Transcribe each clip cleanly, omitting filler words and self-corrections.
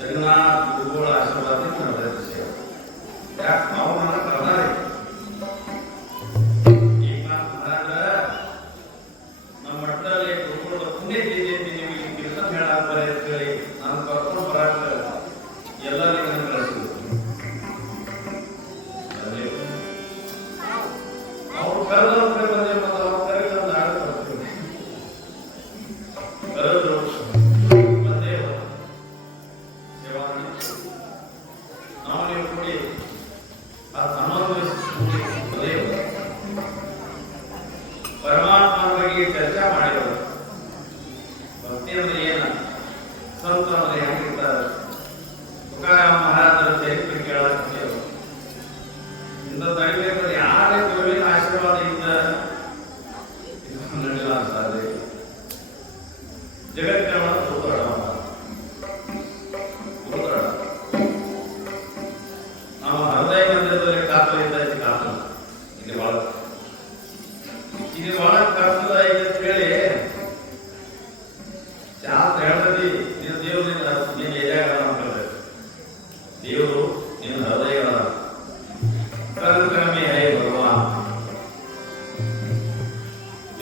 ಜಗನ್ನಾಥ ಗುರುಗಳ ಆಶೀರ್ವಾದದಿಂದ ನಡೆದ ಸೇವೆ. ಯಾಕೆ ನಾವು ನನ್ನ ಕರ್ನಾಟಕ ಏಕನಾಥ ಮಹಾರಾಜ ನಮ್ಮ ಮಠದಲ್ಲಿ ಗುರುಗಳ ಪುಣ್ಯತಿಥಿ ನಿಮಗೆ ಕೀರ್ತನ ಹೇಳಾಕ್ತಾರೆ ಅಂತ ಹೇಳಿ ನಾನು ಕರ್ಕೊಂಡು ಬರಾಕ ಎಲ್ಲರಿಗೂ ನಾನು ಕಳಿಸಿದ್ರು. ಅವ್ರು ಕರೆದವ್ರ ಬಂದೆ ಮತ್ತು ಅವ್ರು ಕರೆದ ಒಂದು ಆಡ ಬರ್ತೀವಿ ಕರೆದ್ರು ಬಂದೇ ಸೇವಾ ನಾವು ನೀವು ಕೂಡಿ ಆ ಸಮನ್ವಯ ಪರಮಾತ್ಮನ ಬಗ್ಗೆ ಚರ್ಚೆ ಮಾಡಿದರು. ಭಕ್ತಿ ಅಂದ್ರೆ ಏನ, ಸಂತ ಅಂದ್ರೆ ಹೆಂಗಿರ್ತಾರೆ, ತುಕಾರಾಮ ಮಹಾರಾಜರ ಚರಿತ್ರೆ ಕೇಳಕ್ಕೆ ಇಂಥ ತಡಿಬೇಕಾದ್ರೆ ಯಾರೇ ಗುರುವಿನ ಆಶೀರ್ವಾದದಿಂದ ನಡೆಯಲ್ಲ ಸಾಧ್ಯ. ಜಗತ್ತಿನ ಉತ್ತರಾಡ ನಾವು ಹೃದಯ ಮಂದಿರದಲ್ಲಿ ಕಾತಲಿದ್ದ ಕಾತಲ ಇಲ್ಲಿ ಬಹಳ ಕಷ್ಟದ ಐತೆ ಅಂತ ಹೇಳಿ ಶಾಸ್ತ್ರ ಹೇಳ್ತತಿ. ನೀನು ದೇವ್ರದಿಂದ ನೀನು ಎದೆಯಾಗ ಮಾಡ್ಕೊಳ್ಬೇಕು. ದೇವರು ನಿನ್ನ ಹೃದಯಗಳ कर्म है भगवान,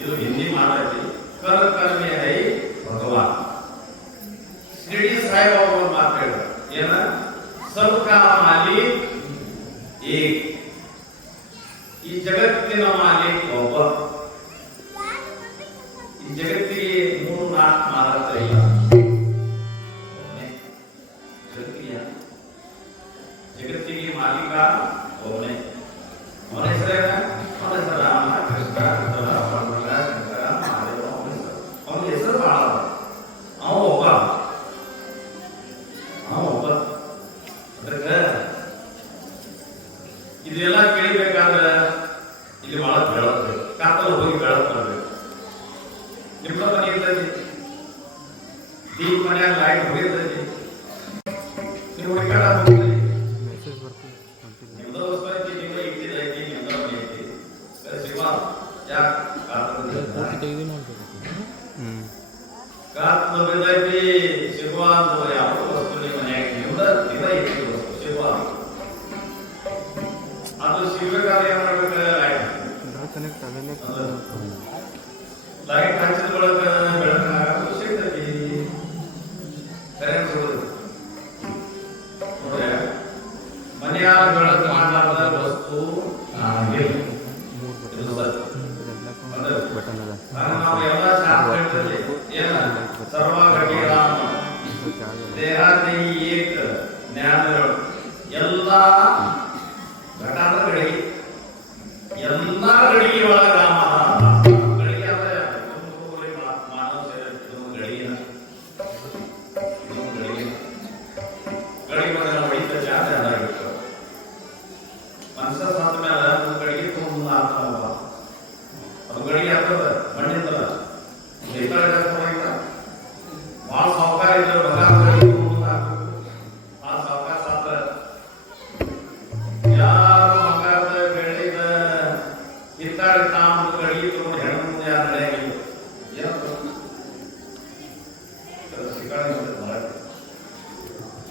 ಇದು ಹಿಂದಿ ಮಾತಾಡ್ತಿ. कर्म है भगवान. ಶಿರಡಿ ಸಾಯಿಬಾಬಾ ಅವರು ಮಾತಾಡಿದ್ರು ಏನ, ಸಬ್ಕಾ ಮಾಲೀಕ್ ಏಕ್. ಈ ಜಗತ್ತಿನ ಮಾಲೀಕ್ ಒಬ್ಬ. ಈ ಜಗತ್ತಿಗೆ 3-4 ಮಾಲಕ ಇಲ್ಲ. ಜಗತ್ತಿಗೆ ಮಾಲೀಕ ಒಬ್ಬನೇ. ಅವನ ಹೆಸರೇನ, ಅವನ ಹೆಸರು ರಾಮ, ಕೃಷ್ಣ, ಪರಮೇಶ್ವರ, ಶಂಕರ, ಮಹಾದೇವ. ಅವನ ಹೆಸರು ಬಹಳ. ಅವ ಒಬ್ಬ. ಅದಕ್ಕೆ ಇದೆಲ್ಲ ಕೇಳಿಬೇಕಾದ್ರೆ ಇಲ್ಲಿ ಬಹಳ ಬೆಳಗ್ಬೇಕು, ಕಾತಲು ಹೋಗಿ ಬೆಳಕ್ ಬರ್ಬೇಕು. ನಿಮ್ಮ ಮನೆ ಇರ್ತೈತಿ, ದೀಪ ಮನ್ಯಾಗ ಲೈಟ್ ಹೋಗಿರ್ತೈತಿ, ನೀವು ಹುಡುಕಾಡ ಹೋಗ್ತೈತಿ. ಅದು ಸಿಗಬೇಕಾದ್ರೆ ಏನ್ ಮಾಡ್ಬೇಕು, ಲೈಟ್ ಹಚ್ಚಿದ ಬಳಕ ಬೆಳಕಾಗ ಸಿಗ್ತೈತಿ. ಕರೆಂಟ್ ಸಿಗೋದು ನೋಡ್ರಿ, ಮನೆಯಾಗ ಬೆಳಕು ಮಾಡಲಾರ್ದ ವಸ್ತು ನಾವು ಎಲ್ಲ ಶಾಸ್ತ್ರಗಳಲ್ಲಿ ಏನ ಸರ್ವಘಟಿ ರಾಮ ದೇಹಾದಿ ಏಕ ಜ್ಞಾನಗಳು ಎಲ್ಲ ಘಟ ಅಂದ್ರೆ ಗಡಿಗೆ, ಎಲ್ಲ ಗಡಿಗೆ ಒಳಗ ರಾಮ ಗಡಿಗೆ ಅಂದ್ರೆ ಮಾನವ ಸೇರಿ ಗಡಿಗೆನ ಗಡಿಗೆ ಬಂದ್ರೆ ನಾವು ಹೊಡಿತ ಜಾತ್ರೆ ಅದಾಗಿತ್ತು. ಮನುಷ್ಯ ಸತ್ತ ಮೇಲೆ ಒಂದು ಗಡಿಗೆ ತುಂಬ ಆಗ್ತಾವ. ಅದು ಗಡಿಗೆ ಆಗ್ತದ ಮಣ್ಣಿಂದಲ್ಲ, ಭಾಳ ಸಾವುಕಾರ ಇದ್ರು ಆ ಸಾವುಕಾರ ಸಾತ್ರ ಯಾರು ಬಂಗಾರದ ಬೆಳ್ಳಿದ ಹಿತ್ತಾಡಿ ತಾಮ್ರದ ಗಡಿಗೆ ತಗೊಂಡು ಹೆಣ್ಣು ಮುಂದೆ ಯಾರು ನಡೆಯಾಗಿಲ್ಲ.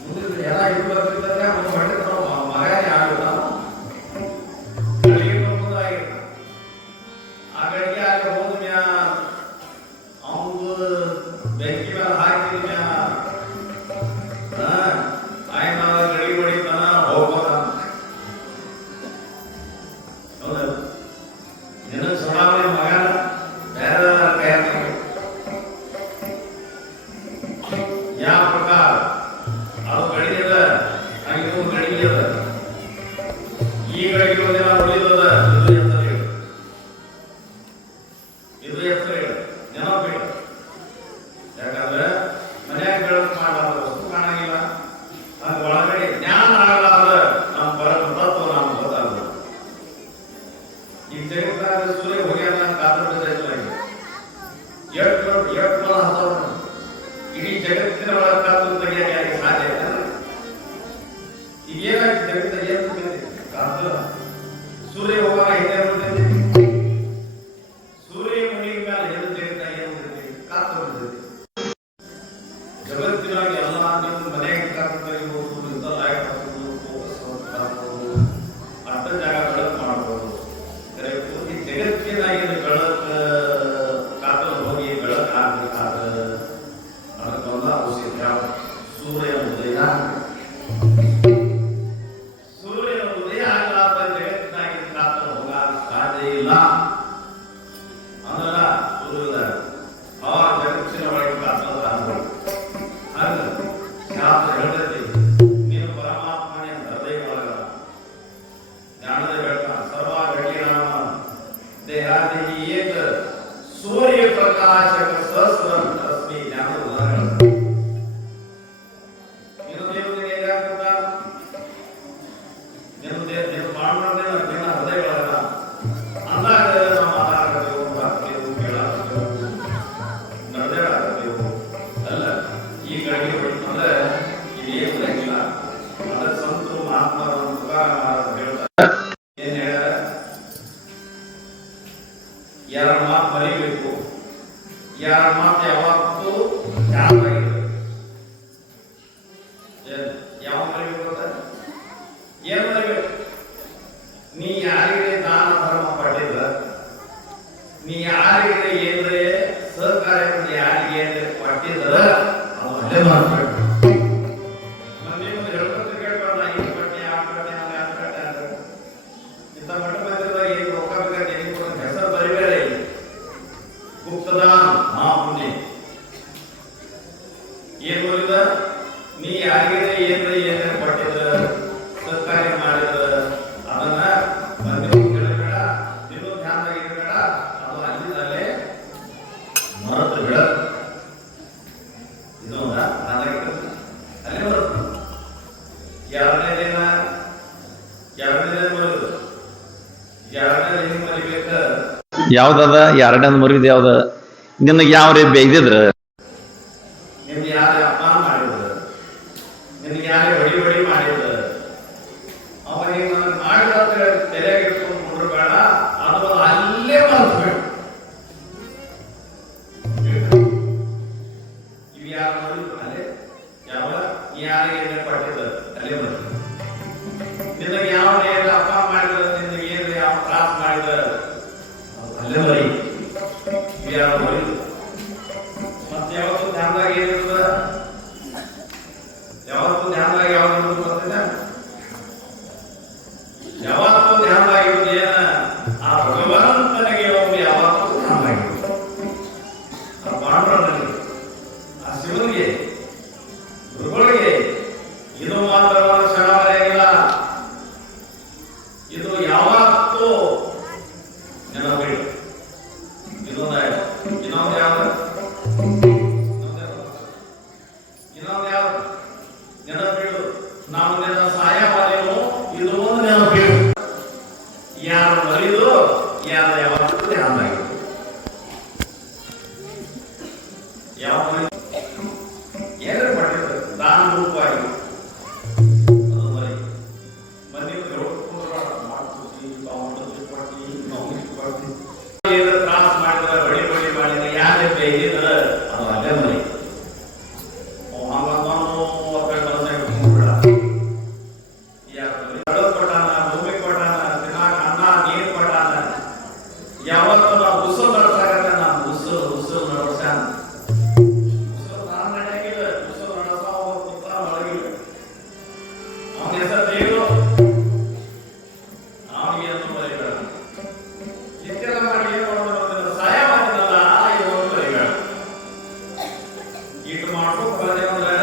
ಮುಂದೆ ಎಲ್ಲ ಇಟ್ಟು ಬರ್ತಿದ್ದಾರೆ. ಅವನು ಹೊಡೆದ ಮಗನೇ ಆಗಿಲ್ಲ, ಗಡಿಗೆ ಮುಂದಾಗಿಲ್ಲ. ಆ ಗಡಿಗೆ ಆಗ ಹೋದ ಮ್ಯಾ ಅವನು ಬೆಂಕಿ ಮೇಲೆ ಹಾಕಿದ ಆಯ್ನ ಗಡಿ ಹೊಡಿತಾನ ಹೋಗ್ಬೋದ. ಹೌದ, ನಿನ್ನ ಸೊಡಾವಣೆ ಮಗನ ಬೇರೆ ಕೈ ಹಾಕಬೇಕು. ಯಾವ ಪ್ರಕಾರ ಅದು ಗಡಿ ಅದ, ಹಾಗೆ ಗಡಿ ಅದ. ಈ ಗಡಿಗೆ ಉಳಿದದ ಇದು ಹೆಸರು ಹೇಳು, ನೆನಪು. ಯಾಕಂದ್ರೆ ಮನ್ಯಾಗ ಬೆಳಕು ಮಾಡಲಾರ ವಸ್ತು ಕಾಣಂಗಿಲ್ಲ. ಹಂಗ ಒಳಗಡೆ ಜ್ಞಾನ ಆಗಲಾರ ನಮ್ಮ ತತ್ವ ನಮ್ಗೆ ಗೊತ್ತಾಗಲ್ಲ. ಈ ಜಗತ್ತಾಗ ಸೂರ್ಯ ಹೋಗ್ಯಾರ ಕಾತುರಲಾಗಿ ಎಷ್ಟು ಹತ್ತವ್ರ ಇಡೀ ಜಗತ್ತಿನ ಒಳಗೆ ಕಾತು ತೆಗಿಯಕ್ಕೆ ಯಾರಿಗೆ ಸಾಧ್ಯ ಇಲ್ಲ. ಈಗ ಏನಾಗಿ ಜಗತ್ತ ಏನು ಕಾತು ಸೂರ್ಯ ಹೋಗಾಗ ಹಿಂದೆ ಬರ್ತೈತಿ, ಸೂರ್ಯ ಮುನಿಯ ಮೇಲೆ ಎದ್ದು ಜಗತ್ತ ಏನು ಕಾತು ಬರ್ತೈತಿ. ಜಗತ್ತಿನಾಗ ಎಲ್ಲ ನಿಮ್ಮ ಮನೆಯಾಗ ಏಕಾಗ್ರತೆ ಇರ್ಬೋದು, ಇಂಥ ಲೈಟ್ ಹಾಕೋದು, ಫೋಕಸ್ ಹಾಕೋದು, ಅಡ್ಡ ಜಾಗ ಬೆಳಕು ಮಾಡ್ಬೋದು. ಪೂರ್ತಿ ಜಗತ್ತಿನಾಗಿನ ಬೆಳಕು ಕಾತಲು ಹೋಗಿ ಬೆಳಕು ಆಗ್ಬೇಕಾದ್ರೆ ಅದಕ್ಕೊಂದು ಔಷಧ ಸೂರ್ಯ ಉದಯ. ಸೂರ್ಯನ ಉದಯ ಆಗಲಾರ್ದ ಜಗತ್ತಿನಾಗಿನ ಕಾತಲು ಹೋಗಾಕ ಸಾಧ್ಯ ಇಲ್ಲ. ಅಂದ್ರೆ ಸೂರ್ಯದ ಅವಾಗ ಜಗತ್ತಿನ ಒಳಗೆ ಕಾತಲು ಆಗ್ಬೋದು. ಹಾಗೆ ಶಾಸ್ತ್ರ ಹೇಳ್ತೈತಿ, ನೀನು ಪರಮಾತ್ಮನೇ ಹೃದಯ ಒಳಗ ಜ್ಞಾನದ ಬೆಳಕ ಸರ್ವ ಬೆಳಕಿನ ದೇಹಾದಿ ಏಕ ಸೂರ್ಯ ಪ್ರಕಾಶಕ ಸಹಸ್ರ ರಶ್ಮಿ ಜ್ಞಾನದ ಉದಾಹರಣೆ. ನೀನು ದೇವರಿಗೆ ಹೇಗಾಗ್ತದ, ನೀನು ಪಾಂಡುರಂಗ ನಿನ್ನ ಹೃದಯ ಒಳಗ ಅಂದಾಗ ನಾವು ಮಾತಾಡಬೇಕು, ಬರ್ತೀವಿ, ಕೇಳಾಗ್ತೇವೆ, ನಡೆದಾಡಬೇಕು. ಅಲ್ಲ ಈ ಗಳಿಗೆ ಅಂದ್ರೆ ಇದೇನು ಬರಂಗಿಲ್ಲ. ಅದರ ಸಂತರು ಮಹಾತ್ಮರು ಹೇಳ್ತಾರೆ, ಏನ್ ಹೇಳ್ಯಾರ, ಎರಡು ಮಾತು ಮರಿಬೇಕು, ಎರಡು ಮಾತು ಯಾವತ್ತೂ ಯಾವಾಗಿರ್ಬೇಕು. ಯಾವ ಮರಿಬೇಕು ಅಂತ ಏನ್ ಮರಿಬೇಕು? ನೀ ಯಾರಿಗೆ ದಾನ ಧರ್ಮ ಪಡೆದ, ನೀ ಯಾರಿಗೆ ಏನ್ರೆ ಸಹಕಾರ್ಯ ಯಾರಿಗೆ ಏನ್ರೆ ಪಟ್ಟಿದ್ರ ಅದು ಅಲ್ಲೇ ಮಾಡ್ಬೇಕು. ಮಂದಿ ಮುಂದೆ ಹೇಳ್ಕೊತ ಕೇಳ್ಬಾರ್ದ, ಈ ಪಟ್ಟಿ ಆ ಪಟ್ಟಿ ಹಂಗ ಆ ಪಟ್ಟಿ ಅಂತ ಇಂಥ ಮಟ್ಟ ಬಂದಿರುವ ಏನು ರೊಕ್ಕ ಬೇಕಾದ್ರೆ ಏನಿಗೆ ಕೊಡೋದು ಹೆಸರು ಬರಿಬೇಡಿ. ಗುಪ್ತದಾನ ಮಹಾಪುಣ್ಯ ಏನ್ ಬರಿದ, ನೀ ಯಾರಿಗೆ ಏನ್ರೆ ಏನ್ರೆ ಪಟ್ಟಿದ ಸಹಕಾರ್ಯ ಮಾಡಿದ ಅದನ್ನ ಮಂದಿ ಕೇಳಬೇಡ, ನೀನು ಧ್ಯಾನದಾಗಿರ್ಬೇಡ, ಅದು ಅಲ್ಲಿಂದಲೇ ಮರೆತು ಬಿಡ. ಇದು ಧ್ಯಾನದಾಗಿರ್ತದೆ ಅಲ್ಲೇ ಮರೆತು. ಎರಡನೇದೇನ, ಎರಡನೇದೇನು ಬರೋದು, ಎರಡನೇದು ಹೆಂಗ್ ಮರಿಬೇಕ, ಯಾವ್ದದ ಎರಡನೇದು ಮುರಿದ ಯಾವ್ದ? ನಿನಗೆ ಯಾವ ರೀತಿ ಬೈದಿದ್ರ, ನಿಮ್ಗೆ ಯಾರೇ ಅಪಮಾನ ಮಾಡಿದ್ರು, ನಿಮ್ಗೆ ಯಾರೇ ಹೊಡಿ ಮಾಡಿದ್ರು, ಅವನಿಗೆ ನನಗೆ ಮಾಡಿದ ತಲೆಗೆ ಇಟ್ಕೊಂಡು ಕುಂಡ್ರಬೇಡ, ಅದು ಅಲ್ಲೇ ಮರೆಸ್ಬೇಡ. ಇವು ಯಾರು ಮಾಡಿದ್ರು ಅಲ್ಲೇ, ಯಾವ ಯಾರಿಗೆ ಏನೇ ಪಟ್ಟಿದ್ದ ಅಲ್ಲೇ ಬರ್ತದೆ. ನಿನಗೆ ಯಾವ ಏನು ಅಪಮಾನ ಮಾಡಿದ್ರ, ನಿನಗೆ ಏನು ಯಾವ ತ್ರಾಸ ಮಾಡಿದ್ರ ಅಲ್ಲೇ ಮರಿ. ಇವು ಯಾರು ಮರಿದ್ರು. ಮತ್ತೆ ಯಾವತ್ತು ಧ್ಯಾನದಾಗ ಏನಿರ್ತದ, ಯಾವತ್ತು ಧ್ಯಾನದಾಗ ಯಾವ್ದು ಬರ್ತಿದೆ, ಯಾವತ್ತು ಧ್ಯಾನದಾಗಿರೋದು ಏನ ಆ ಭಗವಂತನಿಗೆ ಒಮ್ಮೆ ಯಾವತ್ತು ಧ್ಯಾನದಾಗಿರೋದು, ಆ ಪಾಂಡುರಂಗನಿಗೆ, ಆ ಶಿವನಿಗೆ, ಗುರುಗಳಿಗೆ ಇದು ಮಾತ್ರ ಕ್ಷಣವರೆಗಿಲ್ಲ. ಇದು ಯಾವತ್ತೂ ನೆನಪಿಡು. ಇನ್ನೊಂದು ಯಾವ್ದು, ಇನ್ನೊಂದು ಯಾವ್ದು ನೆನಪಿಡು. ನಾವು ನಿನ್ನ ಸಹಾಯ ಮಾಡೇನು, ಇದು ಒಂದು ನೆನಪಿಡು. ಯಾರು ಮರಿದು ಯಾರು ಯಾವತ್ತೂ ಧ್ಯಾನದಾಗಿರು. ಯಾವ ಏನೇ ಪಟ್ಟಿದ್ರು ದಾನ ರೂಪವಾಗಿ ಅದು ಮರಿ. ಮನೆ ಮಾಡ್ತೀವಿ, ಏನು ತ್ರಾಸ ಮಾಡಿದ್ರೆ ಬಡಿ ಮಾಡಿದ್ರೆ ಯಾರೇ ಬೇಯಿದ್ರೆ ಅದು ಅಲ್ಲೇ ಮರಿ. ಕೊಟ್ಟಾನ, ಭೂಮಿ ಕೊಟ್ಟಾನ, ತಿನ್ನಾಕ ಅನ್ನ ನೀರು ಕೊಟ್ಟಾನ. ಯಾವತ್ತು ನಾವು ಉಸುರು ನಡ್ಸಾಕತ್ತ, ನಾನು ಉಸುರು ನಡ್ಸಾನ. ಉಸುರು ನಾನು ನಡೆಯಾಗಿಲ್ಲ, ಉಸುರು ನಡ್ಸೋ ಪುತ್ರ ಒಳಗಿಲ್ಲ. ಅವನ ಹೆಸರು ದೇವರು, ಅವನಿಗೇನು ಬರೀಬೇಡ. ಇಷ್ಟೆಲ್ಲ ಮಾಡಿ ಏನು ಮಾಡೋದು, ಸಹಾಯ ಮಾಡಿದ್ನಲ್ಲ ಇವನು ಬರೀಬೇಡ. ಇಟ್ಟು ಮಾಡ್ಬೇಕು ಬರದೆ ಅಂದ್ರೆ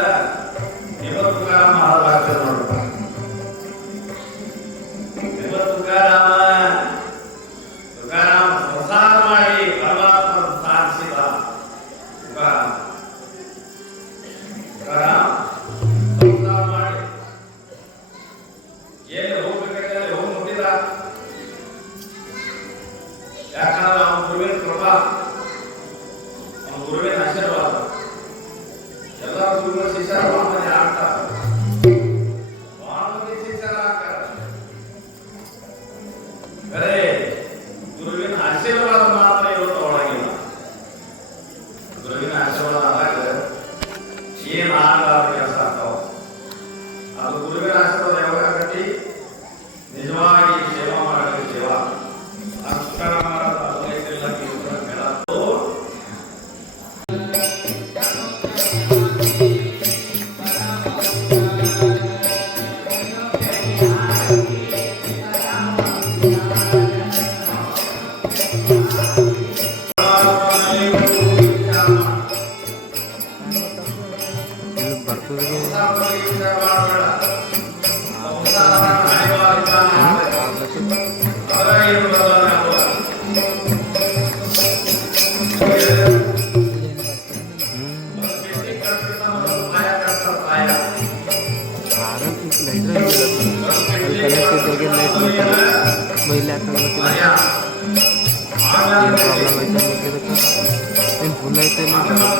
ನಿಮ್ಮದು ತುಕಾರಾಮ ಹಾಳಾಗ್ತದೆ ನೋಡ್ಬೇಕು. ತುಕಾರಾಮ ಸಂಸಾರ ಮಾಡಿ ಪರಮಾತ್ಮ ಸಾಧಿಸಿದ. ತುಕಾರಾಮ ಸಂಸಾರ ಮಾಡಿ ಏನು ಹೋಗ್ಬೇಕಾದ್ರೆ ಹೋಗಿ ಮುಟ್ಟಿದ. ಯಾಕಂದ್ರೆ ಅವನ ಗುರುವಿನ ಕೃಪಾ, ಅವನ ಗುರುವಿನ ಆಶೀರ್ವಾದ. ಎಲ್ಲ ಗುರುವಿನ ಶಿಷ್ಯರ ಬಾಂಧವ್ಯ ಆಗ್ತಾರೆ, ಬಾಂಧವ್ಯ ಶಿಷ್ಯರ ಆಗ್ತಾರೆ. ಬರೇ ಗುರುವಿನ ಆಶೀರ್ವಾದ ಮಾತ್ರ ಇವತ್ತು ಒಳಗಿಲ್ಲ. ಗುರುವಿನ ಆಶೀರ್ವಾದ ಆದಾಗ ಏನ್ ಆಗಲಾರ ಕೆಲಸ ಆಗ್ತಾವ. ಅದು ಗುರುವಿನ ಆಶೀರ್ವಾದ ಯಾವಾಗ ಆಗತ್ತಿ? ನಿಜವಾಗಿ ಸೇವಾ ಮಾಡಬೇಕು. ಸೇವಾ ಅಕ್ಷರ ಮಾಡೋದು ಅಲ್ಲೈತಿಲ್ಲ ಕೀರ್ತನ ಕೇಳೋದು.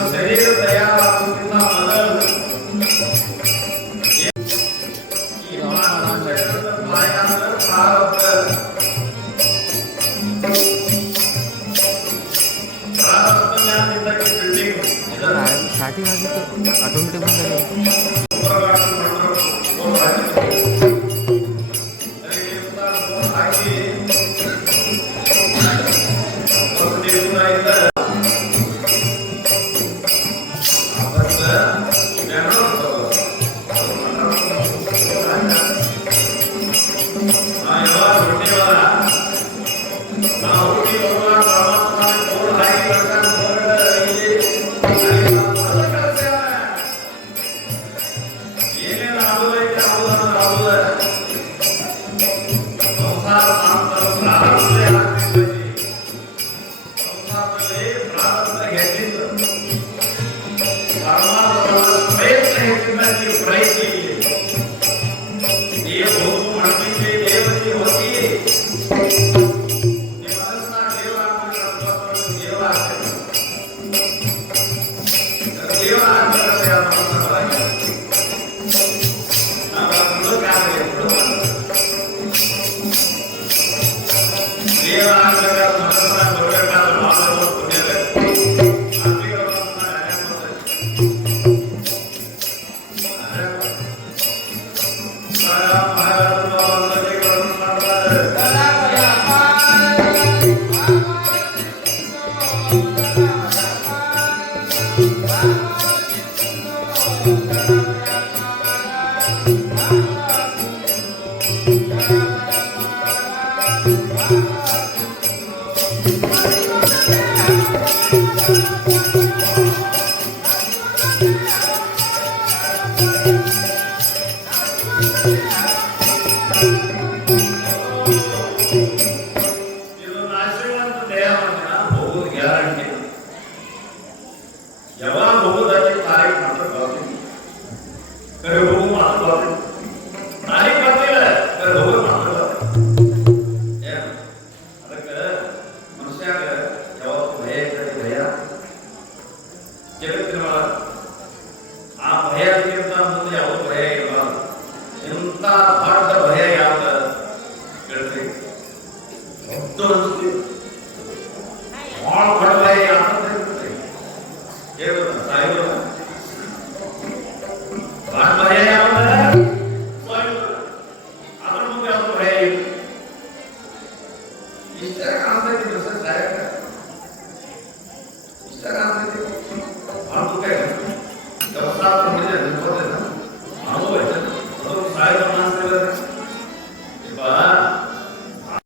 ಶರೀರ ತಯಾರಾಗುವುದಕ್ಕಿಂತ ಮೊದಲು ಸ್ಟಾರ್ಟಿಂಗ್ ಆಗಿತ್ತು ಆಟೋಮೆಟಿಕ್ ಬಂದಾಗ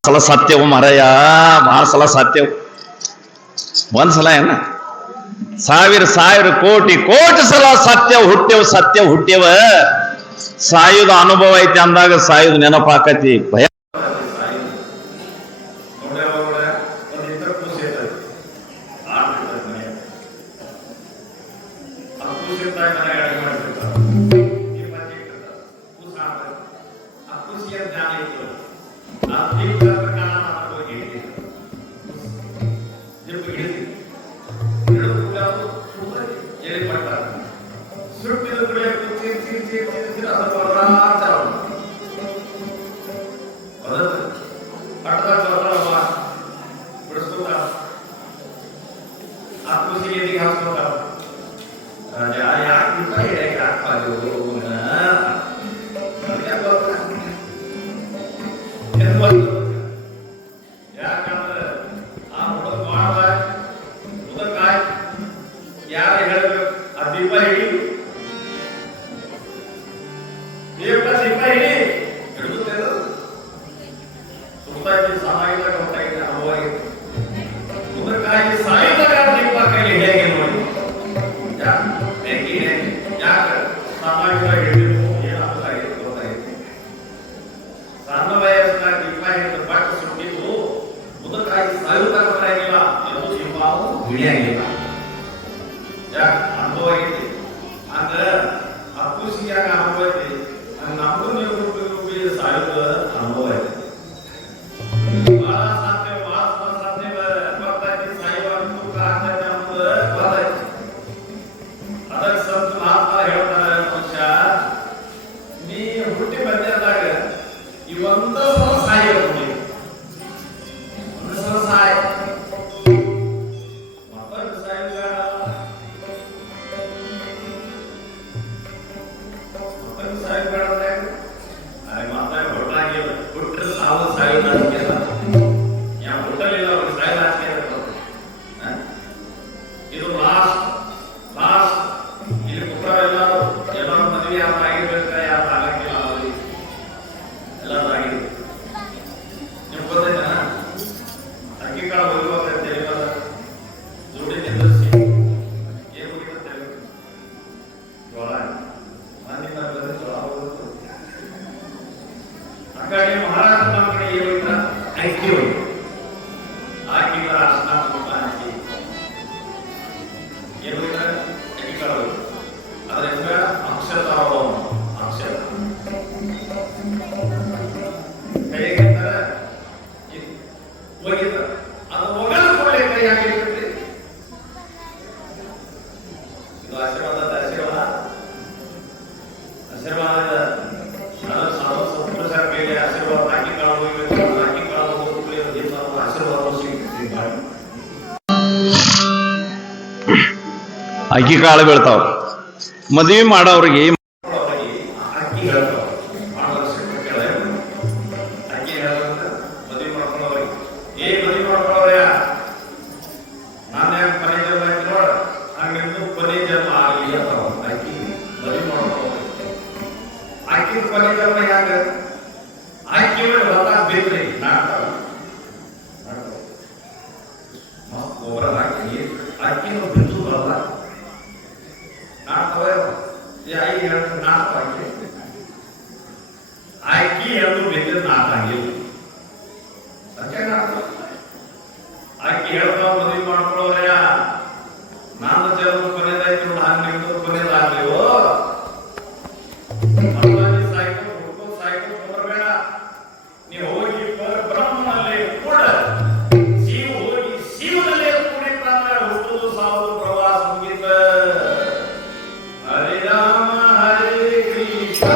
ಸಲ ಸತ್ಯವು ಮರಯ ಭಾಳ ಸಲ ಸತ್ಯವು ಒಂದ್ಸಲ ಏನ ಸಾವಿರ ಸಾವಿರ ಕೋಟಿ ಕೋಟಿ ಸಲ ಸತ್ಯ ಹುಟ್ಟ್ಯವ ಸಾಯುದ ಅನುಭವ ಐತಿ ಅಂದಾಗ ಸಾಯುದ ನೆನಪಾಕತಿ ಭಯ ಸಾಯ್ಬೇಡ್ರೆ ಮಾತಾಡಿ ಹೊರಟಾಗಿಲ್ಲ ಬಿಟ್ರೆ ಸಾವು ಸಾಯೋದು ಆಸ್ತಿ ಅಲ್ಲ ಯಾವ ಹೊಟ್ಟಲಿಲ್ಲ ಅವ್ರಿಗೆ ಸಾಯೋದು ಆಸ್ತಿ ಇರುತ್ತೆ ಇದು ಲಾಸ್ಟ್ ಇಲ್ಲಿ ಕುಟುಂಬ ಎಲ್ಲರೂ ಮದುವೆ ಯಾರು ಆಗಿರ್ಬೇಕ ಯಾರು ಆಗಂಗಿಲ್ಲ ಅವ್ರಿಗೆ ಎಲ್ಲರೂ ಆಗಿದೆ ನೀವು ಗೊತ್ತೈತ ಅಕ್ಕಿ ಕಾಳು ಹೋಗುವಾಗ ತೆಲಿವಾಗ ಜೋಡಿ ನಿಂದಿರಿಸಿ ಏನು ಹೋಗಿತ್ತು ತೆಲಿವಾಗ ಜೋಳ ಮಣ್ಣಿನ ಜೋಳ ಹೋಗುತ್ತೆ ಹಾಗಾಗಿ ಮಹಾರಾಷ್ಟ್ರ ನಮ್ಮ ಕಡೆ ಏನು ಹೋಗಿತ್ತ ಅಕ್ಕಿ ಹೋಗಿತ್ತು ಅಕ್ಕಿ ಅರ್ಶನ ಕುಂಕುಮ ಹಾಕಿ ಏನು ಹೋಗಿತ್ತ ಅಕ್ಕಿ ಕಾಳು ಹೋಗಿತ್ತು ಅದ್ರ ಹೆಸರ ಅಕ್ಷರ ಅಕ್ಷರ ಕೈಯಾಗಿರ್ತಾರೆ ಹೋಗಿರ್ತಾರೆ ಅದು ಮೊಗಲ ಕೂಡಲೇ ಕೈ ಹಾಕಿರ್ತೈತಿ ಇದು ಆಶೀರ್ವಾದದ ಆಶೀರ್ವಾದದ ಸಂತೋಷ ಮೇಲೆ ಆಶೀರ್ವಾದ ಹಾಕಿ ಕಾಳು ಹೋಗ್ಬೇಕು ಹಾಕಿ ಕಾಳು ಹೋಗ್ಬೇಕು ಆಶೀರ್ವಾದ ಸಿಗ್ತೈತಿ ಅಕ್ಕಿ ಕಾಳು ಬೀಳ್ತಾವ ಮದುವೆ ಮಾಡೋರಿಗೆ ಅಕ್ಕಿ ಹೇಳ್ತಾವ ಅಕ್ಕಿ ಹೇಳೋದ್ರಿಂದ ಮದುವೆ ಮಾಡ್ಕೊಳ್ಳೋರಿಗೆ ಮದುವೆ ಮಾಡ್ಕೊಳ್ಳೋರ ನಾನು ಯಾಕೆ ಕೊನೆ ಜನ್ಮ ಆಯ್ತು ನೋಡ ಹಂಗಿಂದು ಕೊನೆ ಜನ್ಮ ಆಗಲಿ ಅಂತಾವ ಅಕ್ಕಿ ಮದುವೆ ಮಾಡ್ಕೊಳ್ಳೋರು ಅಕ್ಕಿ ಕೊನೆ ಜನ್ಮ ಯಾಕೆ ಅಕ್ಕಿ ಹೊಲ ಬೇಕ್ರಿ ನಾಡ್ತಾವ ಗೊಬ್ಬರ ಹಾಕಿ ಅಕ್ಕಿನ ಬಿಟ್ಟು ಬರಲ್ಲ ನಾಡ್ತಾವ ಅಕ್ಕಿ ಎಂದು ಬಿದ್ದ ನಾಟಂಗಿಲ್ಲ ಅಕ್ಕಿ ಹೇಳ್ತಾವ ಮದುವೆ ಮಾಡ್ಕೊಳ್ಳೋರ ನಾನು ಜನ್ಮ ಕೊನೆದಾಯ್ತು ನೋಡ ಹಂಗಿಂದು ಕೊನೆದಾಗ್ಲಿವೋ ಸಾಯ್ತು ಹುಡ್ಕೋ ಸಾಯ್ತು ಬರಬೇಡ ನೀವು ಹೋಗಿ ಬ್ರಹ್ಮನಲ್ಲೇ ಕೂಡ ಜೀವ ಹೋಗಿ ಜೀವನಲ್ಲೇ ಕೂಡಿರ್ತಾನೆ ಹುಟ್ಟುದು ಸಾವುದು ಪ್ರವಾಸ ಮುಗಿತ ಹರಿ ರಾಮ ಹರಿ ಕೃಷ್ಣ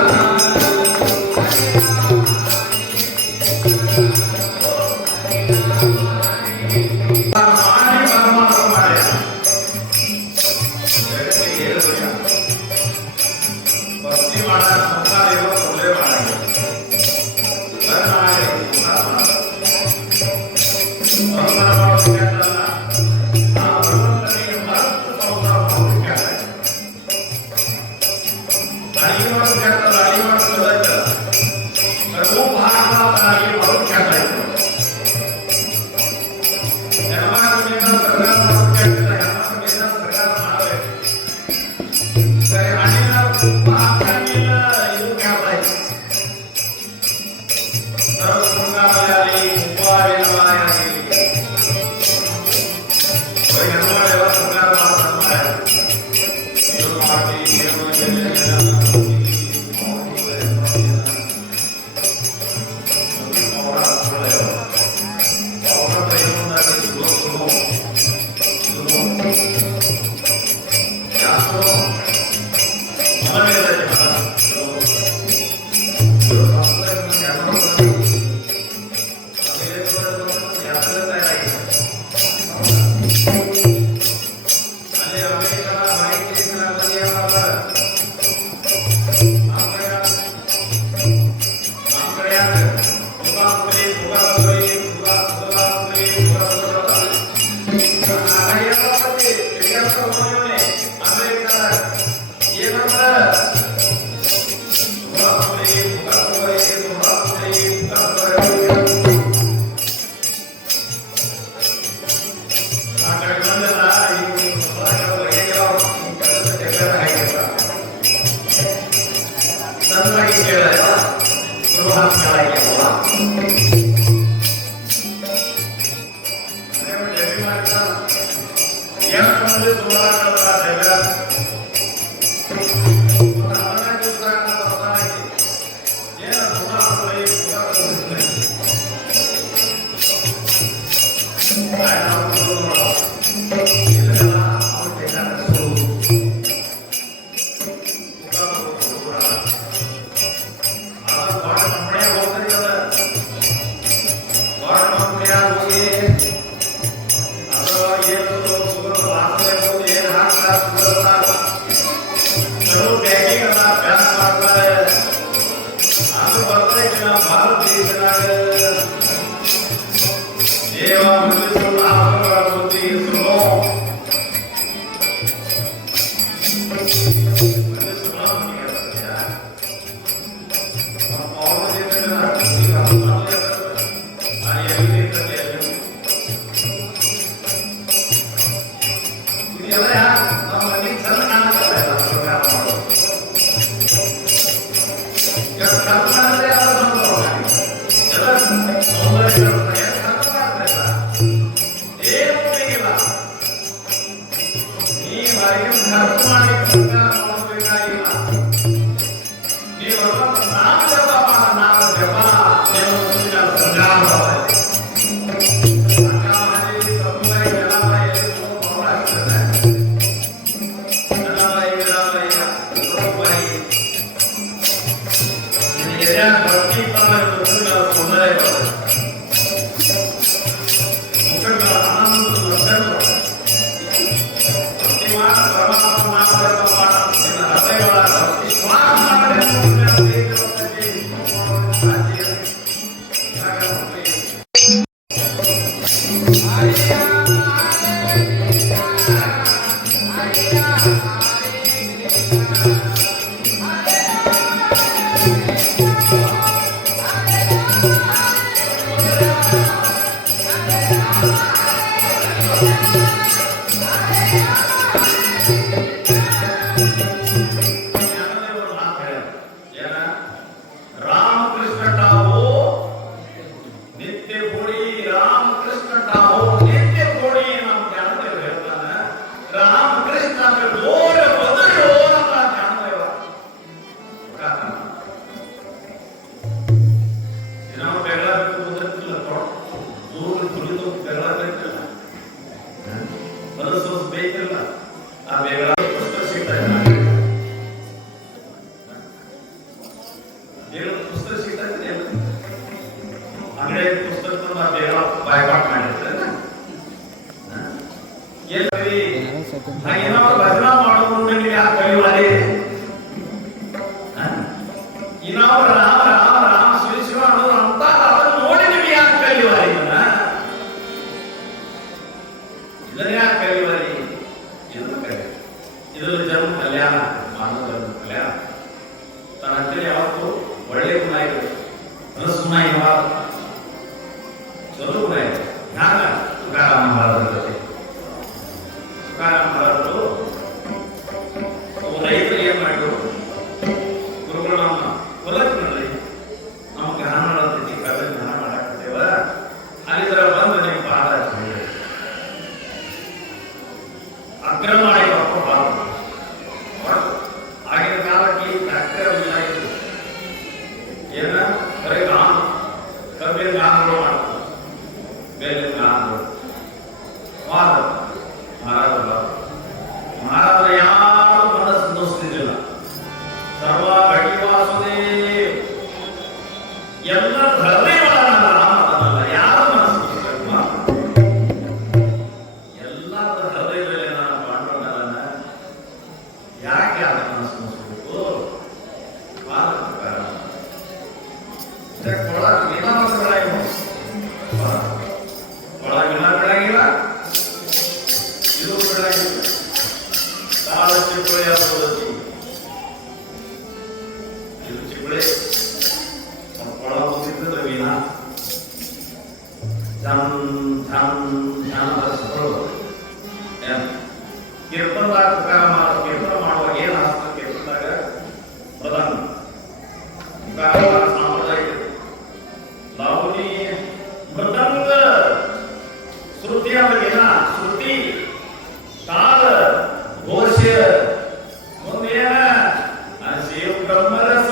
ಭಜನಾ ಮಾಡೋದು ಯಾಕೆ ಕಲಿಯುವಲ್ಲಿ ನಾವು ರಾಮ ರಾಮ ರಾಮ ಶಿವ ಶಿವ ಅನ್ನೋದು ಅಂತ ಅದನ್ನು ನೋಡಿ ನೀವು ಯಾಕೆ ಕಲಿಯುವಲ್ಲಿ ಇದನ್ನ ಯಾಕೆ ಕಲಿಯುವಲ್ಲಿ ಇದನ್ನು ಕಲಿ ಇದರಲ್ಲಿ ಜನ್ಮ ಕಲ್ಯಾಣ ಮಾನವ ಜನ್ಮ ಕಲ್ಯಾಣ ತನ್ನ ಹತ್ತಿರ ಯಾವತ್ತು ಒಳ್ಳೆಯ ಗುಣ ಇದೆ ಮನಸ್ಸು ಗುಣ ಇವಾಗ ಚಲೋ ಗುಣ ಇದೆ ಹ್ಯಾಂಗ ತುಕಾರಾಮ ಮಹಾರಾಜರ ಜೊತೆ ತುಕಾರಾಮ ಮಹಾರಾಜರು ರೈತರು ಏನ್ ಮಾಡಿದ್ರು ಗುರುಗಳು ನಮ್ಮ ಹೊಲಕ್ಕೆ ನೋಡ್ರಿ ನಮ್ಮ ಜ್ಞಾನ ಮಾಡೋದಕ್ಕೆ ಕವಿ ಜ್ಞಾನ ಮಾಡಾಕತ್ತೇವ ಅಲ್ಲಿದ್ರ ಬಂದು ನೀವು ಪಾದ ಅಗ್ರ ಮಾಡಿ ಬರ್ಕೋಬಾರ್ದು ಆಗಿನ ಕಾಲಕ್ಕೆ ಟ್ರ್ಯಾಕ್ಟರ್ ಇಲ್ಲ ಇತ್ತು ಏನ ಬರೀ ಗಾನ ಕಬ್ಬಿನ ಗಾನಗಳು ಮಾಡ್ತಾರೆ ಬೇರೆ ಗಾನಗಳು ವಾದ ಮಹಾರಾಜ ಯಾರು ಮನಸ್ಸು ದೋಸ್ತಿದ್ದಿಲ್ಲ ಸರ್ವ ಗಡಿವಾಸುದೇ ಎಲ್ಲ ಧರ್ಮಗಳನ್ನ ರಾಮದಲ್ಲ ಯಾರು ಮನಸ್ಸು ದೋಸ್ಬೇಕು ಎಲ್ಲ ಹೃದಯದಲ್ಲಿ ನಾನು ಪಾಂಡುರಂಗನ ಯಾಕೆ ಆದ ಮನಸ್ಸು ದೋಸ್ಬೇಕು ಒಳಗ ವಿನಾಶಗಳಾಗಿಲ್ಲ ಒಳಗ ವಿನ ಬೆಳಗಿಲ್ಲ ಇದು ಬೆಳಗಿಲ್ಲ ಕಾಲ ಚಿಕ್ಕಳೆ ಆಗೋದಕ್ಕೆ ಇದು ಚಿಕ್ಕಳೆ ಒಳ ಹೋಗಿದ್ದ ವೀಣ ಝಮ್ ಝಮ್ ಝಮ್ ಹರಿಸ್ಕೊಳ್ಳೋದು ಕೀರ್ತನದಾಗ ಕೀರ್ತನ ಮಾಡುವಾಗ ಏನು ಆಗ್ತದೆ ಕೀರ್ತನದಾಗ ಪ್ರಧಾನ ಸಾಂಪ್ರದಾಯಿಕ ಲಾವಣಿ ಮೃದಂಗ ಶ್ರುತಿ ಅಂದ್ರೆ ಏನ ಶ್ರುತಿ ತಾಳ ಘೋಷ ಮುಂದೇನ ಶಿವ ಬ್ರಹ್ಮರಸ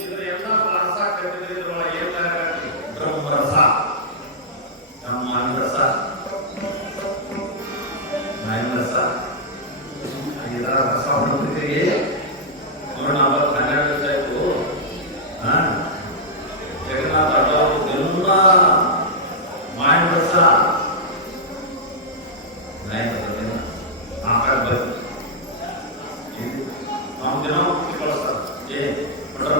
ಇದರೆಲ್ಲ ರಸ ಕಟ್ಟಿದ್ರೊಳಗೆ ಏನ ಬ್ರಹ್ಮರಸ ನಮ್ಮ ಮಾನರಸ ಮಾನರಸ ಇದರ ರಸ ಹೊಂದಿದ್ದೀರಿ ನೋಡೋಣ ಅವತ್ತು 12 ವರ್ಷ ಆಯ್ತು ಜಗನ್ನಾಥ ಅಡ್ಡವರು ಎಲ್ಲ ಮಾನರಸ ಆಕಾರ ಬರ್ತದೆ ನಾವು ದಿನ ಕಳಿಸ್ತಾರೆ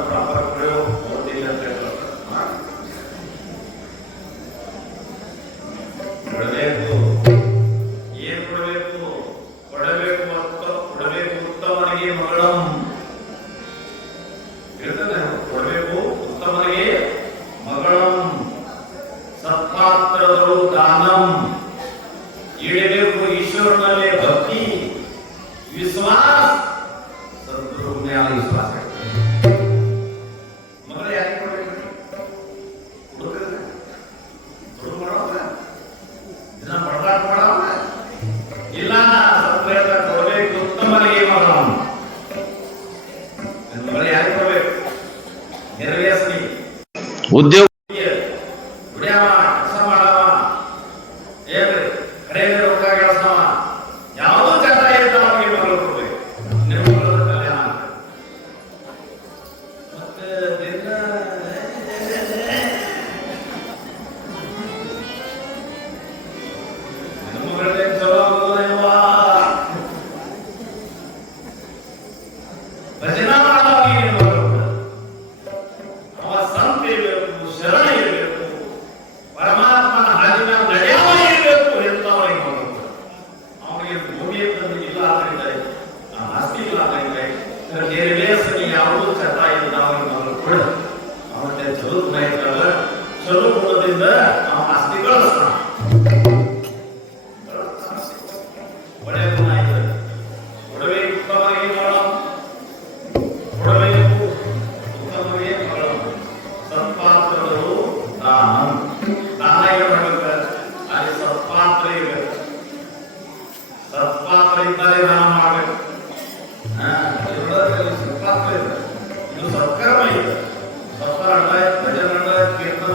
ಪ್ರಾಪರ್ ಪ್ರಯೋಗ ಓದ್ತಿಲ್ಲ ಅಂತ ಹೇಳ್ತಾರೆ ಕೊಡಬೇಕು ಏನ್ ಕೊಡಬೇಕು ಕೊಡಬೇಕು ಕೊಡಬೇಕು ಉತ್ತಮನಿಗೆ ಮಗಳಂ ಹೇಳ್ತಾನೆ ಕೊಡಬೇಕು ಉತ್ತಮನಿಗೆ ಮಗಳಂ ಸತ್ಪಾತ್ರ ಹೇಳಿದ್ರು ದಾನಂ. ಇಡಬೇಕು ಈಶ್ವರನಲ್ಲೇ ಭಕ್ತಿ, ವಿಶ್ವಾಸ, ಸದ್ಗುರು ಮ್ಯಾಲ ವಿಶ್ವಾಸ. ಮಗಳ ಯಾಕೆ ಕೊಡ್ಬೇಕು? ಹುಡುಗರ ಹುಡುಗ ಮಾಡೋದ ಇದನ್ನ ಬಡದಾಟ ಮಾಡೋದ ಇಲ್ಲ, ಸತ್ಪ್ರಯತ್ನ ಕೊಡಬೇಕು. ಉತ್ತಮನಿಗೆ ಮಾಡೋಣ. ಮಗಳ ಯಾಕೆ ಕೊಡ್ಬೇಕು? ನೆರವೇರಿಸಿ ಉದ್ಯೋಗ ದುಡಿಯವ, ಕೆಲಸ ಮಾಡವ, ಏನ್ರಿ ಕಡೆಯಲ್ಲಿ ರೊಕ್ಕ ಗಳಿಸವ, ಯಾವುದೋ ಚಟ ಇದ್ದವನಿಗೆ ಮಗಳು ಕೊಡ್ಬೇಕು. ನಿರ್ಮೂಲದ ಕಲ್ಯಾಣ. ಮತ್ತೆ ಹೆಣ್ಮಗಳಿಗೆ ಚಲೋ ಆಗೋದಿಲ್ವಾ? ಭಜನಾ ಮಾಡೋನಿಗೆ ಮಗಳು ಅವ ಸಂತ ಇರಬೇಕು, ಶರಣ ಇರಬೇಕು, ಪರಮಾತ್ಮನ ಹಾದಿನ ನಡೆಯವ ಇರಬೇಕು ಎಂತವರಿಗೆ ಮಗಳು. ಅವನಿಗೆ ಭೂಮಿಯ ತಂದು ಇಲ್ಲ ಆದ್ರಿಂದ, ಆಸ್ತಿ ಇಲ್ಲ ಆದ್ರಿಂದ, ನೆರವೇರಿಸಿ ಯಾವುದೂ ಚಟ ಇಲ್ಲ ಅವನಿಗೆ ಮಗಳು ಕೊಡ. ಅವನಿಗೆ ಚಲೋ ಗುಣ ಇದ್ದಲ್ಲ, ಚಲೋ ಗುಣದಿಂದ ಅವನ ಆಸ್ತಿ ಗಳಿಸ್ತಾನ. ಒಳ್ಳೆಯ ಗುಣ ಇದೆ. ಕೊಡಬೇಕು ಉತ್ತಮನಿಗೆ ಮಗಳು, ಕೊಡಬೇಕು ಉತ್ತಮನಿಗೆ ಮಗಳು. ಸತ್ಪಾತ್ರಗಳು ದಾನ. ದಾನ ಇರಬೇಕು, ಅಲ್ಲಿ ಸತ್ಪಾತ್ರ ಇರಬೇಕು. ಸತ್ಪಾತ್ರ ಇದ್ದರೆ ದಾನ ಮಾಡಬೇಕು. ಸತ್ಪಾತ್ರ ಇದೆ, ಇದು ಸತ್ಕರ್ಮ ಇದೆ. ಸತ್ಕಾರ ಭಜನ ಕೀರ್ತನ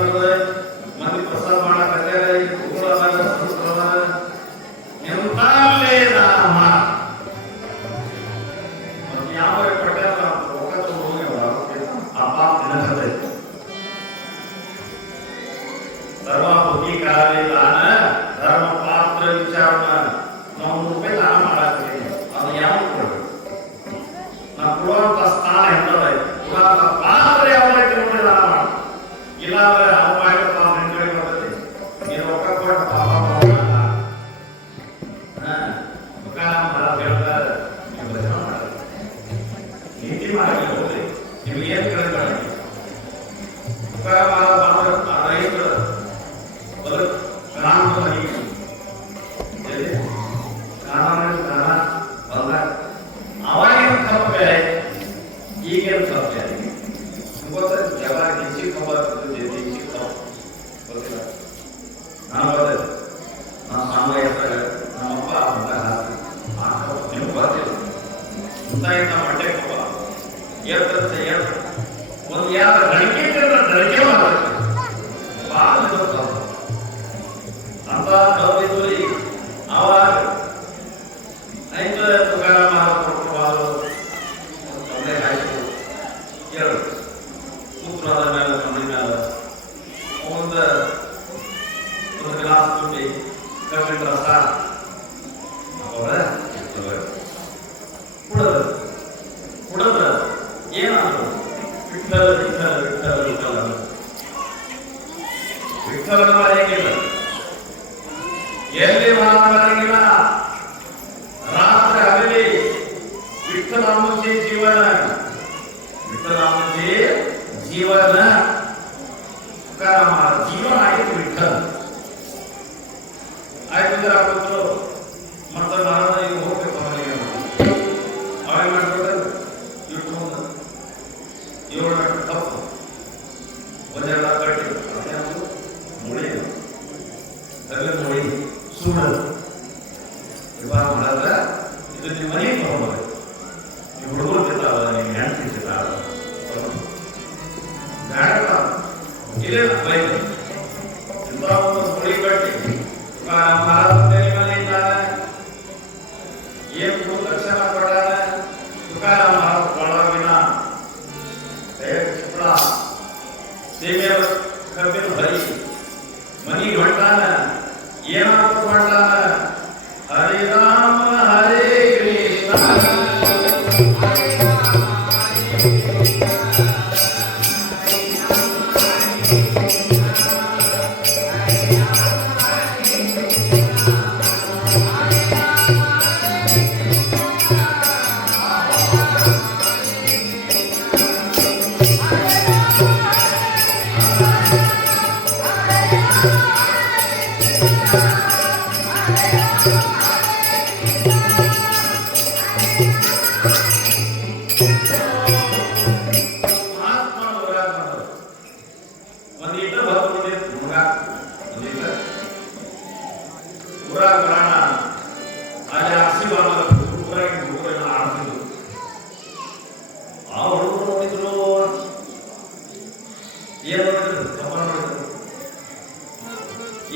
ಮಂದಿ ಪ್ರಸಾದ ಮಾಡಕ್ಕೆ ಸಂಸ್ಕೃತ ಎಂತಲ್ಲೇ ದಾನ ಮಾಡ. ಮತ್ತೆ ಯಾವ ಪಟ್ಟ ಹೋಗಿ ಅಪ್ಪ ತಿನ್ನಕತ್ತೆ. ಸರ್ವ ಬುದ್ಧಿ ಕಾಲಿ ದಾನ ಧರ್ಮ ಪಾತ್ರ ವಿಚಾರನ ನಾವು ರೂಪಾಯಿ ದಾನ ಮಾಡಾಕ್ತೀವಿ. ಅದು ಯಾವ ಕೊಡ್ಬೇಕು? ನಾವು ಕೊಡುವಂತ ಸ್ಥಾನ ಎಂತದ, ಕೊಡುವಂತ ಪಾತ್ರ ಯಾವ್ದೈತಿ ನೋಡಿ ದಾನ ಮಾಡ. ಇಲ್ಲಾಂದ್ರೆ ಅವ ಮಾಡಿದ ಪಾಪ ನಿನ್ ಕಡೆ ಬರ್ತೈತಿ. ನೀನು ರೊಕ್ಕ ಕೊಟ್ಟ ಪಾಪ ಮಾಡಲ್ಲ. ಹೇಳ್ತಾರೆ ನೀವು ಭಜನ ಮಾಡಲ್ಲ, ನೀತಿ ಮಾಡಲ್ಲ. ಹೋಗ್ರಿ, ನಿಮ್ಗೆ ಏನ್ ಕೇಳ್ತಾರೆ? ರೈತರು ಕಾನೂನು ಅವಾಗೇನು ತಪ್ಪೆ, ಈಗೇನು ತಪ್ಪೆ? ಜಗಳ ಗಿಚ್ಚಿ ಗೊತ್ತಿಲ್ಲ. ನಾನು ಬರ್ತೇನೆ, ನಾನು ಸಾಮಾನ್ಯ ನಮ್ಮಪ್ಪ ನಿಮ್ಗೆ ಬರ್ತಿಲ್ಲ. ಇಂಥ ಮಟ್ಟೆ ಹೇಳ್ತಂತೆ ಹೇಳ್ತ ಒಂದು ಯಾವ ಗಳಿಕೆ ಗಳಿಕೆ ಮಾಡಬೇಕು. ಭಾಳ ಅಂತ ಕವಿದ್ರಿ ಅವಾಗ ಐದು ತುಕಾರ ಮಾಡಿಕೊಟ್ಟು ತೊಂದರೆ ಆಯಿತು. ಎರಡು ಸೂತ್ರದ ಮೇಲೆ ತೊಂದರೆ ಮೇಲೆ ಒಂದು ಗ್ಲಾಸ್ ತುಂಬಿ ಕಬ್ಬಿನ ರಸ ಅವರ ಕುಡದ ಏನಾದ್ರು ವಿಠಲ ವಿಠಲ ವಿಠಲ ವಿಠಲ ವಿಠಲನ ಮರೆಯಂಗಿಲ್ಲ, ಎಲ್ಲಿ ಮರೆಯಂಗಿಲ್ಲ. ರಾತ್ರಿ ಹಗಲಿ ವಿಠಲಾಮುಖಿ ಜೀವನ, ವಿಠಲಾಮುಖಿ ಜೀವನ. ಜೀವನ ಆಯ್ತು ವಿಠಲ ಆಯ್ತು. ಆಗುತ್ತೋ ಮತ್ತೆ ಮರದ ಈಗ ಹೋಗ್ಬೇಕು ಅವನಿಗೆ. ಅವಾಗ ಮಾಡ್ಬಿಟ್ರೆ ಇಟ್ಕೊಂಡು 7 ಗಂಟೆ ತಪ್ಪು ಒಂದೆಲ್ಲ ಕಟ್ಟಿ ಮುಳಿ ನೋಡಿ ಸುಡೋದು ವಿವಾಹ ಮಾಡಿದ್ರೆ ಇದು ನಿಮ್ಮ ಮನೆಗೆ ತಗೊಂಡ್ಬರ್ಬೇಕು. ನೀವು ಹುಡುಗರು ತಿಂತಾವ, ನೀವು ಹೆಂಡತಿ ತಿಂತಾವ, ಬ್ಯಾಡ ಇಲ್ಲೇ ಬೈಕ್ ಇಂಥ ಒಂದು ಮುಳಿ ಕಟ್ಟಿ ಮನೆ ಇದ್ದಾನೆ. ಏನು ಲಕ್ಷಣ ಕೊಡಾನೆ ತುಕಾರಾಮ ಕೊಡೋಗಿನ ಚಿತ್ರ ಸೇವೆ ಕಬ್ಬಿನ ಹರಿ ಮನಿ ಹೊಂಟಾನ. ಏನಾದ್ರು ಮಾಡ್ತಾನ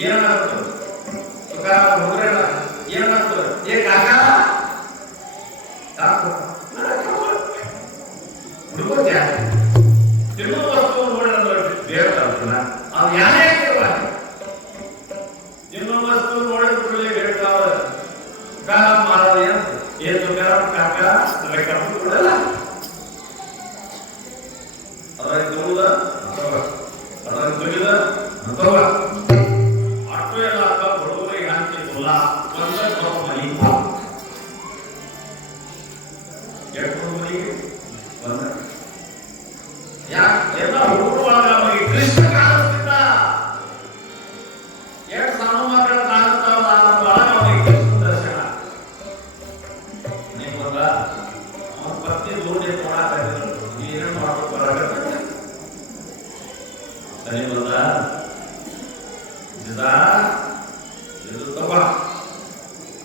ಏನಾಗ್ತದೆ ತುಕಾರಾಮ್ ಹೋಗ್ರೇನ ಏನಾಗ್ತದೆ ಏ ಕಾಕ ಹುಡುಗ ತಿನ್ನೋ ವಸ್ತು ನೋಡಿದ್ರೆ ಬೇಡ್ತಾನ ಅದು ಯಾರೇ ತಿನ್ನೋ ವಸ್ತು ನೋಡಿದ ಕೂಡಲೇ ಬೇಡ್ತಾವ ತುಕಾರಾಮ್ ಮಾಡೋದು ಏನ್ ತುಕಾರಾಮ್ ಕಾಕ ಕರ್ಕೊಂಡು ಕೊಡಲ್ಲ ಅದರ ತೋದ ಅದರ ತುಳಿದ ಅಂತವ ಆಟೋ ಎಲ್ಲ ಬಡವರಿಗೆ ಹಾಕಿಲ್ಲ ಒಂದ ಮನಿ ಎಷ್ಟು ಮನಿಗೆ ಬಂದ ಯಾಕೆ ಎಲ್ಲ ಹುಡುಗುವಾಗ ಅವರಿಗೆ ಕೃಷ್ಣ ಕಾಣಿಸ್ತಿದ್ದ ಎಷ್ಟು ಸಣ್ಣ ಮಕ್ಕಳು ಕಾಣಿಸ್ತಾವ ಅವರಿಗೆ ಕೃಷ್ಣ ದರ್ಶನ ನೀವು ಬಂದ ಅವನ ಪತ್ನಿ ದೂರ ನೋಡಾಕಿದ್ರು ಏನೇನು ಮಾಡ್ಬೇಕು ಬರಾಕತ್ತ ಸರಿ ಬಂದ ಇದು ತಗೋ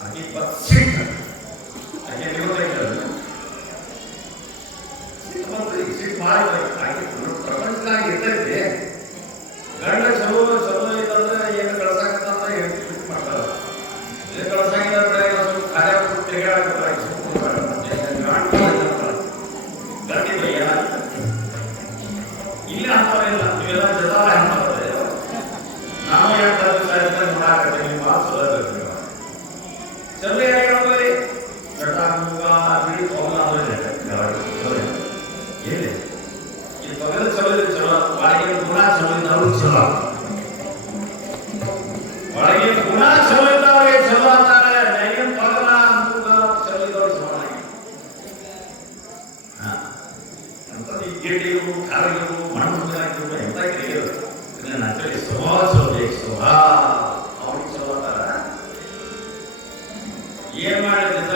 ಆಕೆ ಸಿಟ್ಟು ಆಕೆ ಸಿಟ್ಟು ಮಾಡಬೇಕು ಆಕೆ ಪ್ರಪಂಚದಾಗ ಇರ್ತೈತಿ ಗಂಡ ಚಲೋ ಚಲೋ ಇತ್ತಂದ್ರೆ ಏನು ಕಳ್ಸಾಕಂತ ಸಿಟ್ಟು ಮಾಡ್ತಾರ ಏನು ಕಳ್ಸಾಕಿಲ್ಲ ಸ್ವಲ್ಪ ಕಾರ್ಯ ತಿರುಗಾಡ್ತಾರೆ ಗಂಡಿ ಏನಾಗ್ತದೆ ಇಲ್ಲಿ ಅಂತವರಿಲ್ಲ ನೀವೆಲ್ಲ ಜದಾರ ಹೆಣ್ಮಕ್ಳು ನಾವು ಹೇಳ್ತಾರೆ ನೋಡಾಕತ್ತೀವಿ ನೀವು ಭಾಳ ಚಲೋ ಇರ್ಬೇಕು ಚಲೋ ಹೇಳಿ ಗಡ್ಡ ಮೂಗ ಬಿಡಿ ತೊಗಲ ಏನಿದೆ ಈ ತೊಗಲು ಚಲೋ ಇದೆ ಚಲೋ ಒಳಗಿನ ಗುಣ ಚಲೋ ಇದ್ದವರು ಚಲೋ ಒಳಗಿನ ಗುಣ ಚಲೋ ಇದ್ದವ್ರಿಗೆ ಚಲೋ ಅಂತಾರೆ ನೆಗಿನ ತೊಗಲ ಮೂಗ ಚಲೋ ಇದ್ದವ್ರು ಚಲೋ ಅಂತದ್ದು ಈ ಗಿಡಿಗಳು ಕಾರಿಗಳು ಮಣ್ಣು ಹಾಕಿದ್ರು ಎಂತ ಗಿಡಿಗಳು ನಕಲಿ ಸ್ವಭಾವ ಚಲೋ ಬೇಕು ಸ್ವಭಾವ ಅವ್ರಿಗೆ ಚಲೋ ಅಂತಾರ ಏನ್ ಮಾಡಿದ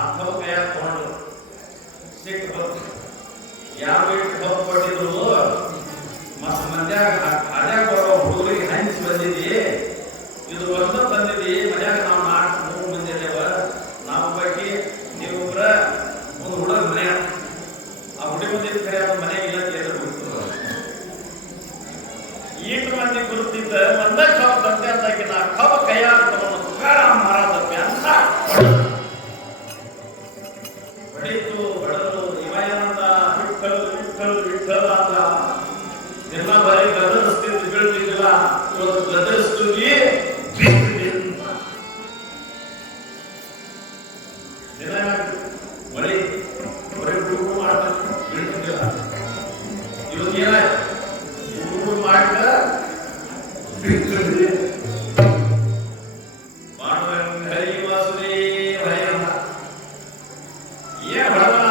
ಆಥವ ಕೈ ಹಾಕೊಂಡು ಸಿಟ್ಟು ಬಂತು ಯಾವ ಇಟ್ಟು ಕೊಟ್ಟಿದ್ರು ಮತ್ತು ಮನ್ಯಾಗ ಅಡ್ಯಾಗ ಬರೋ ಹುಡುಗರಿಗೆ ಹಂಚಿ ಬಂದಿದ್ದಿ ಇದು ವರ್ಷ ಬಂದಿದ್ದಿ ಮನ್ಯಾಗ ನಾವು 4 ಮಂದಿ ಇದ್ದೇವ ನಾವು ಬಗ್ಗೆ ನೀವೊಬ್ಬರ ಒಂದು ಹುಡುಗ ಮನೆ ಆ ಹುಡುಗ ಬಂದಿದ್ದ ಕರೆ ಅವ್ರ ಮನೆಗೆ ಇಲ್ಲ ಕೇಳಿದ್ರೆ ಈಟು ಮಂದಿ ಗುರುತಿದ್ದ ಒಂದ ಕಬ್ಬ ತಂದೆ ಅಂದಾಕಿನ ಕಬ್ಬ ಕೈಯಾಗ ತಗೊಂಡು ತುಕಾರಾಮ್ ಮಹಾರಾಜ ಅಂತ ಹೊಡಿತು ಹೊಡೆದು ಇವ ಏನಂದ ವಿಠಲ್ ವಿಠಲ್ ವಿಠಲ್ ಅಂತ ಎಲ್ಲ ಬರೀ ಗದರಿಸ್ತಿದ್ದು ಬೀಳ್ತಿದ್ದಿಲ್ಲ ಇವತ್ತು ಗದರಿಸ್ತೀವಿ ದಿನ ಮಳಿ ಬರೀ ಹುಡುಗರು ಮಾಡ್ತಾರೆ ಬೀಳ್ತಿದ್ದಿಲ್ಲ ಇವತ್ತು ಏನಾಯ್ತು ಹುಡುಗರು ಮಾಡಿದ ಹರಿ ವಾಸುದೇವ ಹರಿ ಅಂತ ಏನ್ ಹೊಡಲ್ಲ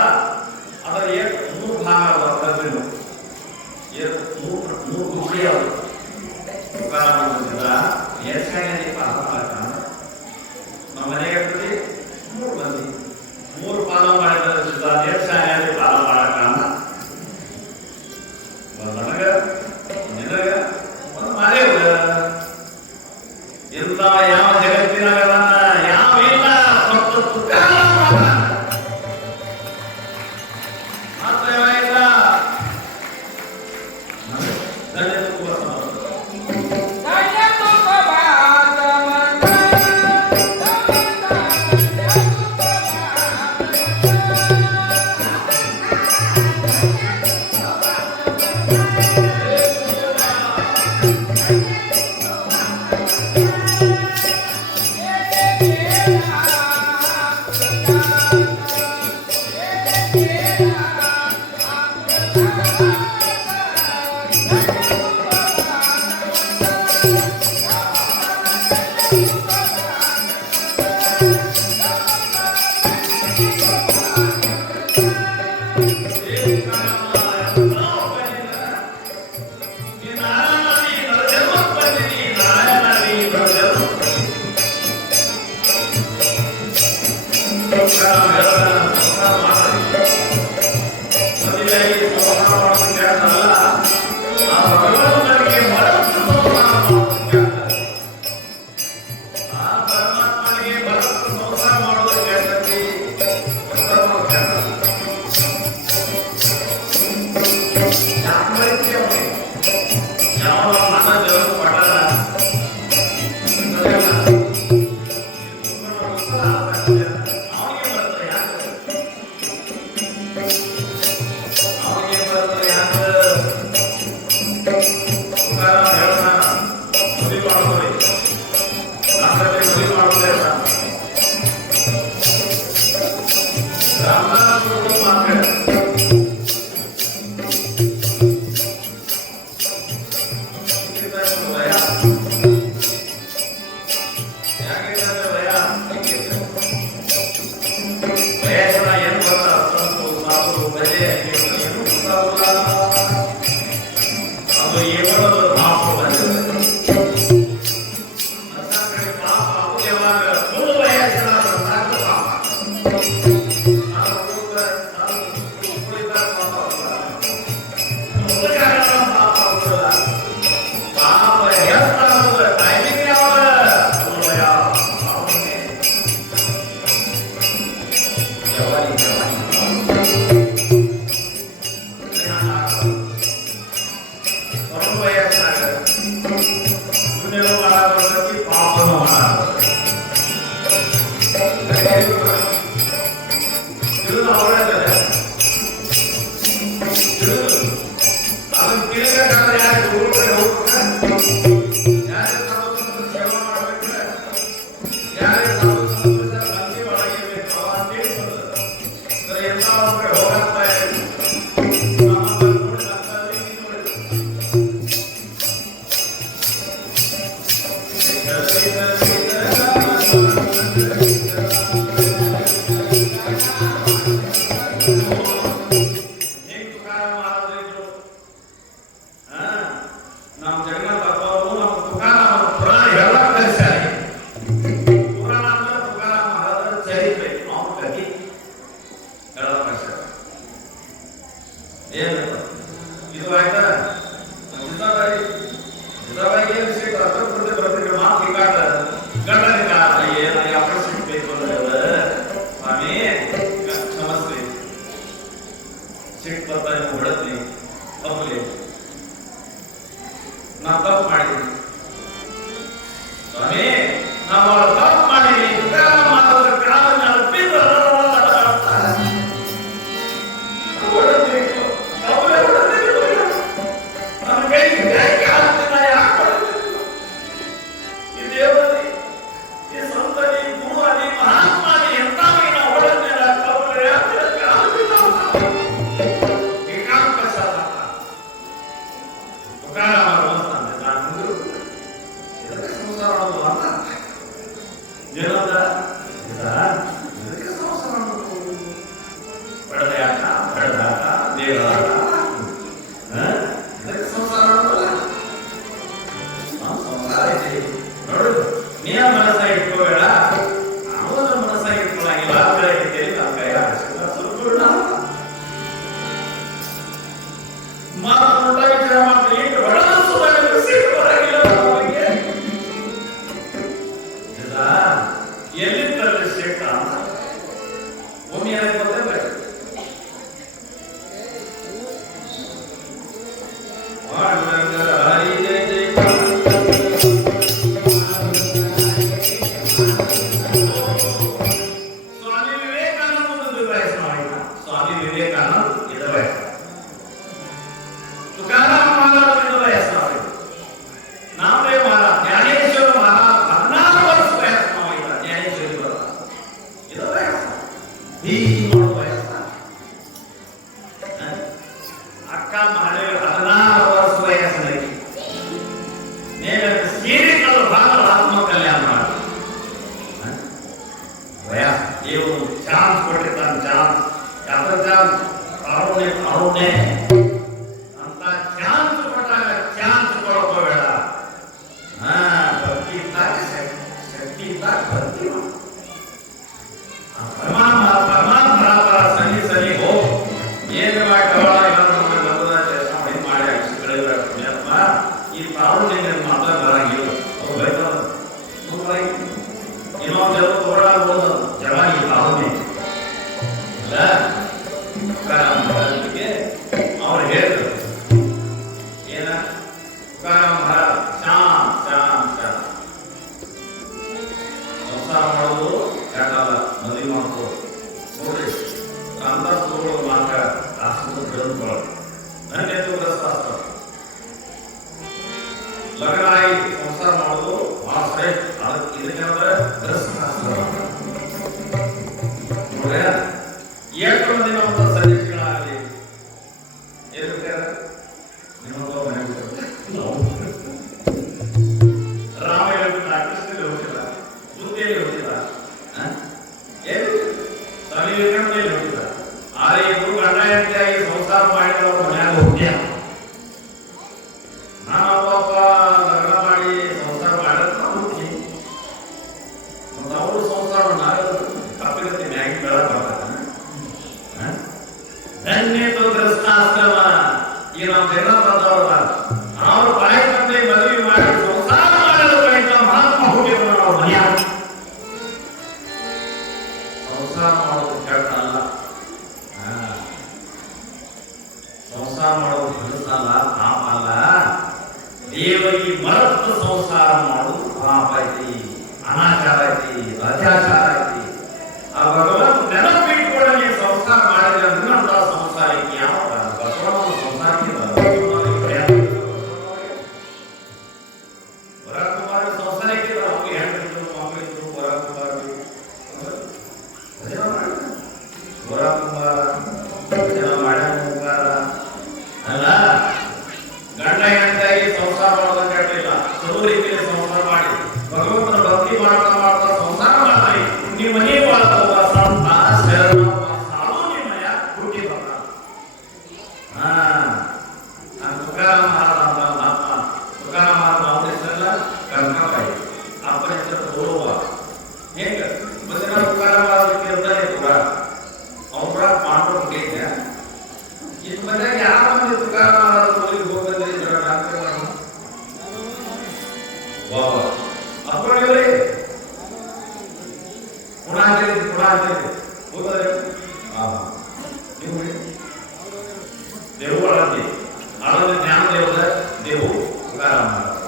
ಅದರ ಏನ್ 3 ಭಾಗ ಬರ್ತದೆ ಮೂರು ಗುಡಿ ಅವರು ತುಕಾರಾಮ್ ಎಷ್ಟಾಗಿ ನಮ್ಮ ಮನೆಗೆ ಇರ್ತದೆ 3 ಮಂದಿ 3 ಪಾಲ ಮಾಡಿದ್ರೆ ಎಷ್ಟಾಗಿ ಪಾಲ ಮಾಡಕ ನನಗ ನಿನಗ ಒಂದು ಮನೆ ಎಂತ ಯಾವ ಜಗತ್ತಿನಾಗ ಯಾವ ಇಲ್ಲ ಯಾವ ಮಾತ ಪಠಣ ಹೇಳ್ತಾರ ಟೈಮಿಂಗ್ ಯಾವಾಗ ಅಲ್ಲಯ್ಯ, ಅವನೇ. ಜವಾರಿ ಜವಾರಿ ಸ್ವಲ್ಪ ವಯಸ್ಸಾಗ ಮುಂದೆನೂ ಮಾಡಾಕಿ ಪಾಪನೂ ಮಾಡಾಕಿ ಇದು ಅವರೇ ಅದನ್ನು ಕೇಳಬೇಕಾದ್ರೆ ಯಾರು ಹೋಗ್ತಾರೆ ಯಾರೇ ಸಾಧು ಸೇವಾ ಮಾಡ್ಬೇಕ್ರೆ ಯಾರೇ ಸಾಧು ಸಂಧಿ ಒಳಗಿರ್ಬೇಕು ಅಂತೇಳಿ ಬಂದದ್ದು ಎಲ್ಲ ಒಬ್ಬರೇ ಹೋಗ್ತಾ ಇದ್ರು ನೋಡಿ ನಮ್ಮ ಜಗನ್ನಾಥ ಅವರು ನಮ್ಮ ತುಕಾರಾಮ ಪುರಾಣ ಹೇಳಕ್ ಕಲಿಸ್ಯಾರೆ. ಪುರಾಣ ಅಂದ್ರೆ ತುಕಾರಾಮ ಮಹಾರಾಜರ ಚರಿತ್ರೆ, ಅವನ ಕಥೆ ಹೇಳಕ್ ಕಲಿಸ್ಯಾರೆ. ಏನು ಇದು ಆಯ್ತಾ? ಜಿತಾಬಾಯಿ ಏನು ಸಿಕ್ಕ ಅದ್ರ ಪ್ರತಿ ಬರ್ತಿದ್ರೆ ಮಾತು ಕಾಟ ಗಂಡನ ಕಾಟ ಏನು ಯಾವ ಸಿಗ್ಬೇಕು ಅಂದ್ರೆ ಸ್ವಾಮಿ ಕ್ಷಮಸ್ರಿ ಸಿಟ್ಟು ಬರ್ತಾ ನೀವು ಹೊಡತ್ರಿ ತಪ್ಪಲಿ ನಾ ತಪ್ಪು ಮಾಡಿದ್ದೀನಿ ಸ್ವಾಮಿ, ನಾವು ತಪ್ಪು ಮಾಡಿದೀವಿ ಮಾತಾಡಿದ್ರೆ ಕಾಲ ನನ್ನ ಕೈ ಯಾಕೆ ಆಗ್ತಿಲ್ಲ, ಯಾಕೆ ಹೊಡೆದಿಲ್ಲ? ಈ ದೇವರಲ್ಲಿ ಈ ಸಂತನಿ ಗುರುವನಿ ಮಹಾತ್ಮನಿ ಎಂತಾಗಿ ನಾವು ಹೊಡೆದಿಲ್ಲ ಕಬ್ಬು ಯಾಕೆ ಆಗ್ತಿಲ್ಲ ಏಕಾಂತ ಪಶ್ಚಾತ್ತಾಪ ತುಕಾರಾಮ ಏನಂದ ಇದಕ್ಕೆ ಸಂಸಾರ ಬಡದಾಟ ಬಡದಾಟ ದೇವರಾಟ ಇದಕ್ಕೆ ಸಂಸಾರ ಸಂಸಾರ ಐತಿ ನೋಡು. ನೀ ಮನಸ್ಸಾಗಿ ಇಟ್ಕೋಬೇಡ, ಅವನ ಮನಸ್ಸಾಗಿ ಇಟ್ಕೊಳ್ಳಂಗಿಲ್ಲ. ಆಗಿದ್ದೇನೆ ನಮ್ಮ ಕೈ ಸ್ವಲ್ಪ ಮಾತು ವಿಚಾರ ಮಾಡ್ತೀನಿ ಎಲ್ಲಿಂದ ಶೇಖ ಒಮ್ಮೆ ಏನಾಗ್ತದೆ ಸ್ವಾಮಿ ವಿವೇಕಾನಂದ ವಯಸ್ಸು ಮಾಡಿದ. ಸ್ವಾಮಿ ವಿವೇಕಾನಂದ ಇದ ವಯಸ್ಸು, ತುಕಾರಾಮ ಮಹಾರಾಜ ವಯಸ್ಸು ಮಾಡಿದ, ನಾಮದೇವ ಮಹಾರಾಜ, ಜ್ಞಾನೇಶ್ವರ ಮಹಾರಾಜ 16 ವರ್ಷ ವಯಸ್ಸು ಮಾಡಿದ. ಜ್ಞಾನೇಶ್ವರಿ ಬರ ಇದ ವಯಸ್ಸು ವಯಸ್ಸ ಅಕ್ಕ ಮಹಾದೇವ 16 ವರ್ಷ ವಯಸ್ಸಿನಲ್ಲಿ ನೇರ ಸೀರೆಗಳು ಭಾಳ ಆತ್ಮ ಕಲ್ಯಾಣ ಮಾಡಿ ವಯಸ್ಸು ನೀವು ಚಾನ್ಸ್ ಕೊಟ್ಟಿರ್ತಾನೆ. ಚಾನ್ಸ್ ಯಾವ್ದು ಚಾನ್ಸ್? ಅವನೇ ಅಂತ ಚಾನ್ಸ್ ಕೊಟ್ಟಾಗ ಚಾನ್ಸ್ ಕೊಡ್ಕೋಬೇಡ. ಭಕ್ತಿ ಇದ್ದಾಗ ಶಕ್ತಿ ಇದ್ದಾಗ ಭಕ್ತಿ ಪರಮಾತ್ಮ ಸನಿ ಸನಿ ಹೋ ಏನು ಮಾಡಿ ಈ ಪ್ರಾಬ್ಲಮ್ ಮಾತ್ರ ಬರಂಗಿಲ್ಲ. ಇನ್ನೊಂದು ಜನ ಓಡಾಡ್ಬೋದು ಜವಾನಿ ಪ್ರಾಬ್ಲಮ್ ಇಲ್ಲ. ಅವ್ರು ಹೇಳಿದ್ರು ಏನ ಶಾಂತ್ ಶಾಂತ್ ಶಾಂತ್ ಸಂಸಾರ ಮಾಡೋದು ಯಾಕಲ್ಲ ಮದುವೆ ಮಾಡ್ಕೋದು ನೋಡ್ರಿ ಅಂತ ತಗೊಳ್ಳೋದು ಮಾತ್ರ ಆಸ್ಪತ್ರೆ ಗ್ರಂಥಗಳು ನನಗೆ ಶಾಸ್ತ್ರ ಲಗ್ನ ಆಗಿ ಸಂಸಾರ ಮಾಡೋದು ಬಹಳ ಶ್ರೇಷ್ಠ. ಅದಕ್ಕೆ ಇದಕ್ಕಂದ್ರೆ ಶಾಸ್ತ್ರ ನೋಡ್ರಿ ಎಷ್ಟು ಮಂದಿ ನಮ್ಮ ಸನ್ಯಾಸಿಗಳಾಗಲಿ ರಾಮ ಹೇಳ್ತಿಲ್ಲ, ಕೃಷ್ಣಲ್ಲಿ ಹೋಗಿಲ್ಲ, ಬುದ್ಧಿಯಲ್ಲಿ ಹೋಗಿಲ್ಲ, ಸ್ವಾಮಿ ವಿವೇಕಾನಂದಲ್ಲಿ ಹೋಗಿಲ್ಲ. ಆದರೆ ಇಬ್ಬರು ಗಂಡ ಹೆಂಡತಿಯಾಗಿ ಸಂಸಾರ ಮಾಡಿದವರು ಮನ್ಯಾಗ ಹೋಗ್ತೀಯ. ನಾನು ಒಬ್ಬ ಲಗ್ನ ಮಾಡಿ ಸಂಸಾರ ಮಾಡಿದ್ರೆ ಹುಚ್ಚಿ ಅಂತ ಸಂಸಾರ ಮಾಡುದು ಪಾಪ ಐತಿ, ಅನಾಚಾರ ಐತಿ, ಅತ್ಯಾಚಾರ ಐತಿ. ಆ ಭಗವಂತ ನೆನಪಿಟ್ಕೊಂಡು ನೀವು ಸಂಸಾರ ಮಾಡಿದ್ರೆ ನಿನ್ನಂತ ಸಂಸಾರಕ್ಕೆ ಯಾವ ಬಸವಣ್ಣನ ಸಂಸಾರಕ್ಕೆ ವರಕುಮಾರ ಸಂಸಾರಕ್ಕೆ ಅವ್ರಿಗೆ ಹೆಣ್ಣಿದ್ರು ಮಕ್ಕಳಿದ್ರು ವರಕುಮಾರ ಮಾಡ್ಯಾರ ಅಲ್ಲ. ಗಂಡ ಹೆಂಡತಿಯಾಗಿ ಸಂಸಾರ ಮಾಡೋದು ಕೆಟ್ಟಿಲ್ಲ, ಚಲೋ ರೀತಿಯಲ್ಲಿ ಸಂಸಾರ ಮಾಡಿ ಭಗವಂತನ ಭಕ್ತಿ ಮಾಡ್ತಾ ಮಾಡ್ತಾ ಸಂಸಾರ ಮಾಡ್ತಾರೆ. ನೀವು ಮನೆ ಮಾಡ್ತಾವ ಸಂತ ಸಾಲು ನಿಮ್ಮಯ ಹುಟ್ಟಿ ಬಂದ. ತುಕಾರಾಮ ಮಹಾರಾಜ ನಮ್ಮ ತುಕಾರಾಮ ಮಹಾರಾಜ ಅವನ ಹೆಸರೆಲ್ಲ ಕರ್ಕಬಾಯಿ, ಅಪ್ಪನ ಹೆಸರು ಗೌರವ. ಹೇಗ ಬಸವ ತುಕಾರಾಮ ಮಹಾರಾಜ ಇರ್ತಾರೆ ಕೂಡ ಅವ್ರ ಮಾಡ್ಕೊಂಡು ಕೇಳಿದ್ದೆ. ಇನ್ನು ಮನ್ಯಾಗ ಯಾವ ಮಂದಿ ತುಕಾರಾಮ ಮಹಾರಾಜ ಊರಿಗೆ ಹೋಗಂದ್ರೆ ಅಪ್ಪಳಿವ್ರಿ ಪುಣ ಹೋದರೆ ದೇವು ಅಳಂದಿ ಅಳಂದಿ ಜ್ಞಾನ ದೇವದ ದೇವು ತುಕಾರಾಮ ಮಹಾರಾಜ.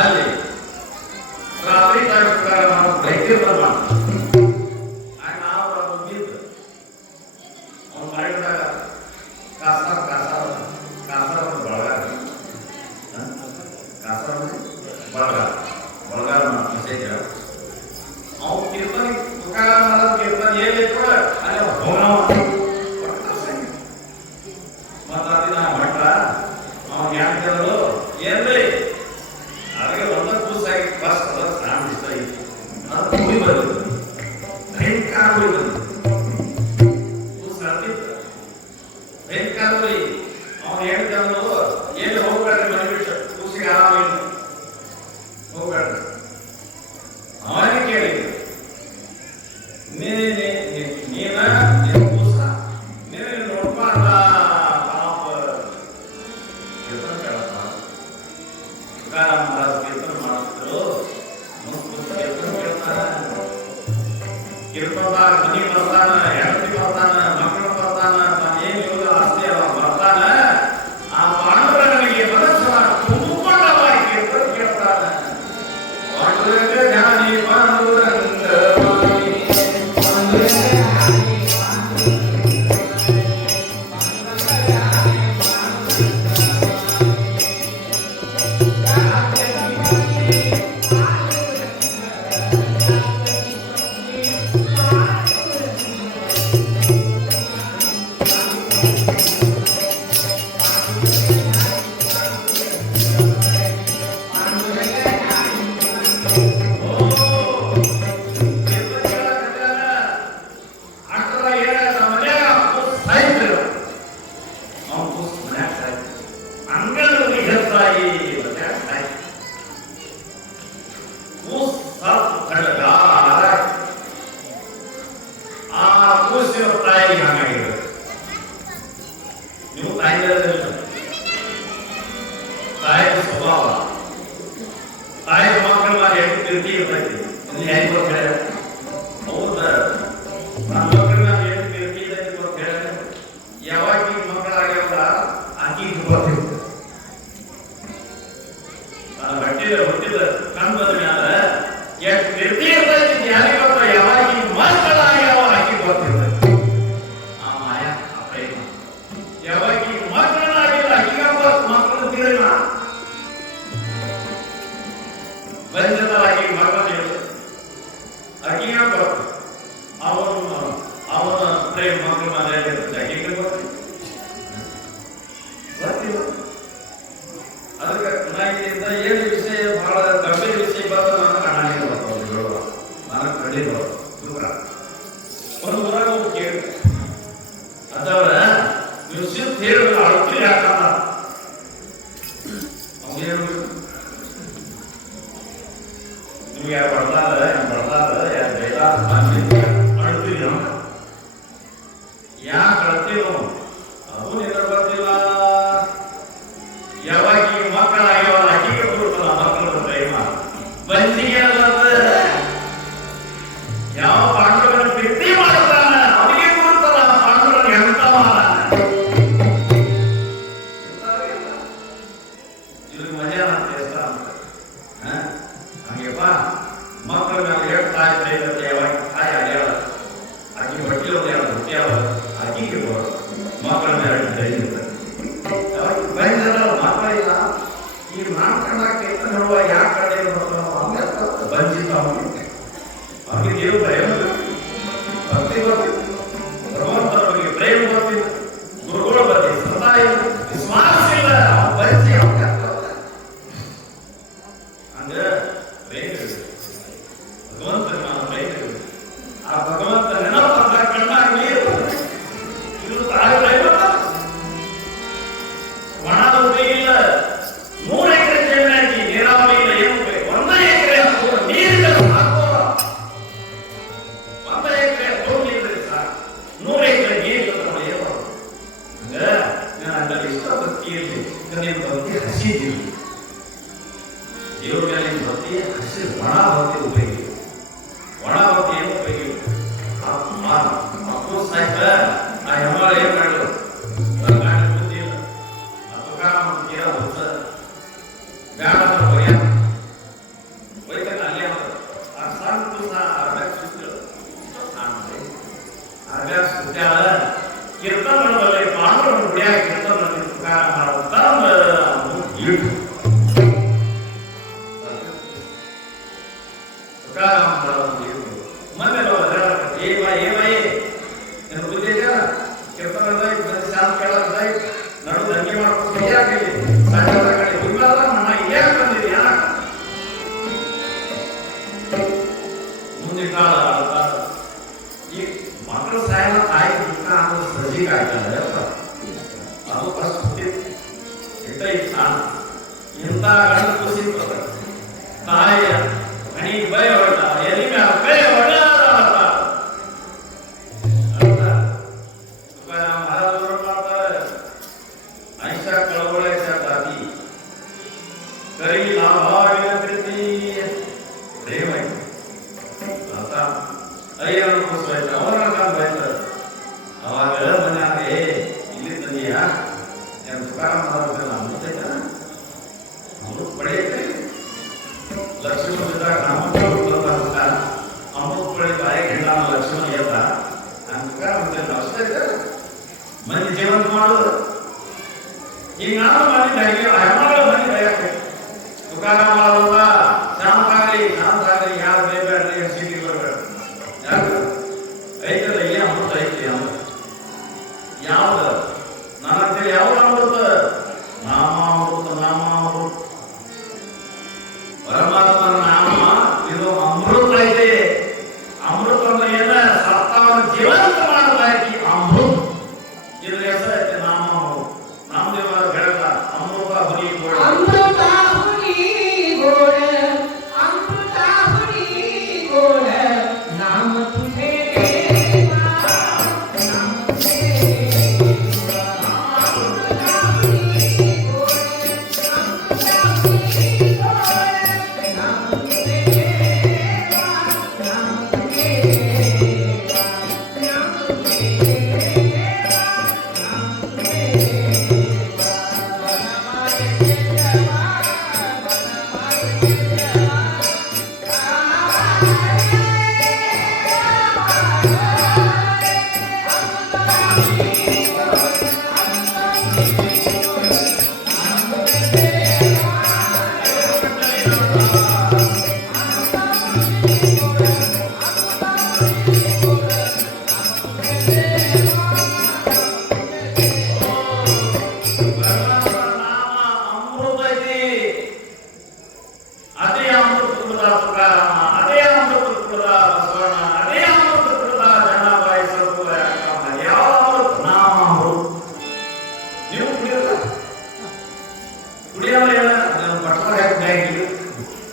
ಅಲ್ಲಿ ರಾತ್ರಿ ತುಕಾರಾಮ ದೈತ್ಯ ಪ್ರಮಾಣ ಅವನು ಹೇಳ್ತಾನು ಎಲ್ಲಿ ಹೋಗ್ಬೇಡ್ರಿ ಮನೆ ಬಿಟ್ಟು ಕೂಸಿಗೆ ಆರಾಮ ಹೋಗ್ಬೇಡ್ರಿ. ಅವನಿಗೆ ಕೇಳಿ ನೀನ ಕೂಸ ನೀನು ನೋಡ್ಕೊಂಡ ಪಾಪ ಕೀರ್ತನ ಕೇಳಪ್ಪ. ತುಕಾರಾಮ ಮಹಾರಾಜ ಕೀರ್ತನ ಮಾಡಿದ್ರು, ಕೀರ್ತನ ಕೇಳ್ತಾರ. ಕೀರ್ತನದಾಗ ಮನಿ ಬರ್ತಾನ, ಹೆಂಡತಿ ಬರ್ತಾನ, ಮಕ್ಕಳು ಬರ್ತಾನ, ಏನು ಆಸ್ತಿ ಅಲ್ಲ ಬರ್ತಾನ. ಆ ಪಾಂಡುರಂಗನಿಗೆ ಮನಸ್ಸನ್ನ ತುಂಬಕೊಂಡವಾಗಿ ಕೀರ್ತನ ಕೇಳ್ತಾನ. ಪಾಂಡುರಂಗ ಜ್ಞಾನಿ ಪಾಂಡುರಂಗ ನೀವು ತಾಯಿ ಸ್ವಭಾವ ತಾಯಿ ಮಕ್ಕಳ ಮಾಡಿ ಎಷ್ಟು ತಿರುಗಿ ಇರ್ತೈತಿ ಹೆಂಗ್ ಗೊತ್ತೇ ಹೌದ. ನನ್ನ ಮಕ್ಕಳ ನಾನು ಎಷ್ಟು ತಿರುಗಿ ಇರ್ತೈತಿ ಗೊತ್ತೇ ಯಾವಾಗ ಈಗ ಮಕ್ಕಳಾಗ್ಯಾವ ಆಕಿಗೆ ಗೊತ್ತಿತ್ತು. ನಾನು ಹುಟ್ಟಿದ ಕಣ್ ಬಂದ ಮ್ಯಾಲ ಎಷ್ಟು ತಿರುಗಿ ಇರ್ತೈತಿ ಯಾರಿಗೆ ಗೊತ್ತ. ಯಾವಾಗ ಈಗ ಮಕ್ಕಳಾಗ್ಯಾವ ಆಕಿಗೆ ಗೊತ್ತಿರ್ತೈತಿ. ಆ ಮಾಯ ಆ ಪ್ರೇಮ ಯಾವಾಗ ಈಗ ಮಕ್ಕಳಾಗಿಲ್ಲ ಈಗ ಮಕ್ಕಳು ತಿಳಿಲ್ಲ ಬಂಧನವಾಗಿ ಮಗನಿಲ್ಲ ಅಗಿಯ ಬರ್ತದೆ. ಅವನ ಪ್ರೇಮ ಮಕ್ಕಳು ಮನೆಯಲ್ಲಿ ಅಗಿಗೆ ಬರ್ತೀವಿ ಅದಕ್ಕೆ ಕಣ್ಣಾಗಿಯಿಂದ ಏನು ವಿಷಯ ಬಹಳ ಗಂಭೀರ ವಿಷಯ ಬಂದ್ರೆ ನಾನು ಕಣ್ಣಾಗಿ ಬರ್ತಾವೆ ಹೇಳುವ ನಾನು ಕಣ್ಣಿ ಬರ್ತದೆ. ಒಂದು ಊರಾಗ ಹೋಗಿ ಕೇಳಿ ಅದವರ ನೀವು ಸಿದ್ಧ ಹೇಳಿ ಅಳ್ತೀರಿ ಯಾಕಂದ ಅವನೇನು ನಿಮ್ಗೆ ಯಾರು ಬರ್ತಾರ ಯಾರು ಬೇಡ ಅಳ್ತೀರಿ ಯಾಕೆ ಅಳ್ತೀವಿ ಅದು ನಿನ್ನ ಬರ್ತಿಲ್ಲ. ಯಾವಾಗ ಈಗ ಮಕ್ಕಳಾಗ್ಯಾವ ಅಕ್ಕಿಗೆ ಕೊಡ್ತಲ್ಲ ಮಕ್ಕಳ ಪ್ರೇಮ ಬಂದಿಗೆ ಯಾವ ಪಾಂಡವನ ಪ್ರೀತಿ ಮಾಡ್ತಾನ ಅವನಿಗೆ ಕೊಡ್ತಲ್ಲ ಪಾಂಡವನ ಎಂತ ಮಾಡ ಇದ್ರ ಮಜಾ ಅಂತ ಹಂಗೆಪ್ಪ ಮಕ್ಕಳ ಮೇಲೆ ಎಷ್ಟು ತಾಯಿ ಬೈಕತ್ತೆ ಯಾವಾಗ ತಾಯಿ ಅಡ್ಯಾಳ ಆಕಿ ಬಟ್ಟೆ ಹುಟ್ಟ್ಯಾವ ಆಕಿಗೆ ಮಕ್ಕಳ ಮೇಲೆ ಬೈದಲ್ಲ ಮಕ್ಕಳಿಲ್ಲ ಈ ಮಾಡ್ಕೊಂಡಾಕ ನೋಡುವ ಯಾವ ಕಡೆ ಬಂಜಿತ ಅವನಿಗೆ ದೇವ್ ಭಯ ಭಕ್ತಿ ಬರ್ತಿತ್ತು ಭಗವಂತನ ಬಗ್ಗೆ ಪ್ರೇಮ ಬರ್ತಿತ್ತು ಗುರುಗಳು ಬರ್ತಿತ್ತು ಸದಾ ವಿಶ್ವಾಸ ಇಲ್ಲ ಬಯಸಿ ಹಂಗ ಪ್ರೇಮ ಭಗವಂತನ ಪ್ರೇಮ ಆ ಭಗವಂತ ನೆನಪಂತ ಕಣ್ಣಾಗ ನೀರು ಇದು ತಾಯಿ ಪ್ರೇಮ ಒಣದ ಉಪಯೋಗಿಲ್ಲ 3 ಎಕರೆ ಜಮೀನಾಗಿ ನೀರಾವರಿ ಇಲ್ಲ ಏನು ಬೇಕು 1 ಎಕರೆ ನೀರಿಲ್ಲ ಸಾಕು 1 ಎಕರೆ ತೋರ್ಲಿದ್ರೆ ಸಾಕು 100 ಎಕರೆ ನೀರು ಏನು ಹಂಗ ನಾನು ಅದರಲ್ಲಿ ಇಷ್ಟ ಭಕ್ತಿ ಇರಲಿ ನೀನು ಭಕ್ತಿ ಹಸಿದಿಲ್ಲ ದೇವ್ರ ಮೇಲೆ ಭಕ್ತಿ ಹಸಿ ಒಣ ಭಕ್ತಿ ಉಪಯೋಗ ಒಣ ಭಕ್ತಿ ಏನು ಉಪಯೋಗ ಅಪ್ಪು ಸಾಯ್ತ ಆ ಹೆಮ್ಮಳ ಏನ್ ಮಾಡಿದ್ರು ಬುದ್ಧಿಲ್ಲ ತುಕಾರಾಮ ಹೊಸ ಬ್ಯಾಡ ಬೈತಾಗ ಅಲ್ಲೇ ಆ ಸಣ್ಣ ಅಭ್ಯಾಸ ಸುತ್ತಾಳ ಕೀರ್ತನ ಬರಲಿ ಪಾಂಡವನ ಗುಡಿಯಾಗ ಕೀರ್ತನ ತುಕಾರಾಮ ಇಟ್ಟು ಮುಂದಿನ ಕಾಲ ಈ ಮಕ್ಕಳು ಸಾಯಲ್ಲ ತಾಯಿ ದುಃಖ ಅನ್ನೋದು ಸಜ್ಜಿಗೆ ಆಗ್ತದೆ ಅದು ಫಸ್ಟ್ ಇಂಥ ಗಂಡ ಖುಷಿ ತಾಯಿಯ ಹಣಿ ಭಯ ಹೊಡ ಎಲ್ಲಿ ಕೈ ಹೊಡ ಐಷಾ ಕಳವಳ ಜಾತಿ ಕರಿ ಲಾಭಾಗಿರತಿ ಪ್ರೇಮ ಆತ ಅಯ್ಯನ ಕೂಸಾಯ್ತು ಅವರ ಕಾಲ ಬೈತಾರೆ ಅವಾಗ ಮನ್ಯಾಗ ಇಲ್ಲಿ ತಂದೀಯ ಏನು ತುಕಾರಾಮ ಮಾಡೋದಿಲ್ಲ ಮುತ್ತೈತ ಅಮೃತ ಪಡೆಯುತ್ತೆ ಲಕ್ಷ್ಮಣ ಇದ್ದಾಗ ಅಮೃತ ಅಮೃತ ಪಡೆ ಬಾಯಿ ಹೆಣ್ಣ ಲಕ್ಷ್ಮಣ ಎತ್ತ ನಾನು ತುಕಾರಾಮ ಅಷ್ಟೇ ಮಂದಿ ಜೀವಂತ ಮಾಡೋದು ಈಗ ನಾನು ಮಂದಿ ಹೆಣ್ಮಗಳು ಮಂದಿ ದಯಕ್ಕೆ ತುಕಾರಾಮ ಮಾಡೋದ ಶಾಂತಾಗಲಿ ಯಾರು ಬೇಬೇಡ್ರಿ ಸಿಟಿ ಬರಬೇಡ ಯಾರು ಐತದ ಈ ಅಮೃತ ಐತಿ ಅಮೃತ ಯಾವ್ದು ನಾನಂತೇಳಿ ಯಾವ ಅಮೃತ ನಾಮಾಮೃತ ಪರಮಾತ್ಮನ ನಾಮ ಇದು ಅಮೃತ ಐತಿ ಅಮೃತ ಅಂದ್ರೆ ಏನ ಸತ್ತವನ ಜೀವಂತ ಮಾಡಲಾಗಿ ಅಮೃತ ಇದ್ರ ಹೆಸರು ಐತಿ ನಾಮಾಮೃತ ನಾಮದೇವರ ಹೇಳಲ್ಲ ಅಮೃತ ಹುಲಿ ಗೋಳ नाम तुझे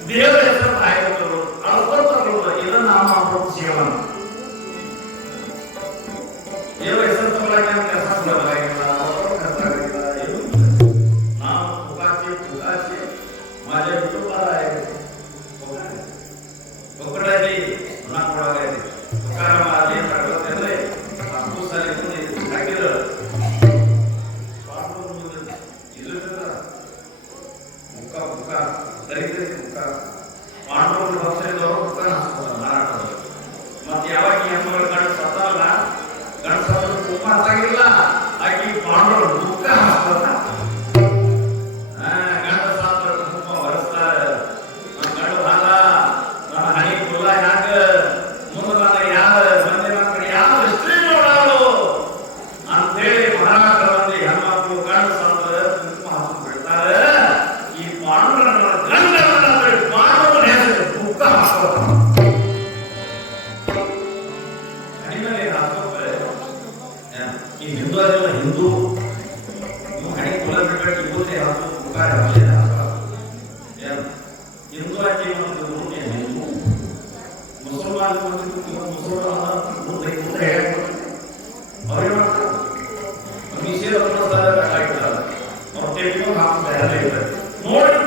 ದೇವರ ಹೆಸರು ಆಯ್ತು ಅಳ್ಕೊಳ್ತಾರಲ್ಲ ಇದನ್ನ ನಾಮ ಅಮೃತ ಜೀವನ ದೇವರ ಹೆಸರು ತಗೊಳ್ಳಕ್ಕೆ ಕೆಲಸ ಬರಲಾಗಿಲ್ಲ ಏನು ನಾವು ಪುಕಾಚಿ माझ्या विठोबाला आहे ಒಕ್ಕಡಾಗಿ ಗುಣ ಕೊಡಲಾಗಿದೆ ತುಕಾರಾಮ ಅದೇ ಪ್ರಕೃತಿಯಲ್ಲೇ ಅಪ್ಪುಸಾಲಿ ಹಾಕಿದ್ರು ಮುಖ ದರಿದ್ರರಿಗೆ ಮುಖ ಪಾಂಡವರು ಭಕ್ತರಿದ್ದವರು ಮುಖ ಹಾಕ್ತಾರೆ ಮಾರಾಟದವರು. ಮತ್ತೆ ಯಾವಾಗ ಈ ಹೆಣ್ಣುಗಳು ಗಂಡ ಸತ್ತಲ್ಲ, ಗಂಡ ಸತ್ತ ಮುಖ ಹತ್ತಾಗಿಲ್ಲ, ಆಕಿ ಪಾಂಡವರು ಮುಖ ಹಾಕ್ತಾರ. ಗಂಡ ಸತ್ತ ಮುಖ ಹೊರಸ್ತಾರೆ. ನನ್ನ ಗಂಡ ಭಾಗ ನನ್ನ ಹಣಿ ಕುಲ್ಲ ಹ್ಯಾಂಗ ಮುಂದೆ ನನ್ನ ಯಾವ ಮಂದಿ ನನ್ನ ಕಡೆ ಯಾವ ಸ್ತ್ರೀ ನೋಡಾಳು ಅಂತೇಳಿ ಮಹಾರಾಜ ಮಂದಿ ಹೆಣ್ಮಕ್ಳು ಗಂಡ ಸತ್ತ ಮುಖ ಹಾಕಿ ಬಿಡ್ತಾರೆ. ಈ ಪಾಂಡವರ ಗಂಡನ ಪಾಂಡವನ ಹೆಸರು ಮುಖ ಹಾಕೋದು ಈ ಹಿಂದೂ ಅದೆಲ್ಲ ಹಿಂದೂ ನೀವು ಹಣೆ ಕುಲ ಬಿಟ್ಟು ಇವತ್ತೇ ಹಾಕೋ ಮುಖ ಏನು ಹಿಂದೂ ಆಗಿ ಒಂದು ಹಿಂದೂ ಮುಸಲ್ಮಾನ್ ಮುಸಲ್ಮಾನ ಅವ್ರಿಗೆ ಮಾಡ್ತಾರೆ ಮೀಸೆ ಆಗಿರ್ತಾರೆ ಅವ್ರು ತೆಗೆದುಕೊಂಡು ಹಾಕ್ತಾರೆ ನೋಡಿ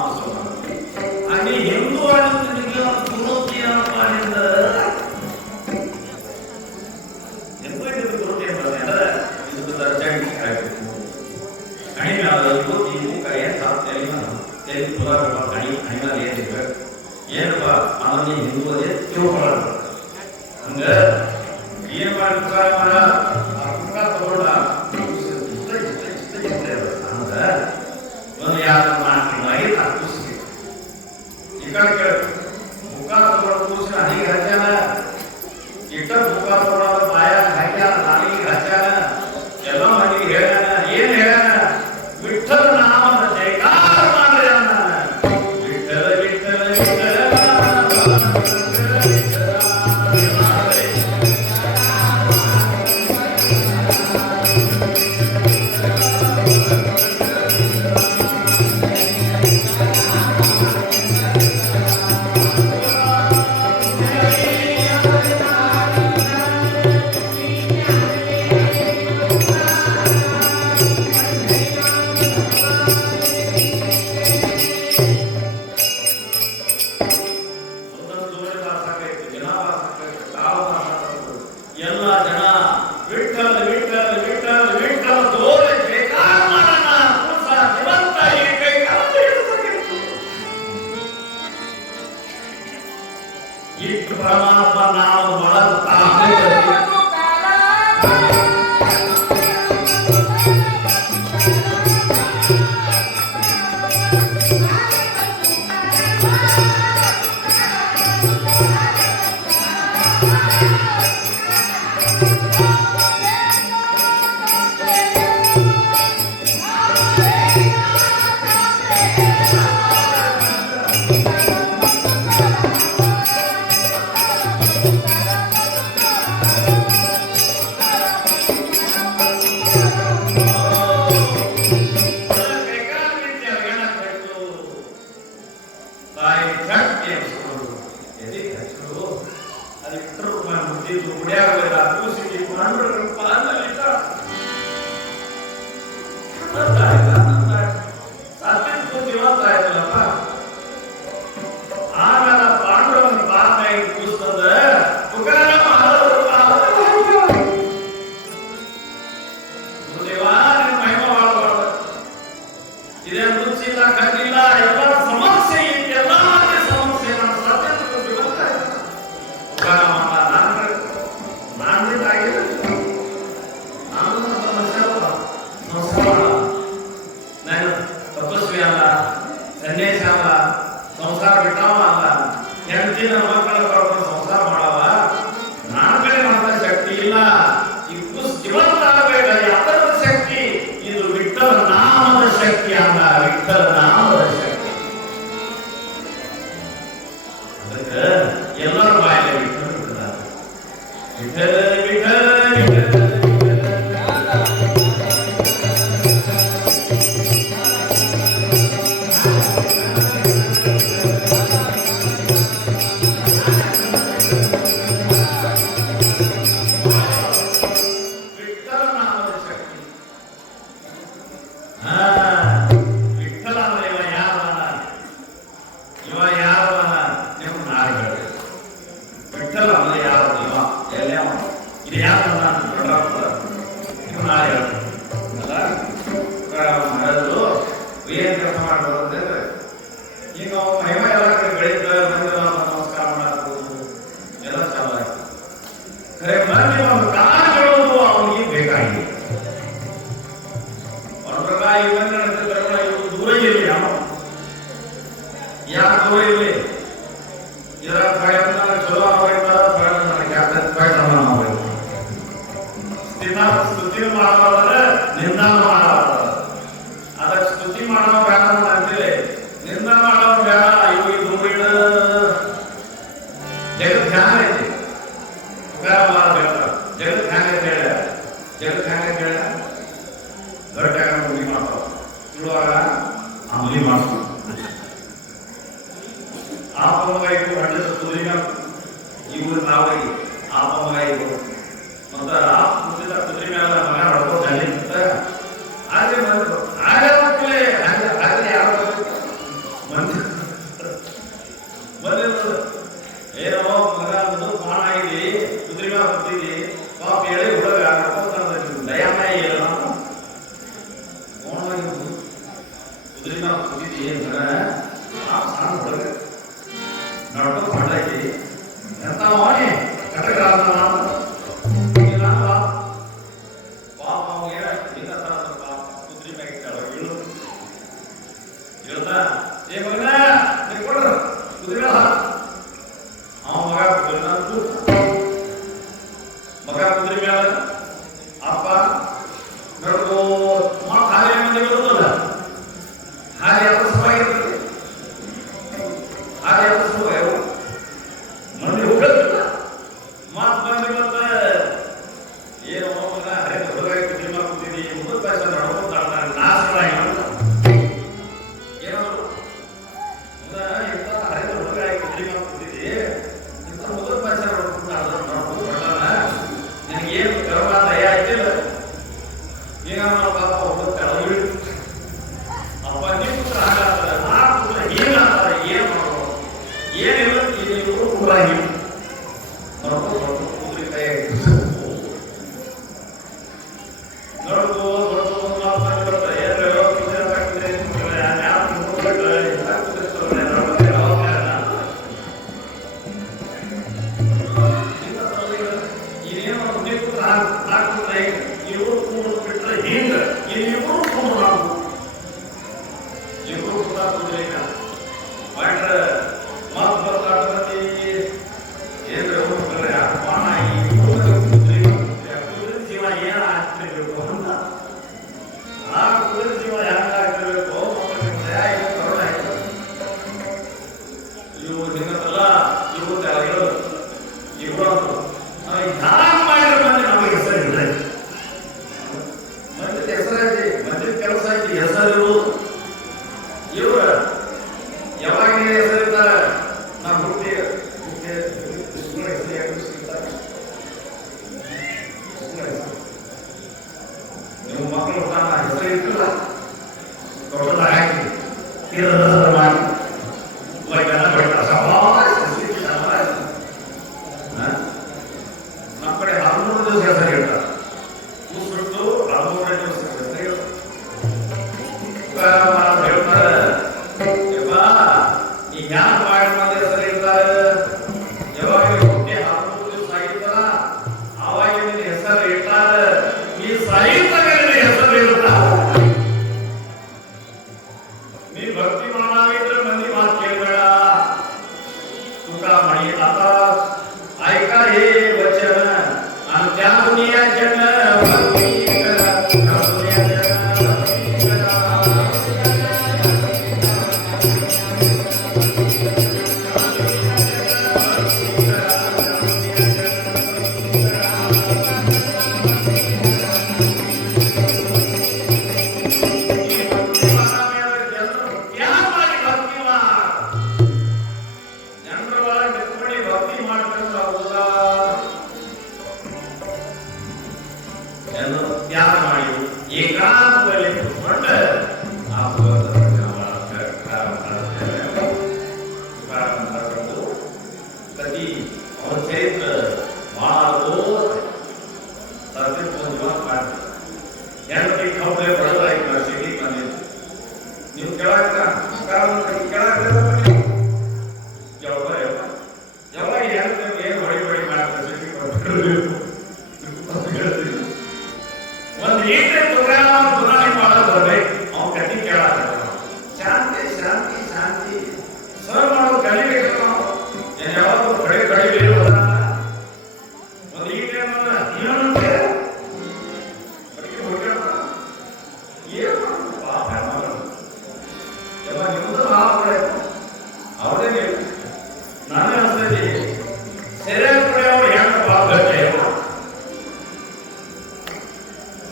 ಮುಸಲ್ಮಾನ ಹಾಗೆ ಹಿಂದೂ ಅನ್ನೋದಕ್ಕೆ ಒಂದು ಗುರುತಿ ಏನಪ್ಪ ಅಂದ್ರೆ ಏನಪ್ಪ ಅವನಿಗೆ ಹಿಂದೂ ಅದೇ ತಿಳ್ಕೊಳ್ಳೋದು ಹಂಗ ಏನ್ ಮಾಡ್ತಾರೆ ಮುಖ ತಗೊಂಡ ಒಂದು ಯಾರು ಮಾಡ್ತೀವಿ ಕೂಸಿ ಈ ಕಡೆ ಮುಖ ತಗೊಂಡು ಕೂಸಿನ ಹನಿಗೆ ಹಚ್ಚಾನ ಇಟ್ಟ ಮುಖ ತಗೊಂಡು ಬಾಯ ಹಾಕ್ಯಾನ ನಾಲಿಗೆ ಹಚ್ಚಾನ ಎಲ್ಲ ಮಂದಿಗೆ ಹೇಳ್ಯಾನ ಏನ್ ಹೇಳ್ಯಾನ ವಿಠಲ ನಾಮದ ಜಯಕಾರ ಮಾಡ್ರಿ ಅಂದಾನ. ವಿಠಲ ವಿಠಲ ವಿಠಲ ಎಲ್ಲ ಜನ ವಿಠಲ ವಿಠಲ ವಿಠಲ ವಿಠಲ ತೋರೆ ಬೇಕಾದ ಮಾಡೋಣ ಜೀವಂತ ಈ ಕೈ ಇಟ್ಟು ಪರಮಾತ್ಮ ನಾವು ಬಳಸ್ತಾ ಆಮೇಲೆ ಪಾಂಡವನ ಬಾಯಿ ಕೂಸ್ತದ ಮಹಿಮಾ ಮಾಡಬಾರ್ದು. ಇದೇ ಮುಚ್ಚಿಲ್ಲ ಕಣ್ಣಿಲ್ಲ ಎಲ್ಲರ ಸಮಸ್ಯೆ ಎಲ್ಲ ಸಮಸ್ಯೆ ನಮ್ಮ ಸತ್ಯ ತಪಸ್ವಿ ಅಲ್ಲ, ಸನ್ಯಾಸ ಅಲ್ಲ, ಸಂಸಾರ ಬಿಟ್ಟವ ಅಲ್ಲ, ಹೆಂಡತಿ ನನ್ನ ಮಕ್ಕಳ ಕರ್ಕೊಂಡು ಸಂಸಾರ ಮಾಡವ, ನನ್ನ ಕಡೆ ಮಾತ್ರ ಶಕ್ತಿ ಇಲ್ಲ. ಈ ಜೀವಂತ ಆಗಬೇಕ ಯಾವ್ದರ ಶಕ್ತಿ, ಇದು ವಿಠಲ ನಾಮದ ಶಕ್ತಿ ಅಲ್ಲ, ವಿಠಲ ನಾಮದ ಶಕ್ತಿ. ಅದಕ್ಕೆ ಎಲ್ಲರ ಬಾಯಲ್ಲಿ ವಿಠಲ ವಿಠಲ ವಿಠಲ ವಿಠಲ ವಿಠಲ ಅಂದ್ರೆ ಯಾರು? ಎಲ್ಲ ಬರ್ತೇನೆ. ಈಗ ಮಹಿಮ ಎಲ್ಲ ಕಡೆ ಬೆಳೀತ ನಮಸ್ಕಾರ ಮಾಡಬಹುದು ಎಲ್ಲ ಚಾಲ ಆಯ್ತು. ಖರೆ ಮನೆ ಒಂದು ಕಾಲ ಹೇಳೋದು ಅವನಿಗೆ ಬೇಕಾಗಿದೆ. ಅವನ ಪ್ರಕಾರ ಇವು ದೂರ ಇರಲಿ, ಅವನು ಯಾಕೆ ದೂರ ಇರಲಿ? ಇದರ ಪ್ರಯತ್ನ ಚಲೋ ಸ್ತುತಿ ಮಾಡಬಾರ್ದ್ರೆ ನಿಂದನ ಮಾಡಬಾರ್ದು. ಅದಕ್ಕೆ ಸ್ತುತಿ ಮಾಡೋ ಬೇಡ ಅಂತೇಳಿ ನಿಂದ ಮಾಡೋ ಬೇಡ. ಇವು ಇದು ಜಗತ್ ಧ್ಯಾನ ಐತಿ, ಜಗತ್ ಹ್ಯಾಂಗ ಕೇಳ, ಜಗತ್ ಹ್ಯಾಂಗ ಕೇಳ ದೊಡ್ಡ ಮುಗಿ ಮಾಡ್ತಾವ. ಇಳುವಾಗ ಆ ಮುಗಿ ಮಾಡ್ತಾವ. ಆಪಮಗಾಯಿಗೂ ಹಳ್ಳಿದ ಕುದುರಿನ ಇವರು ನಾವಾಗಿ ಆಪಮಗಾಯಿಗೂ ಮತ್ತೆ ಆ ಕುದುರೆ ಮೇಲೆ ಮಗ ಹೊಡ್ಕೊಂಡು ಅಲ್ಲಿಂದ ಹಾಗೆ ಬಂದರು. ಹಾಗೆ ಮಕ್ಕಳೇ ಹಾಗೆ ಯಾವ ಬಂದಿರ್ತದೆ. ಏನೋ ಮಗ ಬಂದು ಬಾಣ ಆಗಿ ಕುದುರೆ ಮೇಲೆ ಬರ್ತಿದ್ದಿ ಪಾಪ ಹೇಳಿ ಹುಡುಗ ದಯಾಮಯ ಇಲ್ಲ ನಾವು ಕುದುರೆ ಮೇಲೆ ಕೂತಿದ್ದಿ ಮಗ ಸಣ್ಣ ಹುಡುಗ ನಡ್ಕೊಂಡು ಮಾಡಾಕಿ ಎಂತ ಮಾಡಿ ಕಟಕ ಪಾಪ ಅವಾಗ ಹಿಂಗ ಕುದುರೆ ಮ್ಯಾಗ ಇಳು ಇಳ್ದ ಏ ಮಗನ ಕೊಡ್ರ ಕುದುರೆ ಅವ ಮಗ ಕುದುರೆ ಮ್ಯಾಲ ಅಪ್ಪ ನಡ್ಕೋ ಮಾತು ಹಾಗೆ ಮಂದಿ ಬರುತ್ತಲ್ಲ ಹಾಗೆ ಅದು ಸವಾಗಿರ್ತದೆ. ಹಾಗೆ ಅದು ಸುಖ ಮಂದಿ ಹೋಗಲ್ಲ ಮಾತು ಬಂದಿರುತ್ತ ಏನು ಮಗ ಹುಡುಗ ಕುದುರೆ ಮ್ಯಾಲ ಕೂತಿದ್ದಿ ಮುದ್ದು ಪಾಯಸ ನಡ್ಕೊಂತ ನಾಶ ಏನೋ ಇಂಥ ಹರಿದ ಹುಡುಗ ಕುದುರೆ ಮ್ಯಾಲ ಕೂತಿದ್ದಿ ಇಂಥ ಮುದ್ದು ಪಾಯಸ ನಡ್ಕೊಂತ ನಡ್ಕೊಂಡು ಬರಲ್ಲ ನಿನಗೇನು ಗರ್ವ ದಯ ಆಯ್ತಿಲ್ಲ. ಈಗ ಪಾಪ ಒಬ್ಬ ಕೆಳಗಿಳಿ ಅಪ್ಪ ನಿಮ್ಮ ಪುತ್ರ ಹಾಗಾಗ್ತದೆ ಆ ಪುತ್ರ ಹೀಗಾಗ್ತಾರೆ ಏನು ಮಾಡೋದು ಏನಿಲ್ಲ. ನೀವು ಊರಾಗಿ ಕುದುರೆ ಕೈ ನೋಡ್ಕೋ ಬರ್ತಾರೆ ಏನು ಇದೇನೋ ನೀವು ಪುತ್ರ ಹಾಕ್ತಾರೆ ಇವರು ಕೂಡ ಬಿಟ್ಟರೆ ಹಿಂಗ ಇವರು ಕೂಡ ನಾವು ಇವರು ಕೂಡ ಕುದುರೆ ಮಾಡ್ರೆ ಮಾತು ಬರ್ತಾಡ್ತಿ ಏನ್ರಿ ಹೋಗ್ತಾರೆ ಬಾಣ ಕುದುರೆ ಜೀವ ಏನ ಆಗ್ತಿರ್ಬೇಕು ಅಂತ ಆ ಕುದುರೆ ಜೀವ ಹೆಂಗ ಆಗ್ತಿರ್ಬೇಕು ಕರೋಣ ಆಯ್ತು. ಇವು ನಿನ್ನಲ್ಲ ಇವು ತೆಳಗಿಳು ಇವರು ಧ್ಯಾನ ಮಾಡಿರೋ ಮಂದಿ ನಮಗೆ ಹೆಸರಿಲ್ಲ. ಮಂದಿದ ಹೆಸರೈತಿ, ಮಂದಿದ ಕೆಲಸ ಐತಿ, ಹೆಸರು ಇವ್ರ ಯಾವಾಗ ಹೆಸರಿರ್ತಾರೆ ನಾವು ಹುಟ್ಟಿ ನೀವು ಮಕ್ಕಳು ಹುಟ್ಟಾಗ ಹೆಸರು ಇರ್ತಿಲ್ಲ ದೊಡ್ಡದ ಹಾಕಿ ಮಾಡಿ ನಮ್ಮ ಕಡೆ 13 ದಿವಸ ಹೆಸರು ಹೇಳ್ತಾರೆ. ಕೂಸ್ಬಿಟ್ಟು 13 ದಿವಸ ಹೆಸರು ಹೇಳ್ತಾರೆ. ಈ ಯಾರು ಮಾಡಿ ಮಂದಿ ಹೆಸರು ಇರ್ತಾರೆ. ಯಾವಾಗ ಹುಟ್ಟಿ 13 ದಿವಸ ಆಗಿರ್ತಾರ ಅವಾಗ ನಿನ್ನ ಹೆಸರು ಇರ್ತಾರೆ. ಈ ಸಾಹಿತ್ಯ ಹೆಸರು ಇರ್ತಾರೆ. ನೀ ಭಕ್ತಿ ಮಾಡಾಗಿದ್ರೆ ಮಂದಿ ಮಾತು ಕೇಳಬೇಡ. तुका म्हणी आता ऐका हे वचन आणि त्या दुनियाजन भक्ती करा, त्या दुनियाजन भक्ती करा. ಭಕ್ತಿ ಮಾಡ್ಕೊಂಡು ಯಾವಾಗ ನಿಮ್ದು ಮಹಾಪುರ ಅವ್ರದೇ ನೀವು ನನಗೆ ಅನ್ಸ್ತೈತಿ ಸರಿಯಾಗಿ ಕುಡಿಯೋ ಹೆಣ್ಣು ಭಾಳ ಗಟ್ಟಿ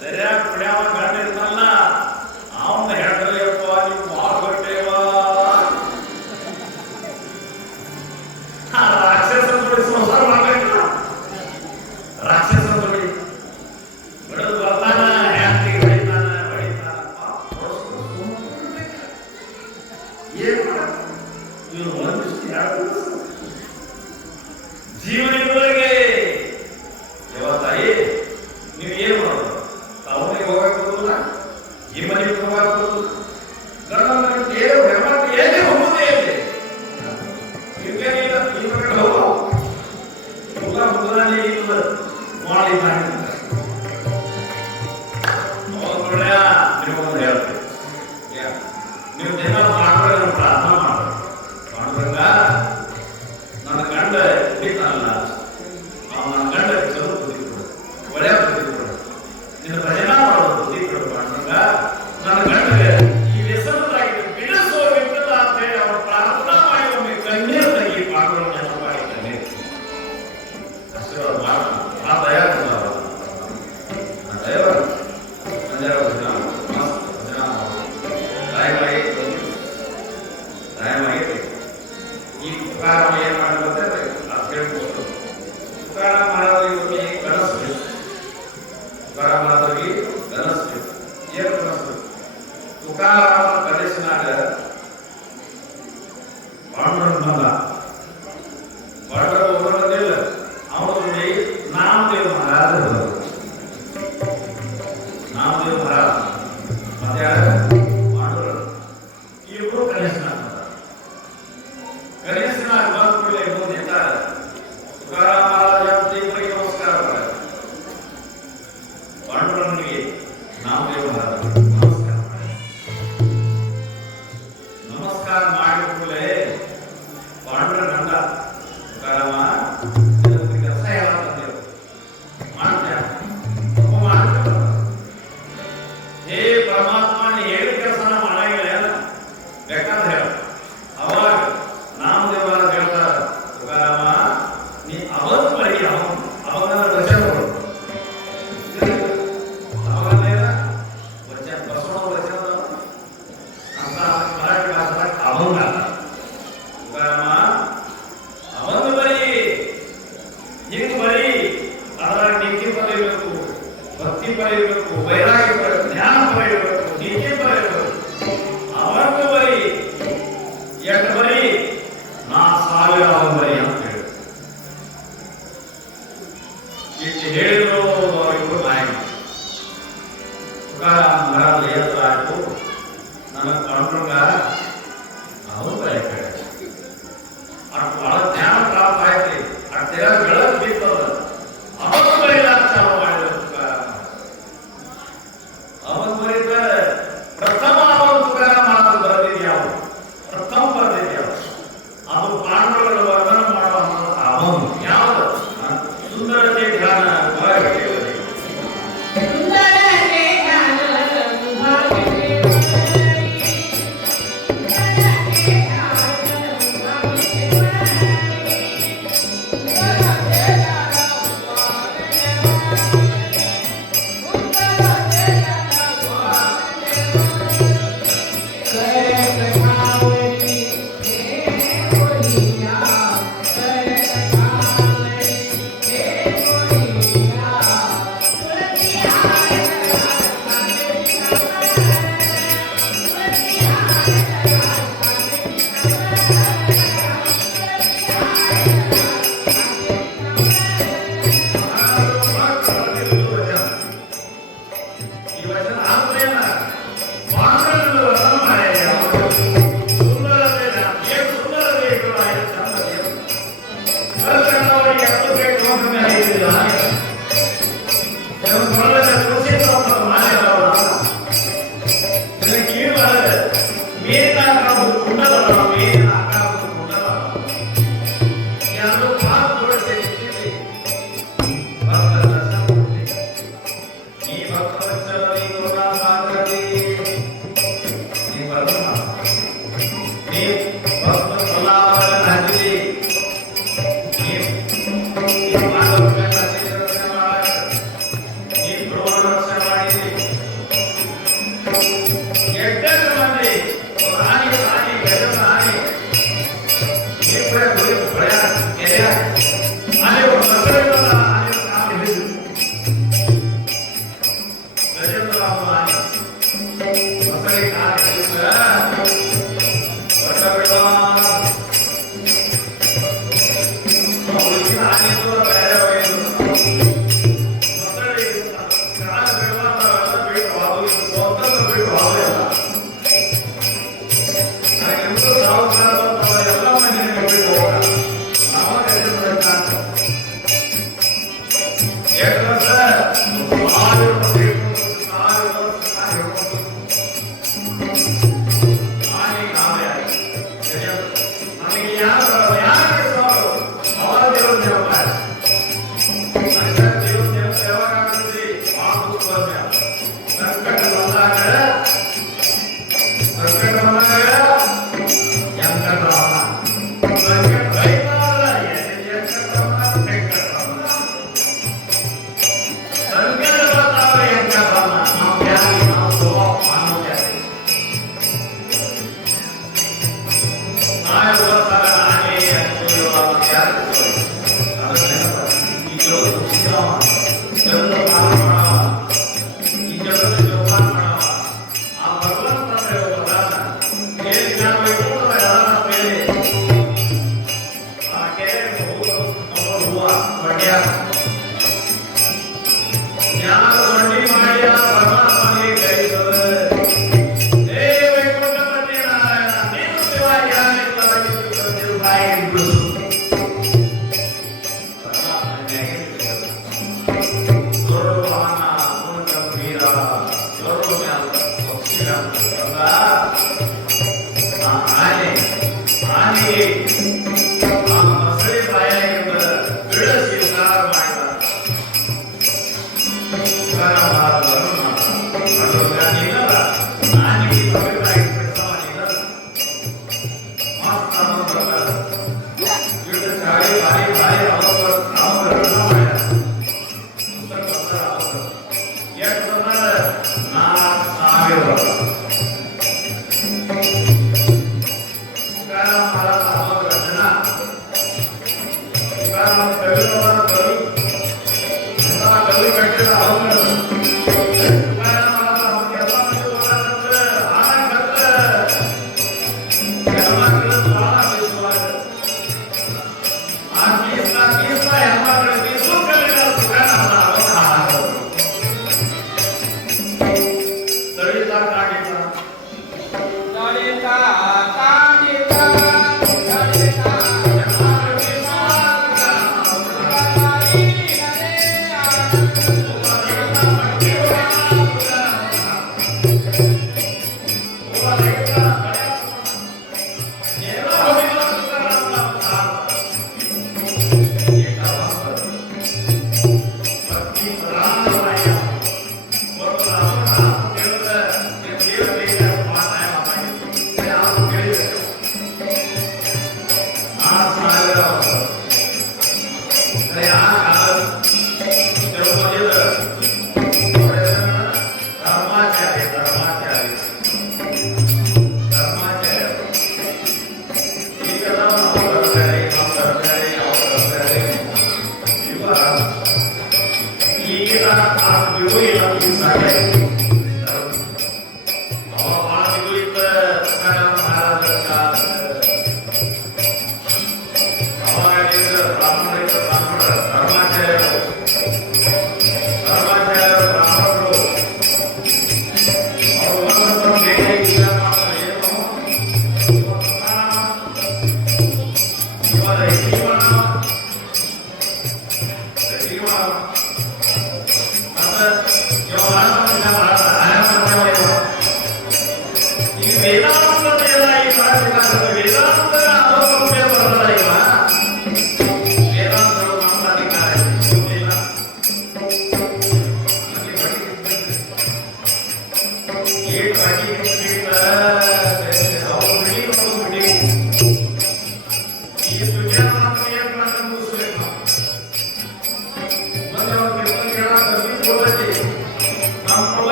ಸರಿಯಾಗಿ ಕುಡಿಯೋ ಗಂಡ ಇರ್ತಾನಲ್ಲ ಅವನ ಹೆಣ್ಣಲ್ಲಿ ನೀವು ಭಾಳ ಗಟ್ಟಿವ ರಾಕ್ಷಸ ನೋಡಿ ಸಂಸಾರ ಮಾಡ್ಬೇಕು ರಾಕ್ಷಸ ನೋಡಿ ಬಿಡೋದು ಬರ್ತಾನ ಹೆಂಡತಿಗೆ ಹೊಡಿತಾನ ಏನ್ ಮಾಡ ಇವ್ರು ಒಂದು ಜೀವನ ಇರುವವರೆಗೆ ತಾಯಿ ನೀವು ಏನ್ ಮಾಡೋದು ಅವನಿಗೆ ಹೋಗಕ್ಕೆ ಬರುದಿಲ್ಲ ಈ ಮನೆಗೆ ಹೋಗಕ್ಕೆ ಬರುದಿಲ್ಲ ಗಂಡ ಮನೆಗೆ ಏನೇ ಹೋಗುದೇ ಇದೆ ಇವನಿಗೆ ಈ ಮನೆಗೆ ಹೋಗೋ ಮುದ್ದಾನೆ ಇಲ್ಲ ಮಾಡಿ ಒಳ್ಳೆಯ ನಿಮಗೊಂದು ಹೇಳ್ತೇವೆ ನೀವು ದಿನ ಮಾಡ್ಕೊಳ್ಳೋ ಪ್ರಾರ್ಥನಾ ಮಾಡ್ರಂಗ ನನ್ನ ಗಂಡ ಹಿಡಿತಾನಲ್ಲ ನನ್ನ ಗಂಡ ಚಲೋ ಬುದ್ಧಿ ಕೊಡು ಒಳ್ಳೆಯ ಬುದ್ಧಿ ಕೊಡು ನಿನ್ನ ಭಜನಾ ಮಾಡೋದು ಬುದ್ಧಿ ಕೊಡು ಮಾಡ್ರಂಗ ನನ್ನ ಗಂಡಗೆ ಈ ವ್ಯಸನದಾಗಿ ಬಿಡಿಸೋಗಿಲ್ಲ ಅಂತ ಹೇಳಿ ಅವನು ಪ್ರಾರ್ಥನಾ ಮಾಡಿ ಒಮ್ಮೆ ಕಣ್ಣೀರು ತೆಗಿ ಮಾಡ್ಕೊಳ್ಳೋ ನೆನಪು ಮಾಡಿದ್ದಾನೆ ಆಶೀರ್ವಾದ ಮಾಡ ಆ ದಯ ದಯವ ಈ ತುಕಾರಾಮ ಏನ್ ಮಾಡ್ತಾರೆ ಅದು ಕೇಳ್ಬೋದು ತುಕಾರಾಮ ಮಹಾರಾಜರಿಗೆ ಕನಸ್ಬೇಕು ತುಕಾರಾಮ ಮಹಾರಾಜರಿಗೆ ಕನಸ್ಬೇಕು ಏನು ಕನಸ್ಬೇಕು ತುಕಾರಾಮ ಕನಸಿನಾಗ ಪಾಂಡುರಂಗ ಬಂದ ಪಾಂಡುರಂಗ ಹೋಗೋದಿಲ್ಲ ಅವನು ನೋಡಿ ನಾಮದೇವ ಮಹಾರಾಜ ಬಂದರು ನಾಮದೇವ ಮಹಾರಾಜ ಮತ್ತೆ ಯಾರು ಪಾಂಡುರಂಗ ಇಬ್ಬರು ಕನಸಿನಾಗ ಕನಸಿನಾಗ ಬಂದ ಕೂಡಲೇ ಮುಂದೆ ಇದ್ದಾರೆ ತುಕಾರಾಮ ಮಹಾರಾಜ ಇಬ್ಬರಿಗೆ ನಮಸ್ಕಾರ ಮಾಡ್ತಾರೆ ಪಾಂಡುರಂಗನಿಗೆ ನಾಮದೇವ ಮಹಾರಾಜ ನಮಸ್ಕಾರ ಮಾಡಿದ ಕೂಡಲೇ ಪಾಂಡುರಂಗ ಅಂದ ತುಕಾರಾಮ ಕೆಲಸ ಹೇಳತ್ತಂದೇವು ಮಾಡ್ತೇವೆ ಹೇ ಪರಮಾತ್ಮ ನೀ ಏನು ಕೆಲಸನ ಮಾಡಂಗಿಲ್ಲ ಬೇಕಾದ್ರೆ ಹೇಳ ಅವಾಗ ನಾಮದೇವರ ಹೇಳ್ತಾರ ತುಕಾರಾಮ ನೀ ಅವತ್ತು ಬರೀ ಅವಾಗ ವಚನ ಕೊಡು ಅವಾಗೇನ ವಚನ ಬಸವನ ವಚನ ಅಂತ ಮರಾಠಿ ಭಾಷೆದಾಗ ಅವಂಗ ತುಕಾರಾಮ ಅವಂಗ ಬರೀ ಹಿಂಗ್ ಬರೀ ಅದ್ರಾಗ ನೀತಿ ಪದ ಇರಬೇಕು ಭಕ್ತಿ ಪದ ಇರಬೇಕು ವೈರಾಗ್ಯ ಪದ ಜ್ಞಾನ ಪದ ಇರಬೇಕು ನೀತಿ ಪದ ಇರಬೇಕು ಅವಂಗ ಬರೀ ಎಷ್ಟು ಬರೀ ನಾ ಸಾವಿರ ಅವನ್ ಬರೀ ಅಂತ ಹೇಳಿ ಇಷ್ಟು ಹೇಳಿದ್ರು ಅವರಿಬ್ಬರು ನಾಯಕ ತುಕಾರಾಮ ಮಹಾರಾಜ ಎತ್ತರ ಆಯ್ತು ನನಗೆ ಪಾಂಡುರಂಗ ಅವನು ಬರೀ ಅಷ್ಟು ಬಹಳ ಜ್ಞಾನ ಪ್ರಾಪ್ತ ಆಯ್ತು ಅಷ್ಟು ಬೆಳಕು ಬಿತ್ತದ ಅವನು ಬರೀಲಾಕ ಚಾಲು ಮಾಡಿದ ತುಕಾರಾಮ ಅವನು ಬರೀತಾರೆ ಪ್ರಥಮ ಅವನು ತುಕಾರಾಮ ಮಾತು ಬರೆದಿದ್ಯಾವ ಪ್ರಥಮ ಬರೆದಿದ್ಯಾವ ಅದು ಪಾಂಡವರ ವರ್ಣನ ಮಾಡುವ ಅವನು ಯಾವುದು ಸುಂದರತೆ ಧ್ಯಾನ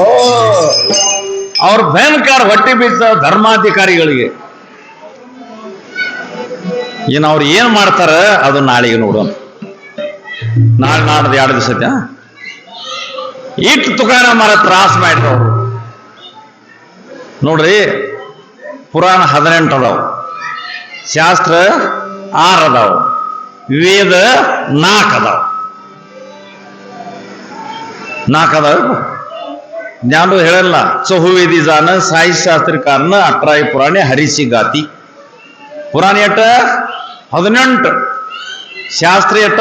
ಓ ಅವ್ರ ಭಯಂಕರ ಹೊಟ್ಟೆ ಬೀಸ ಧರ್ಮಾಧಿಕಾರಿಗಳಿಗೆ. ಇನ್ನು ಅವ್ರು ಏನ್ ಮಾಡ್ತಾರ ಅದು ನಾಳೆಗೆ ನೋಡೋಣ. ನಾಳೆ ನಾಡ್ದು 2 ದಿವಸಕ್ಕೆ ಇಟ್ಟು ತುಕಾರಾಮರ ತ್ರಾಸ ಮಾಡ್ರಿ ಅವರು. ನೋಡ್ರಿ, ಪುರಾಣ 18 ಅದಾವ, ಶಾಸ್ತ್ರ 6 ಅದಾವ, ವೇದ ನಾಲ್ಕದಾವ ಜ್ಞಾನ ಹೇಳಲ್ಲ. ಚಹುವೇದಿ ಜಾನ ಸಾಹಿತ್ಯ ಶಾಸ್ತ್ರಿ ಕಾರಣ 18 ಪುರಾಣಿ ಹರಿಸಿ ಗಾತಿ. ಪುರಾಣ ಎಟ್ಟ 18, ಶಾಸ್ತ್ರ ಎಟ್ಟ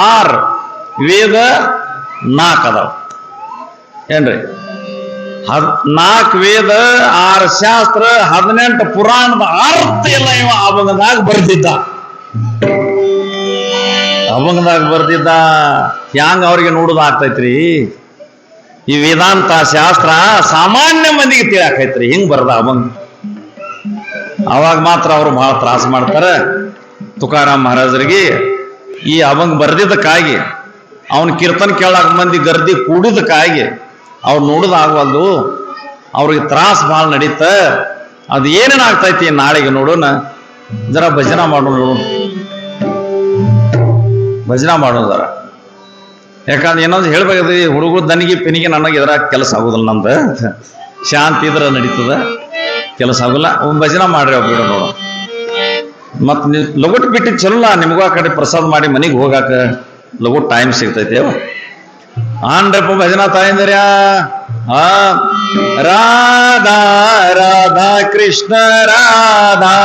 6, ವೇದ 4 ಅದಾವ ಏನ್ರಿ. 4 ವೇದ 6 ಶಾಸ್ತ್ರ 18 ಪುರಾಣದ ಅರ್ಥ ಎಲ್ಲ ಇವ ಅಭಂಗದಾಗ ಬರ್ದಿದ್ದ. ಹ್ಯಾಂಗ ಅವ್ರಿಗೆ ನೋಡುದು ಆಗ್ತೈತ್ರಿ. ಈ ವೇದಾಂತ ಶಾಸ್ತ್ರ ಸಾಮಾನ್ಯ ಮಂದಿಗೆ ತಿಳಿಯಾಕೈತ್ರಿ ಹಿಂಗ್ ಬರ್ದ ಅಭಂಗ. ಅವಾಗ ಮಾತ್ರ ಅವ್ರು ಬಹಳ ತ್ರಾಸ ಮಾಡ್ತಾರ. ತುಕಾರಾಮ್ ಮಹಾರಾಜರಿಗೆ ಈ ಅಭಂಗ ಬರ್ದಿದ್ದಕ್ಕಾಗಿ ಅವನ ಕೀರ್ತನ ಕೇಳಾಕ ಮಂದಿ ಗರ್ದಿ ಕೂಡಿದಕ್ಕಾಗಿ ಅವ್ರು ನೋಡುದಾಗವಲ್ದು. ಅವ್ರಿಗೆ ತ್ರಾಸ ಭಾಳ ನಡೀತ. ಅದು ಏನೇನಾಗ್ತೈತಿ ನಾಳೆಗೆ ನೋಡೋಣ. ಜರ ಭಜನಾ ಮಾಡೋಣ, ಭಜನಾ ಮಾಡೋದಾರ. ಯಾಕಂದ್ರೆ ಏನಂದ್ರೆ ಹೇಳ್ಬೇಕಾದ್ರೆ ಹುಡುಗರು ದನಿಗೆ ಪೆನಿಗೆ ನನಗೆ ಇದ್ರಾಗ ಕೆಲಸ ಆಗುದಿಲ್ಲ. ನಮ್ದು ಶಾಂತಿ ಇದ್ರ ನಡೀತದ, ಕೆಲಸ ಆಗುಲ್ಲ. ಭಜನಾ ಮಾಡ್ರಿ ಬಿಡ ನೋಡು. ಮತ್ ನೀವು ಲಗುಟ್ ಬಿಟ್ಟಿದ್ ಚಲೋ, ನಿಮಗೂ ಆ ಕಡೆ ಪ್ರಸಾದ ಮಾಡಿ ಮನೆಗೆ ಹೋಗಾಕ ಲಗು ಟೈಮ್ ಸಿಗ್ತೈತೆ. ಆನ್ರಪ್ಪ ಭಜನಾ ತಾಯಿಂದರ್ಯ. ರಾಧಾ ರಾಧಾ ಕೃಷ್ಣ ರಾಧಾ.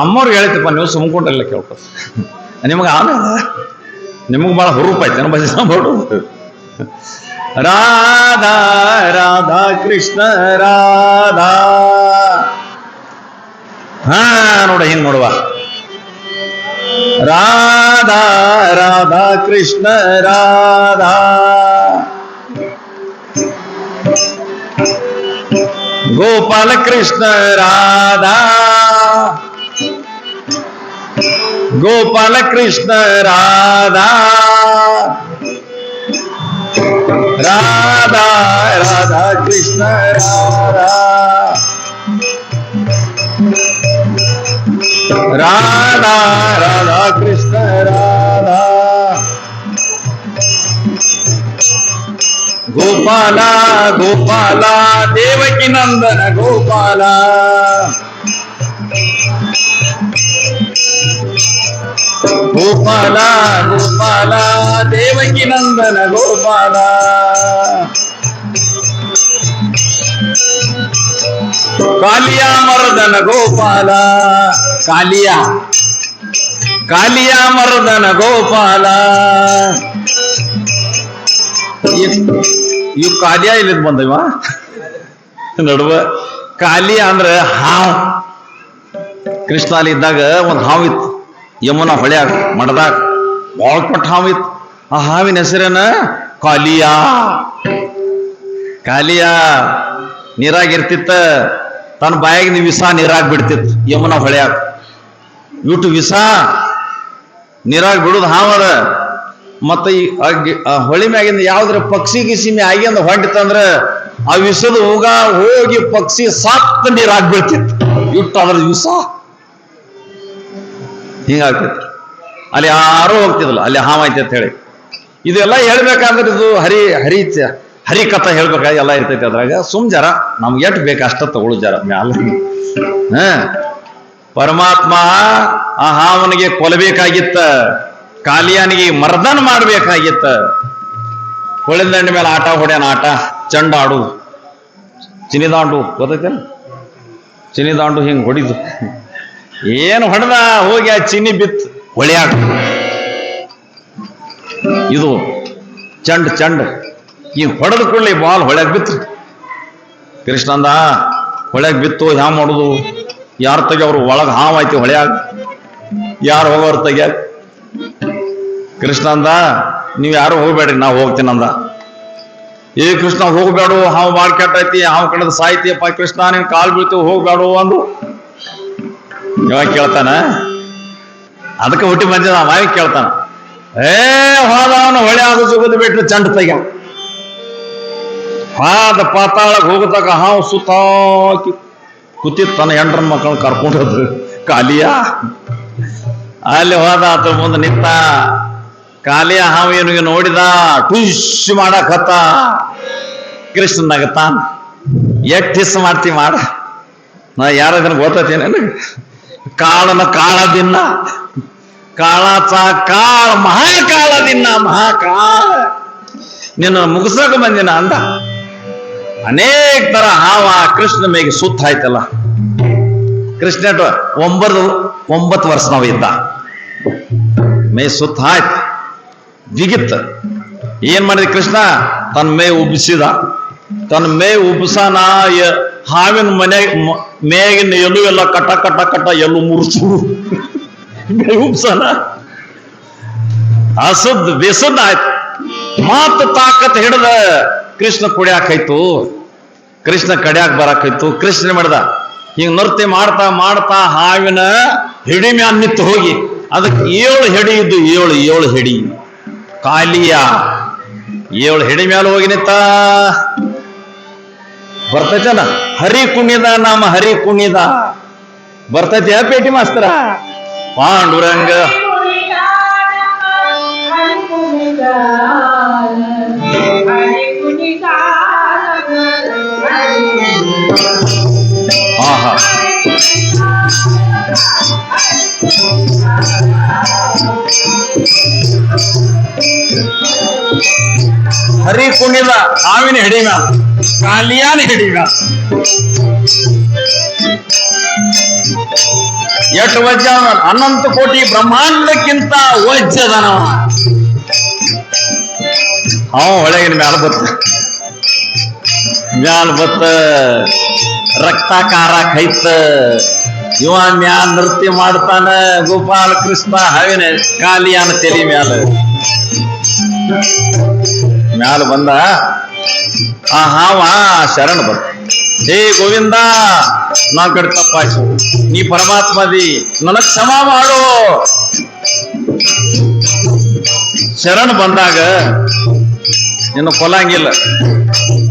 ಅಮ್ಮವ್ರಿಗೆ ಹೇಳ್ತಪ್ಪ, ನೀವು ಸುಮ್ಕೊಂಡ್ರೆಲ್ಲ ಕೇಳ್ಕೊ. ನಿಮಗೆ ಆಮೇಲೆ ನಿಮಗೆ ಭಾಳ ಹುರುಪ ಐತೆ ಭಜನಾ ಮಾಡೋದು. ರಾಧಾ ರಾಧಾ ಕೃಷ್ಣ ರಾಧಾ. ನೋಡ ಹಿಂಗ್ ನೋಡುವ. ರಾಧಾ ರಾಧಾ ಕೃಷ್ಣ ರಾಧಾ. ಗೋಪಾಲ ಕೃಷ್ಣ ರಾಧಾ. ಗೋಪಾಲ ಕೃಷ್ಣ ರಾಧಾ. ರಾಧಾ ರಾಧಾ ಕೃಷ್ಣ ರಾಧಾ. ರಾಧಾ ರಾಧಾ ಕೃಷ್ಣ ರಾಧಾ. ಗೋಪಾಲ ಗೋಪಾಲ ದೇವಕಿ ನಂದನ ಗೋಪಾಲ. ಗೋಪಾಲ ಗೋಪಾಲ ದೇವಕಿ ನಂದನ ಗೋಪಾಲ. ಕಾಲಿಯ ಮರ್ದನ ಗೋಪಾಲ. ಕಾಲಿಯ ಮರ್ದನ ಗೋಪಾಲ. ಇವ್ ಕಾಲಿಯ ಇಲ್ಲಿದ್ ಬಂದವ ನಡುವ. ಕಾಲಿಯ ಅಂದ್ರೆ ಹಾವು. ಕೃಷ್ಣ ಅಲ್ಲಿ ಇದ್ದಾಗ ಒಂದು ಹಾವು ಇತ್ತು ಯಮುನಾ ಹೊಳ್ಯಾಗ ಮಡದಾಗ. ಬಾಳ್ ಕೊಟ್ಟ ಹಾವು ಇತ್ತು. ಆ ಹಾವಿನ ಹೆಸರೇನ ಕಾಲಿಯ. ಕಾಲಿಯ ನೀರಾಗಿರ್ತಿತ್ತ. ತನ್ನ ಬಾಯಾಗಿನ ವಿಷ ನೀರಾಗ ಬಿಡ್ತಿತ್ತು ಯಮುನಾ ಹೊಳ್ಯಾಗ. ಇಟ್ಟು ವಿಷ ನೀರಾಗ ಬಿಡುದು ಹಾವದ. ಮತ್ತೆ ಈ ಹೊಳಿ ಮ್ಯಾಗಿಂದ ಯಾವ್ದ್ರ ಪಕ್ಷಿ ಗಿಸಿಮೆ ಆಗಿ ಅಂದ ಹೊಂಟಿತ್ತಂದ್ರ ಆ ವಿಷದ ಹೋಗಿ ಪಕ್ಷಿ ಸತ್ತ ನೀರಾಗ ಬೀಳ್ತಿತ್ತು. ಇಟ್ಟು ಅದ್ರ ವಿಷ ಹಿಂಗಾಗ್ತಿತ್ತು. ಅಲ್ಲಿ ಯಾರೂ ಹೋಗ್ತಿದ್ದಿಲ್ಲ, ಅಲ್ಲಿ ಹಾವ ಐತೆ ಅಂತ ಹೇಳಿ. ಇದೆಲ್ಲ ಹೇಳ್ಬೇಕಂದ್ರೆ ಇದು ಹರಿ ಕಥಾ ಹೇಳ್ಬೇಕಾಗಿ ಎಲ್ಲ ಇರ್ತೈತಿ ಅದ್ರಾಗ. ಸುಮ್ ಜರ ನಮ್ಗೆ ಎಷ್ಟು ಬೇಕು ಅಷ್ಟ ತಗೊಳ್ಳೋ ಜರ ಮ್ಯಾಲ. ಪರಮಾತ್ಮ ಆ ಹಾವನಿಗೆ ಕೊಲ್ಲಬೇಕಾಗಿತ್ತ, ಕಾಲಿಯಾನಿಗೆ ಮರ್ದನ ಮಾಡ್ಬೇಕಾಗಿತ್ತ. ಹೊಳಿದಂಡ ಮೇಲೆ ಆಟ ಹೊಡ್ಯಾನ. ಆಟ ಚಂಡ ಆಡು, ಚಿನಿದಾಂಡು ಗೊತ್ತೈತಲ್ಲ, ಚಿನಿದಾಂಡು ಹಿಂಗ್ ಹೊಡಿದು ಏನು ಹೊಡೆದ ಹೋಗಿ ಆ ಚಿನ್ನಿ ಬಿತ್ತು ಹೊಳ್ಯಾಗ. ಇದು ಚಂಡ್ ಈ ಹೊಡೆದ ಕೂಡಲೇ ಬಾಲ್ ಹೊಳ್ಯಾಗ ಬಿತ್ತು. ಕೃಷ್ಣಂದ ಹೊಳ್ಯಾಗ ಬಿತ್ತು. ಹ್ಯಾ ಮಾಡುದು? ಯಾರು ತೆಗ್ಯವ್ರು? ಒಳಗ ಹಾವು ಐತಿ ಹೊಳ್ಯಾಗ. ಯಾರು ಹೋಗೋರು ತೆಗ್ಯಾಕ? ಕೃಷ್ಣಂದ ನೀವು ಯಾರು ಹೋಗ್ಬೇಡ್ರಿ, ನಾ ಹೋಗ್ತೀನಂದ. ಏ ಕೃಷ್ಣ ಹೋಗ್ಬೇಡು, ಹಾವು ಬಾಳ್ ಕೆಟ್ಟೈತಿ, ಹಾವು ಕಡದ ಸಾಯ್ತಿಯಪ್ಪ ಕೃಷ್ಣ, ನೀನ್ ಕಾಲ್ ಬೀಳ್ತೀವಿ, ಹೋಗ್ಬೇಡು ಅಂದು. ಇವಾಗ ಕೇಳ್ತಾನ. ಅದಕ್ಕೆ ಹುಟ್ಟಿ ಬಂದಿದ ಮಾವಿ ಕೇಳ್ತಾನ. ಹೋದವನು ಹೊಳ್ಯಾಗ ಸುಗದು ಬಿಟ್ರು ಚಂಡ ತೆಗ್ಯ. ಹಾದ ಪಾತಾಳಕ್ಕೆ ಹೋಗತಕ್ಕ ಹಾವು ಸುತ್ತಾಕಿ ಕೂತಿತ್ ತನ್ನ ಹೆಂಡ್ರನ್ ಮಕ್ಕಳನ್ನ ಕರ್ಕೊಂಡದ್ದು ಕಾಲಿಯ. ಅಲ್ಲಿ ಹೋದ ಆತ ಮುಂದೆ ನಿಂತ. ಕಾಲಿಯ ಹಾವು ಏನಿಗೆ ನೋಡಿದ, ಟುಶ್ ಮಾಡಕ್ ಹತ್ತ. ಕೃಷ್ಣನಾಗತ್ತಾನ. ಎಷ್ಟ್ ಹಿಸ್ ಮಾಡ್ತಿ ಮಾಡ, ನಾ ಯಾರದನ್ನ ಗೊತ್ತೇನೆ ಕಾಳನ ಕಾಳ ದಿನ ಕಾಳಾचा ಕಾಳ ಮಹಾಕಾಳ ದಿನ ಮಹಾಕಾಳ ನಿನ್ನ ಮುಗಿಸಕ ಬಂದಿನ ಅಂದ ಅನೇಕ ತರ ಹಾವ ಕೃಷ್ಣ ಮೇಗೆ ಸುತ್ತ ಆಯ್ತಲ್ಲ ಕೃಷ್ಣ 9 ವರ್ಷ ನಾವು ಇದ್ದ ಮೇ ಸುತ್ತ ಆಯ್ತು ಬಿಗಿತ್ತ ಏನ್ ಮಾಡಿದ ಕೃಷ್ಣ ತನ್ನ ಮೇ ಉಬ್ಬಿಸಿದ ತನ್ನ ಮೇ ಉಬ್ಬಿಸಾನ ಹಾವಿನ ಮನೆ ಮೇಗಿನ ಎಲ್ಲೂ ಎಲ್ಲ ಕಟ್ಟ ಕಟ್ಟ ಕಟ್ಟ ಎಲ್ಲೂ ಮುರಿಸು ಮೇ ಉಬ್ಸಾನ ಹಸದ್ ಬೇಸದ್ ಆಯ್ತು ಮಾತು ತಾಕತ್ ಹಿಡ್ದ ಕೃಷ್ಣ ಕುಡಿಯಾಕಾಯ್ತು ಕೃಷ್ಣ ಕಡಿಯಾಕ ಬರಾಕಾಯ್ತು ಕೃಷ್ಣ ಮಾಡಿದ ಹಿಂಗ್ ನೃತ್ಯ ಮಾಡ್ತಾ ಮಾಡ್ತಾ ಹಾವಿನ ಹಿಡಿ ಮ್ಯಾಲ ನಿತ್ತು ಹೋಗಿ ಅದಕ್ಕೆ 7 ಹೆಡಿ ಇದ್ದು 7 ಹೆಡಿ ಕಾಲಿಯ 7 ಹೆಡಿ ಮ್ಯಾಲ ಹೋಗಿ ನಿಂತ ಬರ್ತೈತಲ್ಲ ಹರಿ ಕುಣಿದ ನಮ್ಮ ಹರಿ ಕುಣಿದ ಬರ್ತೈತಿ ಪೇಟಿ ಮಾಸ್ತರ ಪಾಂಡುರಂಗ ಆಹಾ ಹರಿ ಕುಣಿದ ಹಾವಿನ ಹಿಡಿಗ ಕಾಲಿಯಾನ ಹಿಡಿಗ ಎಷ್ಟು ವಜ್ಜ ಅನಂತ ಕೋಟಿ ಬ್ರಹ್ಮಾಂಡಕ್ಕಿಂತ ವಜ್ಜದನವ ಒಳಗಿನ ಮ್ಯಾಲ ಬತ್ತ ರಕ್ತಾಕಾರ ಖೈತ ಇವ ಮ್ಯಾಲ ನೃತ್ಯ ಮಾಡ್ತಾನ ಗೋಪಾಲ ಕೃಷ್ಣ ಹಾವಿನ ಕಾಲಿಯಾನ ತಲೆ ಮ್ಯಾಲ ಬಂದ ಆ ಹಾವ ಶರಣ ಬಂದ ಹೇ ಗೋವಿಂದ ನಾ ಕಡೆ ತಪ್ಪಾಯ್ತು ನೀ ಪರಮಾತ್ಮದಿ ನನಗ್ ಕ್ಷಮ ಮಾಡು ಶರಣ ಬಂದಾಗ ನಿನ್ನ ಕೊಲ್ಲಂಗಿಲ್ಲ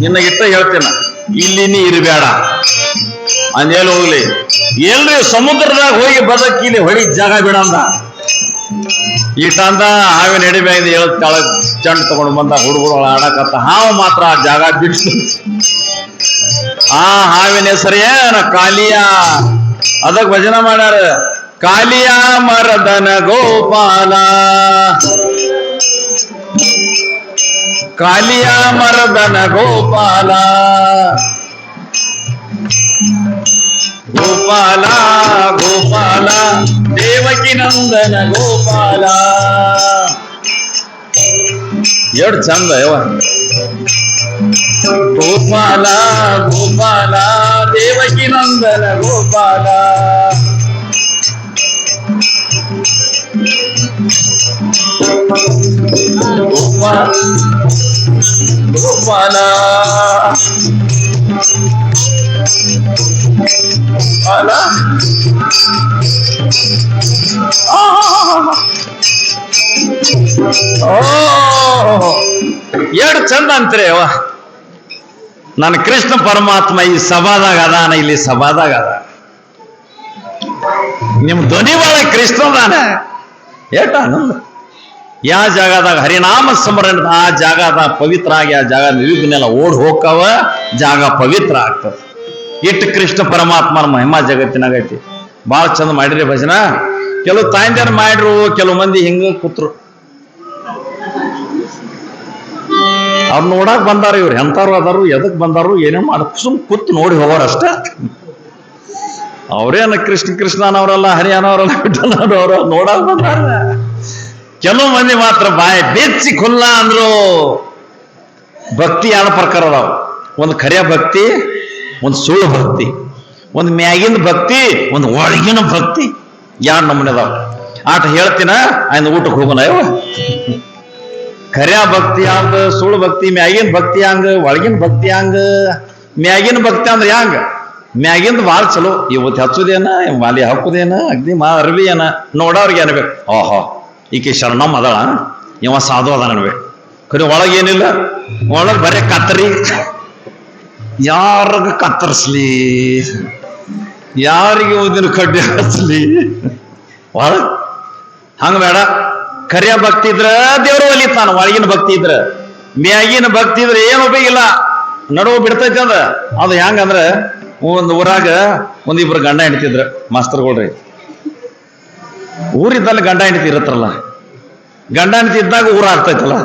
ನಿನ್ನ ಇಟ್ಟ ಹೇಳ್ತೇನ ಇಲ್ಲಿ ನೀ ಇರಬೇಡ ಅಂದೇಳಿ ಹೋಗ್ಲಿ ಎಲ್ರಿ ಸಮುದ್ರದಾಗ ಹೋಗಿ ಬದಕಿಲಿ ಹೊಳಿ ಜಾಗ ಬಿಡಂದ ಈಟಂದ ಹಾವಿನ ಹಿಡಿಬೇಕಿಂದ ಹೇಳ ತೆಳಗ್ ಚಂಡ್ ತಗೊಂಡು ಬಂದ ಹುಡುಗರು ಆಡಕತ್ತ ಹಾವು ಮಾತ್ರ ಆ ಜಾಗ ಬಿಡ್ತು ಆ ಹಾವಿನ ಹೆಸರೇನ ಕಾಲಿಯ ಅದಕ್ ಭಜನ ಮಾಡ್ಯಾರ ಕಾಲಿಯ ಮರದನ ಗೋಪಾಲ ಕಾಲಿಯ ಮರದನ ಗೋಪಾಲ ಗೋಪಾಲ ಗೋಪಾಲ ದೇವಕಿ ನಂದನ ಗೋಪಾಲ ಎರಡು ಚಂದ ಯವ ಗೋಪಾಲ ಗೋಪಾಲ ದೇವಕಿ ನಂದನ ಗೋಪಾಲ ಗೋಪಾಲ ಗೋಪಾಲ ಅಲ್ಲ ಎರಡು ಚಂದ ಅಂತ್ರಿ ಅವ ನನ್ನ ಕೃಷ್ಣ ಪರಮಾತ್ಮ ಈ ಸಭಾದಾಗ ಅದಾನ ಇಲ್ಲಿ ಸಭಾದಾಗ ಅದ ನಿಮ್ ಧ್ವನಿ ಒಳಗ ಕೃಷ್ಣ ಅದಾನ ಏಟ ಆನಂದ ಯಾವ ಜಾಗದಾಗ ಹರಿನಾಮ ಸ್ಮರಣ ಆ ಜಾಗದಾಗ ಪವಿತ್ರ ಆಗಿ ಆ ಜಾಗ ನಿರ್ವಿಘ್ನೆಲ್ಲ ಓಡ್ ಹೋಗವ ಜಾಗ ಪವಿತ್ರ ಆಗ್ತದ ಇಟ್ಟು ಕೃಷ್ಣ ಪರಮಾತ್ಮನ ಮಹಿಮಾ ಜಗತ್ತಿನಾಗೈತಿ ಬಾಳ ಚಂದ ಮಾಡಿರಿ ಭಜನ ಕೆಲವು ತಾಯಿಂದಾರ ಮಾಡ್ರು ಕೆಲವು ಮಂದಿ ಹಿಂಗ ಕೂತ್ರು ಅವ್ರು ನೋಡಕ್ ಬಂದಾರ ಇವ್ರು ಎಂತಾರು ಅದಾರು ಎದಕ್ ಬಂದಾರು ಏನೇ ಮಾಡ ಸುಮ್ ಕೂತ್ ನೋಡಿ ಹೋಗೋರ ಅಷ್ಟ ಅವ್ರೇನ ಕೃಷ್ಣ ಕೃಷ್ಣನವರಲ್ಲ ಹರಿಯಾನವರಲ್ಲ ಬಿಟ್ಟನವ್ರು ನೋಡಕ್ ಬಂದಾರ ಕೆಲವು ಮಂದಿ ಮಾತ್ರ ಬಾಯಿ ಬೆಚ್ಚಿ ಖುಲ್ಲ ಅಂದ್ರು ಭಕ್ತಿ ಯಾವ ಪ್ರಕಾರ ಅದಾವ ಒಂದು ಖರ್ಯ ಭಕ್ತಿ ಒಂದು ಸುಳ್ಳು ಭಕ್ತಿ ಒಂದು ಮ್ಯಾಗಿನ ಭಕ್ತಿ ಒಂದು ಒಳಗಿನ ಭಕ್ತಿ ಯಾರು ನಮ್ಮನೆ ಅದಾವ ಆಟ ಹೇಳ್ತೀನ ಆಯ್ನ ಊಟಕ್ಕೆ ಹೋಗೋಣ ಅಯ್ಯೋ ಖರ್ಯ ಭಕ್ತಿ ಹಂಗ ಸುಳ್ಳು ಭಕ್ತಿ ಮ್ಯಾಗಿನ ಭಕ್ತಿ ಹಂಗ ಒಳಗಿನ ಭಕ್ತಿ ಹಂಗ ಮ್ಯಾಗಿನ ಭಕ್ತಿ ಅಂದ್ರೆ ಹ್ಯಾಂಗ ಮ್ಯಾಗಿಂದ ಭಾಳ ಚಲೋ ಇವತ್ತು ಹಚ್ಚುದೇನ ಮಾಲಿ ಹಾಕುದೇನ ಅಗ್ದಿ ಅರ್ವಿ ಏನ ನೋಡೋರ್ಗೆ ಅನ್ಬೇಕು ಓಹೋ ಈಕೆ ಶರಣಮ್ಮ ಅದಾಳ ಇವ ಸಾಧು ಅದ ಅನ್ಬೇಕು ಖರೆ ಒಳಗೇನಿಲ್ಲ ಒಳಗ್ ಬರೇ ಕತ್ತರಿ ಯಾರಿಗ ಕತ್ತರಿಸ್ಲಿ ಯಾರಿಗೆ ಊದಿನ ಕಡ್ಡಿ ಹಚ್ಚಲಿ ಒಳಗ್ ಹಂಗ ಬೇಡ ಖರ್ಯ ಭಕ್ತಿ ಇದ್ರ ದೇವ್ರು ಒಲಿತಾನ ಒಳಗಿನ ಭಕ್ತಿ ಇದ್ರ ಮ್ಯಾಗಿನ ಭಕ್ತಿ ಇದ್ರೆ ಏನು ಉಪಯೋಗಿಲ್ಲ ನಡುವು ಬಿಡ್ತೈತಿ ಅಂದ್ರ ಅದು ಹೆಂಗಂದ್ರ ಒಂದು ಊರಾಗ ಒಂದಿಬ್ರು ಗಂಡ ಹೆಂಡ್ತಿದ್ರ ಮಾಸ್ತರ್ಗಳ್ರಿ. ಊರಿದ್ದಲ್ಲಿ ಗಂಡ ಹೆಂಡತಿ ಇರತ್ತಲ್ಲ, ಗಂಡ ಹೆಂಡತಿ ಇದ್ದಾಗ ಊರ ಆಗ್ತೈತಲ್ಲ.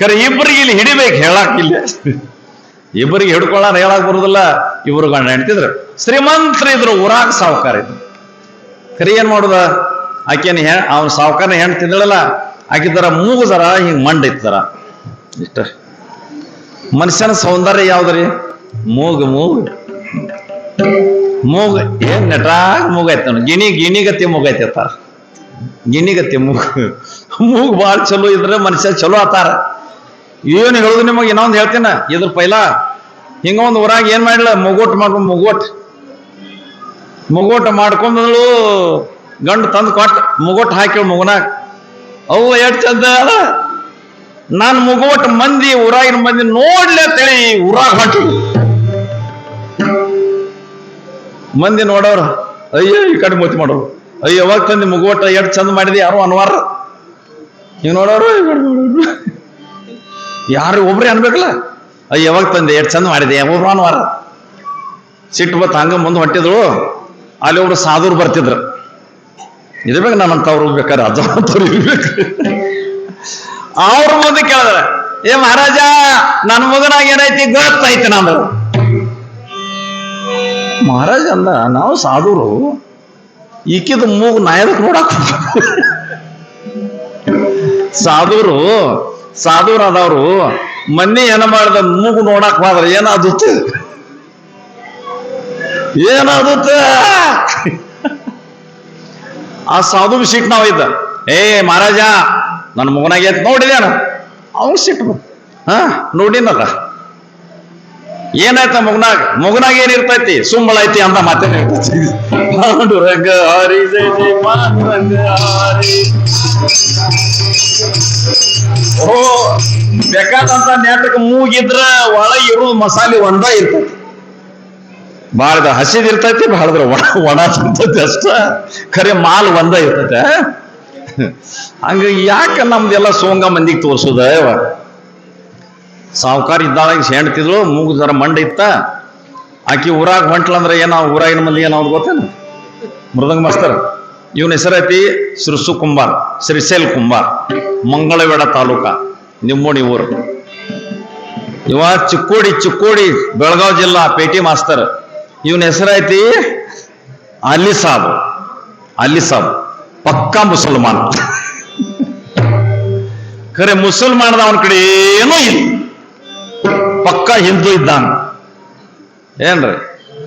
ಖರೆ ಇಬ್ಬರಿಗೆ ಇಲ್ಲಿ ಹಿಡಿಬೇಕು, ಹೇಳಾಕಿಲ್ಲ. ಇಬ್ಬರಿಗೆ ಹಿಡ್ಕೊಳ್ಳಾರ, ಹೇಳಕ್ ಬರುದಿಲ್ಲ. ಇಬ್ರು ಗಂಡ ಹೆಂಡ್ತಿದ್ರು, ಶ್ರೀಮಂತರಿದ್ರು, ಊರಾಗ ಸಾವುಕಾರ ಇದ್ರು. ಖರೆ ಏನ್ ಮಾಡುದ, ಆಕೆನ ಅವ್ನ ಸಾವುಕಾರನ ಹೆಣ್ತಿದ್ದಳಲ್ಲ, ಆಕಿದ್ದಾರ ಮೂಗುದಾರ ಹಿಂಗ್ ಮಂಡ ಇತ್ತಾರ. ಇಷ್ಟ ಮನುಷ್ಯನ ಸೌಂದರ್ಯ ಯಾವ್ದ್ರಿ? ಮೂಗು ಮೂಗು ಮೂಗು ಏನ್ ನೆಟಾಗ ಮೂಗೈತ, ಗಿಣಿಗತಿ ಮೂಗೈತೆ ಅತ್ತಾರ. ಗಿಣಿಗತಿ ಮೂಗು ಭಾಳ ಚಲೋ ಇದ್ರೆ ಮನುಷ್ಯ ಚಲೋ ಆತಾರ. ಏನು ಹೇಳುದು ನಿಮಗೆ, ಇನ್ನೊಂದು ಹೇಳ್ತೀನ. ಇದ್ರ ಪೈಲ ಹಿಂಗ ಒಂದು ಊರಾಗ ಏನ್ ಮಾಡಿಲ್ಲ, ಮುಗೋಟ್ ಮಾಡ್ಕೊಂಡು ಮುಗೋಟ ಮಾಡ್ಕೊಂಡಳು. ಗಂಡು ತಂದು ಕೊಟ್ಟು ಮುಗೋಟ್ ಹಾಕಿ ಮಗುನಾಗ, ಅವು ಎಷ್ಟು ಚಂದ. ನಾನು ಮುಗೋಟ್ ಮಂದಿ, ಊರಾಗಿನ ಮಂದಿ ನೋಡ್ಲಿ ಅಂತೇಳಿ ಊರಾಗ ಹೊಂಟಿ. ಮಂದಿ ನೋಡೋರು, ಅಯ್ಯೋ ಈ ಕಡೆ ಮೂತಿ ಮಾಡೋರು, ಅಯ್ಯೋ ಯಾವಾಗ ತಂದಿ ಮುಗೋಟ ಎಷ್ಟು ಚಂದ ಮಾಡಿದೆ, ಯಾರು ಅನ್ವಾರ. ಈಗ ನೋಡೋರು ಯಾರು ಒಬ್ರೇ ಅನ್ಬೇಕಲ್ಲ, ಅಯ್ಯ ಯಾವಾಗ ತಂದೆ ಎಷ್ಟು ಚಂದ ಮಾಡಿದೆ, ಒಬ್ರು ಅನ್ವಾರ. ಸಿಟ್ಟು ಬತ್ ಹಂಗ ಮುಂದೆ ಹೊಂಟಿದ್ರು. ಅಲ್ಲಿ ಒಬ್ರು ಸಾಧುರು ಬರ್ತಿದ್ರು. ಇರ್ಬೇಕು ನನ್ನಂತವ್ರು ಬೇಕಾರೆ, ಅಜ್ಜಂತವ್ರು ಇರ್ಬೇಕು. ಅವ್ರ ಮುಂದೆ ಕೇಳಿದ್ರ, ಏ ಮಹಾರಾಜ ನನ್ನ ಮಗನಾಗ ಏನೈತಿ ಗೊತ್ತೈತಿ ನಂದು. ಮಹಾರಾಜ ಅಂದ, ನಾವು ಸಾಧುರು, ಈಕಿದ ಮೂಗು ನಾಯದಕ್ಕೆ ನೋಡಕ್. ಸಾಧುರು ಆದವ್ರು ಮನ್ನಿ ಏನ ಮಾಡ್ದ, ಮೂಗು ನೋಡಕ್ ಹೋದ್ರ ಏನಾಗುತ್ತೆ. ಆ ಸಾಧು ಸಿಟ್ಟು ನಾವ್ ಇದ್ದ, ಏ ಮಹಾರಾಜ ನನ್ನ ಮಗನಾಗ ಎತ್ ನೋಡಿದೇನ. ಅವ್ನು ಸಿಟ್ಟು, ನೋಡಿನಲ್ಲ, ಏನಾಯ್ತ ಮಗನಾಗ ಏನಿರ್ತೈತಿ, ಸುಮ್ಮಳ ಐತಿ ಅಂತ ಮಾತೇ ಪಾಂಡುರಂಗ ಹರಿ ಜೈ ಜೈ ಪಾಂಡುರಂಗ ಹರಿ. ಓ ಬೇಕಾದಂತ ನೆಟ್ಟಕ್ಕೆ ಮೂಗಿದ್ರ ಒಳಗೆ ಇರೋ ಮಸಾಲೆ ಒಂದ ಇರ್ತೈತಿ. ಬಾಳ್ದ ಹಸಿದಿರ್ತೈತಿ, ಬಾಳದ್ರ ಒಣ ತಿಂತೈತಿ ಅಷ್ಟ. ಖರೆ ಮಾಲ್ ಒಂದ ಇರ್ತೈತೆ. ಹಂಗ ಯಾಕ ನಮ್ದೆಲ್ಲ ಸೋಂಗ ಮಂದಿಗೆ ತೋರ್ಸುದ? ಸಾವುಕಾರ ಇದ್ದಾಳ ಹೆಣ್ತಿದ್ರು, ಮೂಗು ಜರ ಮಂಡ ಇತ್ತ. ಆಕಿ ಊರಾಗ ಹೊಂಟ್ಲಂದ್ರ ಏನ, ಊರಾಗಿನ ಮಂದಿ ಏನಾವ್ದು ಗೊತ್ತೇನು? ಮೃದಂಗ ಮಾಸ್ತರ್. ಇವನ ಹೆಸರೈತಿ ಸಿರ್ಸು ಕುಂಬಾರ್, ಶ್ರೀಶೈಲ್ ಕುಂಬಾರ್, ಮಂಗಳವೇಡ ತಾಲೂಕ, ನಿಮ್ಮೋಣಿ ಊರು. ಇವ ಚಿಕ್ಕೋಡಿ ಬೆಳಗಾವ್ ಜಿಲ್ಲಾ ಪೇಟಿ ಮಾಸ್ತರ್. ಇವನ ಹೆಸರೈತಿ ಅಲಿ ಸಾಬ್, ಪಕ್ಕಾ ಮುಸಲ್ಮಾನ್. ಖರೆ ಮುಸಲ್ಮಾನದ ಅವನ ಕಡೆ ಏನೂ ಇಲ್ಲ, ಪಕ್ಕಾ ಹಿಂದೂ ಇದ್ದಾನ. ಏನ್ರಿ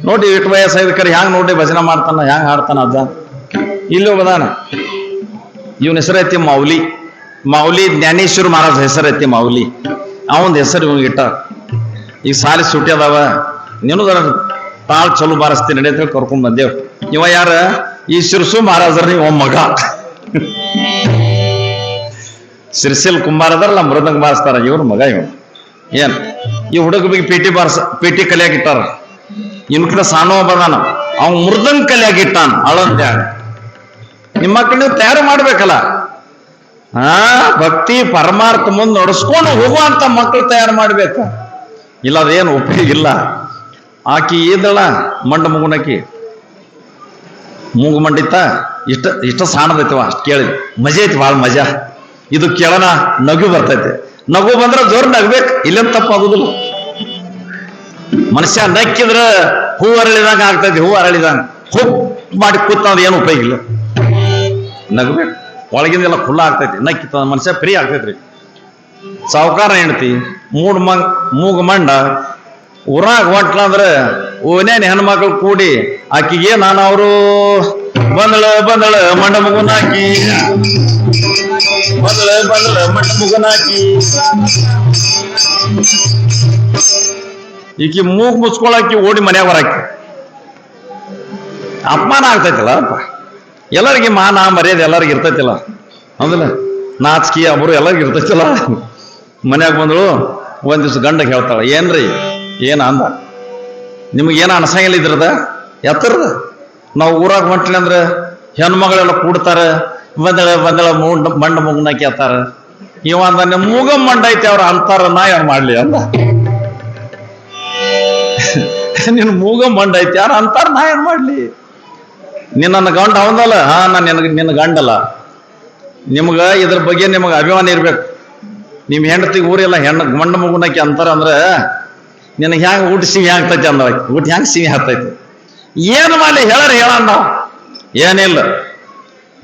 ನೋಡಿ, ಇಟ್ಟು ವಯಸ್ಸಾಯ್ದ ಕರೆ ಹ್ಯಾಂಗ ನೋಡಿ ಭಜನೆ ಮಾಡ್ತಾನ, ಹ್ಯಾಂಗ ಹಾಡ್ತಾನ ಅಜ್ಜ. ಇಲ್ಲಿ ಹೋಗದಾನ. ಇವನ ಹೆಸರೈತಿ ಮಾವುಲಿ ಜ್ಞಾನೇಶ್ವರ ಮಹಾರಾಜ್ ಹೆಸರೈತಿ ಮಾವುಲಿ. ಅವನ ಹೆಸರು ಇವ್ ಇಟ್ಟ. ಈಗ ಸಾಲಿ ಸುಟ್ಟಿ ಅದಾವ, ನೀನು ತಾಳ್ ಚಲೋ ಬಾರಿಸ್ತೀನಿ ನಡಿ ಅಂತ ಕರ್ಕೊಂಡ್ ಬಂದೇವ್. ಇವ ಯಾರ? ಈ ಶಿರ್ಸು ಮಹಾರಾಜರ ಇವ ಮಗ. ಶ್ರೀಶೈಲ್ ಕುಂಬಾರ್ ಅದಾರಲ್ಲ, ಮೃದಂಗ ಬಾರಿಸ್ತಾರ, ಇವ್ರ ಮಗ ಇವ. ಏನ್ ಈ ಹುಡುಗ ಪೇಟಿ ಕಲಿಯಾಗಿಟ್ಟಾರ. ಇನ್ಕಿಂತ ಸಾನೋ ಬದಾನ, ಅವ್ನ್ ಮೃದಂಗ ಕಲಿಯಾಗಿಟ್ಟಾನ ಅಳಂತ್ಯಾಗ. ನಿಮ್ಮ ಮಕ್ಕಳು ನೀವು ತಯಾರು ಮಾಡ್ಬೇಕಲ್ಲ. ಭಕ್ತಿ ಪರಮಾರ್ಥ ಮುಂದೆ ನಡೆಸ್ಕೊಂಡು ಹೋಗುವಂತ ಮಕ್ಕಳು ತಯಾರು ಮಾಡ್ಬೇಕ. ಇಲ್ಲ ಅದೇನು ಉಪಯೋಗ ಇಲ್ಲ. ಆಕಿ ಇದ್ದಳ ಮಂಡ ಮುಗುನಕಿ, ಮೂಗು ಮಂಡಿತ್ತ, ಇಷ್ಟ ಸಾಣದೈತಿವ. ಅಷ್ಟು ಕೇಳಿ ಮಜಾ ಐತಿ, ಭಾಳ ಮಜಾ. ಇದು ಕೇಳೋಣ ನಗು ಬರ್ತೈತೆ. ನಗು ಬಂದ್ರೆ ಜೋರ್ ನಗ್ಬೇಕು, ಇಲ್ಲೇನ್ ತಪ್ಪಾಗುದಿಲ್ಲ. ಮನುಷ್ಯ ನಕ್ಕಿದ್ರ ಹೂ ಅರಳಿದಂಗ ಆಗ್ತೈತಿ. ಹೂ ಅರಳಿದಂಗ ಹುಪ್ ಮಾಡಿ ಕೂತ ಏನು ಉಪಯೋಗ ಇಲ್ಲ. ನಗ್ಬೇಕು, ಒಳಗಿಂದೆಲ್ಲ ಖುಲ್ಲ ಆಗ್ತೈತಿ. ನಕ್ಕಿತ್ತ ಮನುಷ್ಯ ಫ್ರೀ ಆಗ್ತೈತ್ರಿ. ಸಾವುಕಾರ ಹೆಂಡತಿ ಮೂಗು ಮಂಡ ಊರಾಗ ಹೊಂಟ್ಲಂದ್ರ ಓನೇನ್ ಹೆಣ್ಮಕ್ಳು ಕೂಡಿ ಆಕಿಗೆ ನಾನು ಅವರು ಬಂದಳ ಮಂಡ ಮುಗುನಾಕಿ, ಬಂದಳ ಮಂಡ ಮುಗುನಾಕಿ. ಈಕಿ ಮೂಗ್ ಮುಚ್ಕೊಳಕಿ ಓಡಿ ಮನ್ಯಾಗ ಬರಾಕಿ. ಅಪಮಾನ ಆಗ್ತೈತಿಲ್ಲ ಅಪ್ಪ. ಎಲ್ಲರಿಗೆ ಮಾನ ಮರ್ಯಾದೆ ಎಲ್ಲರಿಗೂ ಇರ್ತೈತಿಲ್ಲ, ಹೌದಿಲ್ಲ? ನಾಚಿಕೆ ಅಬ್ರು ಎಲ್ಲರಿಗೂ ಇರ್ತೈತಿಲ್ಲ. ಮನ್ಯಾಗ ಬಂದಳು, ಒಂದ್ ದಿವ್ಸ ಗಂಡ ಹೇಳ್ತಾಳ, ಏನ್ರಿ ಏನ ಅಂದ, ನಿಮಗೇನ ಅನ್ಸಂಗಿಲ್ಲ ಇದ್ರದ ಎತ್ತರದ? ನಾವು ಊರಾಗ ಹೊಂಟ್ಲಿ ಅಂದ್ರೆ ಹೆಣ್ಮಗಳೆಲ್ಲ ಕೂಡ್ತಾರ, ಬಂದಳ ಮಂಡ ಮುಗ್ನಾಕಿ ಅತ್ತಾರ. ಇವ ಅಂದ ಮೂಗ ಮಂಡ ಐತಿ ಅವ್ರ ಅಂತಾರ, ನಾ ಏನ್ ಮಾಡ್ಲಿ ಅಂದ. ನಿನ್ನ ಮೂಗ ಮಂಡ ಐತಿ ಯಾರು ಅಂತಾರ, ನಾ ಏನ್ ಮಾಡ್ಲಿ? ನಿನ್ನ ಗಂಡ ಅವನಲ್ಲ, ಹಾ ನಾನು ನಿನ್ನ ಗಂಡಲ್ಲ. ನಿಮ್ಗ ಇದ್ರ ಬಗ್ಗೆ ನಿಮಗೆ ಅಭಿಮಾನ ಇರ್ಬೇಕು. ನಿಮ್ ಹೆಂಡತಿಗೆ ಊರೆಲ್ಲ ಮಂಡ ಮಗುನಕ್ಕೆ ಅಂತಾರ ಅಂದ್ರೆ ನಿನಗೆ ಹ್ಯಾಂಗ ಊಟ ಸಿಹಿ ಆಗ್ತೈತಿ ಅಂದ, ಊಟ ಹ್ಯಾಂಗ ಸಿಹಿ ಆಗ್ತೈತಿ? ಏನು ಮಾಡಲಿ ಹೇಳರಿ, ಹೇಳ ನಾವು ಏನಿಲ್ಲ,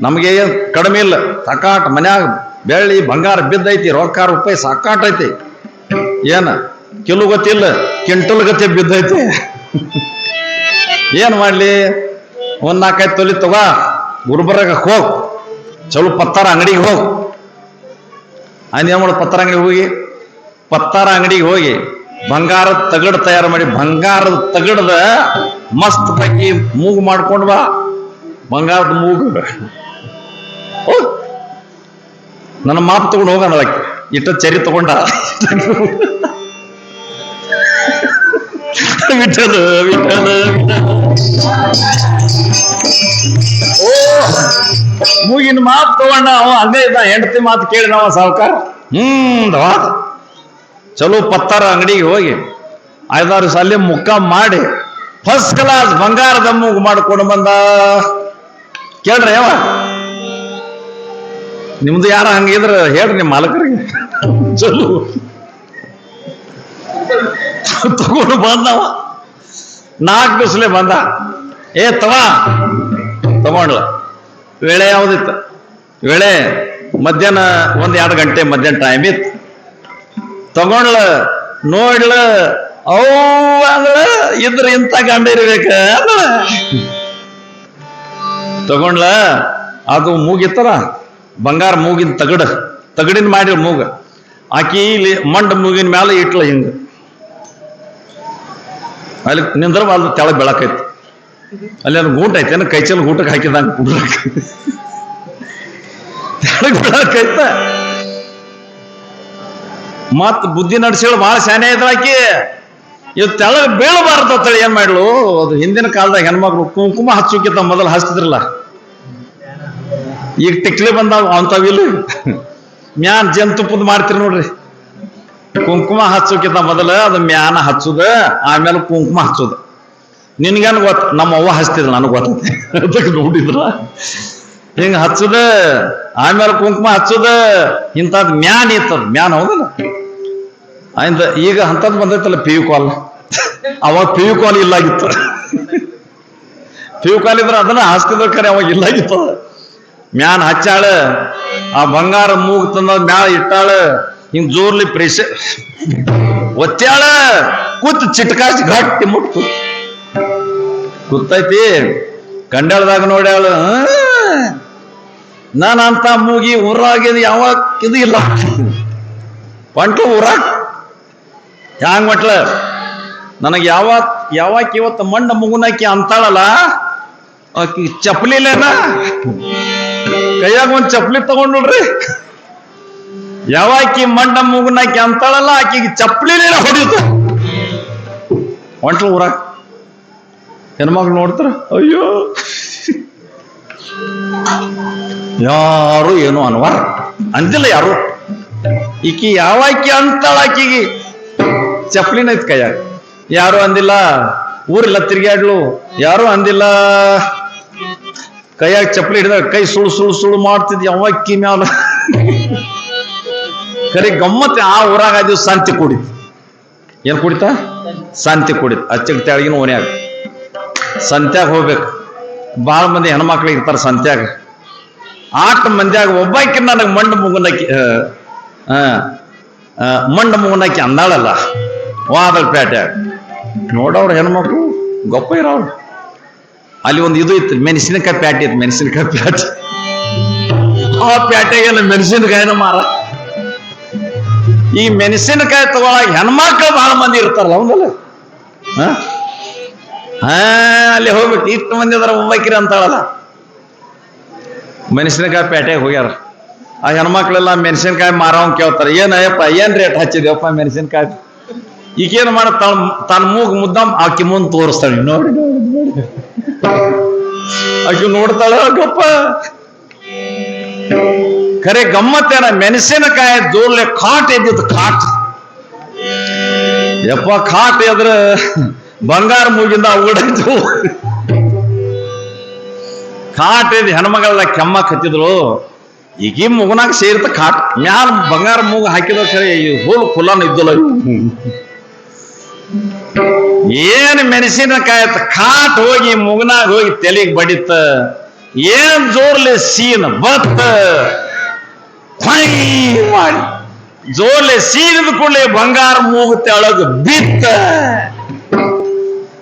ನಮಗೆ ಕಡಿಮೆ ಇಲ್ಲ. ಸಕಾಟ್ ಮನ್ಯಾಗ ಬೆಳ್ಳಿ ಬಂಗಾರ ಬಿದ್ದೈತಿ, ರೊಕ್ಕ ರೂಪಾಯಿ ಸಕಾಟ್ ಐತಿ. ಏನ ಕಿಲು ಗೊತ್ತಿಲ್ಲ, ಕ್ವಿಂಟಲ್ ಗತಿ ಬಿದ್ದೈತಿ. ಏನ್ ಮಾಡ್ಲಿ? ಒಂದ್ 4-5 ತೊಲಿ ತಗೋ, ಗುಲ್ಬರ್ಗ ಹೋಗ್, ಚಲೋ ಪತ್ತಾರ ಅಂಗಡಿಗೆ ಹೋಗ್. ಏನ್ ಮಾಡು? ಪತ್ತಾರ ಅಂಗಡಿಗೆ ಹೋಗಿ ಬಂಗಾರದ ತಗಡ್ ತಯಾರು ಮಾಡಿ, ಬಂಗಾರದ ತಗಡದ ಮಸ್ತ್ ಪೈಕಿ ಮೂಗು ಮಾಡ್ಕೊಂಡ್ ಬಾ. ಬಂಗಾರದ ಮೂಗು ನನ್ನ ಮಾತು ತಗೊಂಡು ಹೋಗ ನಳಕ್ಕೆ ಇಟ್ಟ ಚರಿ ತಗೊಂಡ. ವಿಠಲ ವಿಠಲ ಓ ಮೂಗಿನ ಮಾತು ತಗೊಂಡ ಅವ ಹಂಗೆ ಇದ್ದ. ಹೆಂಡತಿ ಮಾತು ಕೇಳಿದ ಅವ ಸಾವುಕಾರ. ಚಲೋ ಪತ್ತಾರ ಅಂಗಡಿಗೆ ಹೋಗಿ 5-6 ಸಾಲಿ ಮುಕ್ಕ ಮಾಡಿ ಫಸ್ಟ್ ಕ್ಲಾಸ್ ಬಂಗಾರದ ಮೂಗು ಮಾಡ್ಕೊಂಡು ಬಂದ. ಕೇಳ್ರಿ ಯಾವ ನಿಮ್ದು ಯಾರ ಹಂಗಿದ್ರ ಹೇಳ್ರಿ ನಿಮ್ಮ ಮಾಲಕರಿಗೆ. ಚಲೋ ತಗೊಂಡು ಬಂದವ, 4 ದಿವಸಲೇ ಬಂದ. ತಗೊಂಡ್ಲ. ವೇಳೆ ಯಾವ್ದಿತ್ತು? ವೇಳೆ ಮಧ್ಯಾಹ್ನ 1-2 ಗಂಟೆ ಮಧ್ಯಾಹ್ನ ಟೈಮ್ ಇತ್ತು. ತಗೊಂಡ್ಲ, ನೋಡ್ಲ, ಅಂದ್ರ ಇದ್ರ ಇಂಥ ಗಂಡ ಇರ್ಬೇಕ ಅಂದ್ರ ತಗೊಂಡ್ಲ. ಅದು ಮೂಗಿತ್ತಲ್ಲ, ಬಂಗಾರ ಮೂಗಿನ ತಗಡಿನ ಮಾಡಿರ ಮೂಗ. ಆಕಿ ಇಲ್ಲಿ ಮಂಡ ಮೂಗಿನ ಮ್ಯಾಲ ಇಟ್ಲ ಹಿಂಗ. ಅಲ್ಲಿ ನಿಂದ್ರ ಅದು ತೆಳಗ್ ಬೆಳಕೈತಿ. ಅಲ್ಲಿ ಅದು ಗೂಟ ಐತೆ, ಏನ ಕೈಚಲ್ ಗೂಟಕ್ಕೆ ಹಾಕಿದಂಗ ಕುಡ್ರಕ್ ತೆಳಗ್ ಬೆಳಕೈತ. ಮತ್ ಬುದ್ಧಿ ನಡ್ಸಿಳು, ಬಹಳ ಶಾನೆ ಇದ್ರಾಕಿ. ಇವ್ ತೆಳಗ್ ಬೀಳಬಾರ್ದು ಅಂತೇಳಿ ಏನ್ ಮಾಡ್ಲು, ಅದು ಹಿಂದಿನ ಕಾಲದಾಗ ಹೆಣ್ಮಕ್ಳು ಕುಂಕುಮ ಹಚ್ಚೋಕಿಂತ ಮೊದಲು ಹಚ್ತಿದ್ರಲ್ಲ. ಈಗ ಟಿಕ್ಲಿ ಬಂದಾವ ಅಂತವಿಲ್ಲ. ಮ್ಯಾನ್ ಜೇನುತುಪ್ಪದ ಮಾಡ್ತೀರಿ ನೋಡ್ರಿ. ಕುಂಕುಮ ಹಚ್ಚೋಕಿಂತ ಮೊದಲ ಅದು ಮ್ಯಾನ ಹಚ್ಚುದ, ಆಮೇಲೆ ಕುಂಕುಮ ಹಚ್ಚುದ. ನಿನ್ಗೇನು ಗೊತ್ತ? ನಮ್ಮ ಅವ್ವ ಹಚ್ತಿದ್ರು, ನನಗೆ ಗೊತ್ತೈತಿ. ಅದಕ್ಕೆ ನೋಡಿದ್ರ ಹಿಂಗ ಹಚ್ಚುದ, ಆಮೇಲೆ ಕುಂಕುಮ ಹಚ್ಚುದ. ಇಂಥದ್ ಮ್ಯಾನ್ ಇತ್ತದ, ಮ್ಯಾನ್ ಹೌದಲ್ಲ. ಈಗ ಅಂತದ್ ಬಂದೈತಲ್ಲ PU ಕಾಲ್. ಅವಾಗ PU ಕಾಲ್ ಇಲ್ಲಾಗಿತ್ತು. PU ಕಾಲ್ ಇದ್ರೆ ಅದನ್ನ ಹಚ್ತಿದ್ರ ಕರೆ, ಅವಾಗ ಇಲ್ಲಾಗಿತ್ತು. ಮ್ಯಾನ್ ಹಚ್ಚಾಳ, ಆ ಬಂಗಾರ ಮೂಗ್ ತಂದ ಮ್ಯಾಲ ಇಟ್ಟಾಳ, ಹಿಂಗ್ ಜೋರ್ಲಿ ಪ್ರೆಷರ್ ಒತ್ತಾಳ, ಕೂತ್ ಚಿಟ್ಕಾಸಿ ಗಟ್ಟಿ ಮುಟ್ಟು ಕೂತೈತಿ. ಕಂಡಾಳದಾಗ ನೋಡ್ಯಾಳ, ನಾನಂತ ಮೂಗಿ ಊರಾಗಿದ ಯಾವಾಗ ಇದು ಇಲ್ಲ. ಪಂಟ್ಲು ಊರಾಗ ಹ್ಯಾಂಗ ಮಟ್ಲ ನನಗೆ ಯಾವಾಕಿ ಇವತ್ತು ಮಂಡ ಮುಗುನಾಕಿ ಅಂತಾಳಲ್ಲ, ಆಕಿ ಚಪ್ಪಲಿಲೇನ ಕೈಯಾಗ ಒಂದ್ ಚಪ್ಪಲಿ ತಗೊಂಡ್ ನೋಡ್ರಿ. ಯಾವಾಕಿ ಮಂಡ ಮುಗುನಾಕಿ ಅಂತಾಳಲ್ಲ, ಆಕಿಗೆ ಚಪ್ಪಲಿಲೇನ ಹೊಡಿತ. ಹೊಂಟ್ಲು ಊರಾಗ. ಹೆಣ್ಮಕ್ಳು ನೋಡ್ತಾರ, ಅಯ್ಯೋ ಯಾರು ಏನು ಅನ್ವಾರ ಅಂದಿಲ್ಲ ಯಾರು. ಈಕಿ ಯಾವಾಕಿ ಅಂತಾಳ, ಆಕಿಗೆ ಚಪ್ಪಲಿನ ಐತ್ ಕೈಯಾಗ. ಯಾರು ಅಂದಿಲ್ಲ, ಊರೆಲ್ಲ ತಿರ್ಗಾಡ್ಲು, ಯಾರು ಅಂದಿಲ್ಲ. ಕೈಯಾಗ ಚಪ್ಪಲಿ ಹಿಡಿದ ಕೈ ಸುಳು ಮಾಡ್ತಿದ್ ಯಾವಾಕಿ ಮ್ಯಾಲ. ಕರೆ ಗಮ್ಮತ್. ಆ ಊರಾಗ ಅದು ಸಂತಿ ಕುಡಿತ. ಏನ್ ಕುಡಿತ? ಸಂತಿ ಕುಡಿತ. ಅಚ್ಚಗ್ ತೆಳಗಿನ ಓನ್ಯಾಗ ಸಂತ್ಯಾಗ ಹೋಗ್ಬೇಕು. ಬಹಳ ಮಂದಿ ಹೆಣ್ಮಕ್ಳು ಇರ್ತಾರ ಸಂತ್ಯಾಗ. 8 ಮಂದಿಯಾಗ ಒಬ್ಬಾಕಿ ನನಗೆ ಮಂಡ ಮುಗುನಾಕಿ ಅಂದಾಳಲ್ಲ, ವಾದಳ ಪೇಟೆಯಾಗ ನೋಡವ್ರ ಹೆಣ್ಮಕ್ಳು ಗೊಪ್ಪ ಇರೋರು. ಅಲ್ಲಿ ಒಂದು ಇದು ಇತ್ತು, ಮೆಣಸಿನಕಾಯಿ ಪ್ಯಾಟೆ ಇತ್ತು. ಮೆಣಸಿನಕಾಯಿ ಪ್ಯಾಟೆ, ಆ ಪ್ಯಾಟೆಗೆಲ್ಲ ಮೆಣಸಿನಕಾಯಿನ ಮಾರ. ಈ ಮೆಣಸಿನಕಾಯಿ ತಗೊಳಕ್ ಹೆಣ್ಮಕ್ಳು ಬಹಳ ಮಂದಿ ಇರ್ತಾರಲ್ಲ, ಅವನಲ್ಲ. ಅಲ್ಲಿ ಹೋಗ್ಬೇಕು. ಇಷ್ಟು ಮಂದಿ ಅದರ ಒಬ್ಬಾಕಿರಿ ಅಂತಾಳಲ್ಲ. ಮೆಣಸಿನಕಾಯಿ ಪ್ಯಾಟೆಗೆ ಹೋಗ್ಯಾರ. ಆ ಹೆಣ್ಮಕ್ಳೆಲ್ಲ ಮೆಣಸಿನಕಾಯಿ ಮಾರವ್ ಕೇಳ್ತಾರೆ, ಏನಯ್ಯಪ್ಪ ಏನ್ ರೇಟ್ ಹಚ್ಚಿದ್ಯಪ್ಪ ಮೆಣಸಿನಕಾಯಿ? ಈಗೇನು ಮಾಡ ತನ್ನ ಮೂಗ್ ಮುದ್ದಮ್ ಆಕಿ ಮುಂದ್ ತೋರಿಸ್ತಾಳೆ. ನೋಡಿ ಆಕಿ ನೋಡ್ತಾಳ, ಗಪ್ಪ. ಖರೆ ಗಮ್ಮತ್ತೇನ, ಮೆಣಸಿನಕಾಯಿ ಜೋರ್ಲೆ ಕಾಟ್ ಎದ್ದಿತ್ತು. ಕಾಟ್ ಯಪ್ಪ, ಕಾಟ್ ಎದ್ರ ಬಂಗಾರ ಮೂಗಿಂದ ಅವಡಾಯ್ತು. ಕಾಟ್ ಇದು ಹೆಣ್ಮಗಳ ಕೆಮ್ಮ ಕತ್ತಿದ್ರು. ಈಗ ಮುಗನಾಗ ಸೇರಿತ ಕಾಟ್ ಮ್ಯಾಲ ಬಂಗಾರ ಮೂಗು ಹಾಕಿದ ಖರೆ ಹೋಲು ಕುಲಾನ ಇದ್ದಲ್ಲ. ಏನ್ ಮೆಣಸಿನಕಾಯಿ ಕಾಟ್ ಹೋಗಿ ಮುಗನಾಗ ಹೋಗಿ ತೆಲಿಗೆ ಬಡಿತ. ಏನ್ ಜೋರ್ಲಿ ಸೀನ್ ಬತ್ತ ಮಾಡಿ ಜೋರ್ಲೆ ಸೀನಿದ ಕೂಡಲೇ ಬಂಗಾರ ಮೂಗು ತೆಳಗ ಬಿತ್ತ.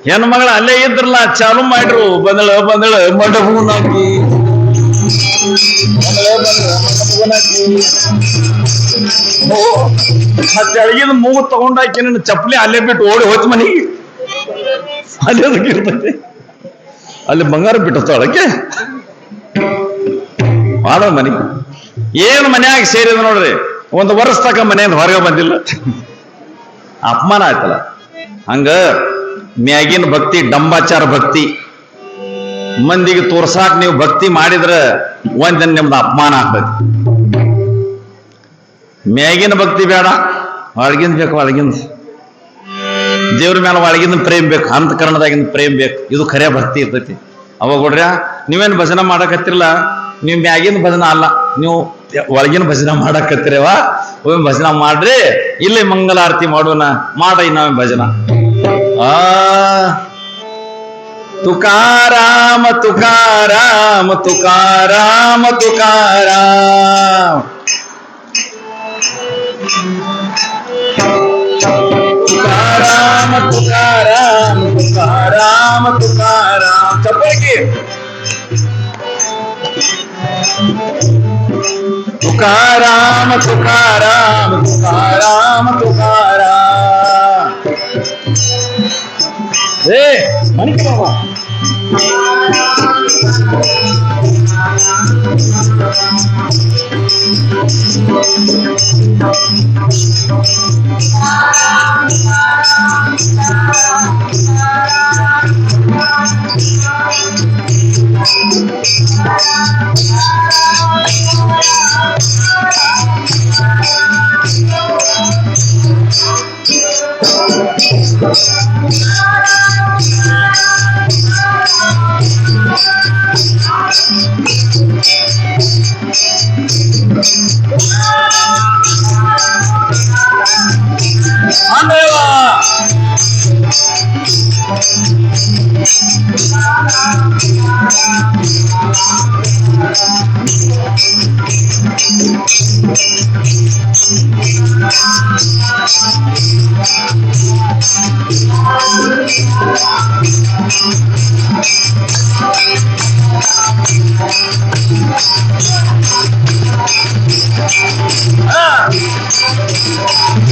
ಹೆಣ್ಮಗಳ ಅಲ್ಲೇ ಇದ್ರಲ್ಲ ಚಾಲು ಮಾಡ್ರು. ಬಂದಳ ಮಂಡಪನಾಕಿ ತೆಳಗಿದ ಮೂಗು ತಗೊಂಡಾಕಿ ನನ್ನ ಚಪ್ಪಲಿ ಅಲ್ಲೇ ಬಿಟ್ಟು ಓಡಿ ಹೋಯ್ತು ಮನೆಗೆ. ಅಲ್ಲಿ ಅದಕ್ಕೆ ಇರ್ತೈತಿ, ಅಲ್ಲಿ ಬಂಗಾರ ಬಿಟ್ಟಳಕ್ಕೆ ಮಾಡ ಮನೆ. ಏನು ಮನ್ಯಾಗ ಸೇರಿದ ನೋಡ್ರಿ, ಒಂದು ವರ್ಷ ತಕ ಮನೆಯಿಂದ ಹೊರಗೆ ಬಂದಿಲ್ಲ. ಅಪಮಾನ ಆಯ್ತಲ್ಲ. ಹಂಗ ಮ್ಯಾಗಿನ ಭಕ್ತಿ ಡಂಬಾಚಾರ ಭಕ್ತಿ. ಮಂದಿಗೆ ತೋರ್ಸಾಕ್ ನೀವು ಭಕ್ತಿ ಮಾಡಿದ್ರೆ ಒಂದಿನ ನಿಮ್ದು ಅಪಮಾನ ಆಗ್ತದೆ. ಮ್ಯಾಗಿನ ಭಕ್ತಿ ಬೇಡ, ಒಳಗಿಂದ ಬೇಕು. ಒಳಗಿಂದ ದೇವ್ರ ಮೇಲೆ ಒಳಗಿಂದ ಪ್ರೇಮ್ ಬೇಕು, ಅಂತಃಕರಣದಾಗಿಂದ ಪ್ರೇಮ್ ಬೇಕು. ಇದು ಖರೆ ಭಕ್ತಿ ಇರ್ತೈತಿ. ಅವಾಗ ನೋಡ್ರಿ, ನೀವೇನು ಭಜನೆ ಮಾಡಕತ್ತಿರಲ್ಲ, ನೀವು ಮ್ಯಾಗಿನ ಭಜನ ಅಲ್ಲ, ನೀವು ಒಳಗಿನ ಭಜನೆ ಮಾಡಕತ್ತಿರವ. ಒಮ್ಮೆ ಭಜನ ಮಾಡ್ರಿ, ಇಲ್ಲಿ ಮಂಗಲಾರತಿ ಮಾಡೋಣ, ಮಾಡ ಇನ್ನೊಮ್ಮೆ ಭಜನ. ತುಕಾರಾಮ ತುಕಾರಾಮ ತುಕಾರಾಮ ತುಕಾರಾಮ ತುಕಾರಾಮ ತುಕಾರಾಮ ತುಕಾರಾಮ ತುಕಾರಾಮ. ಚಪ್ಪಲಿಗೆ ತುಕಾರಾಮ ತುಕಾರಾಮ ತುಕಾರಾಮ ತುಕಾರಾಮ. ಏ ಮನಿಕೆ ಬಾಬಾ,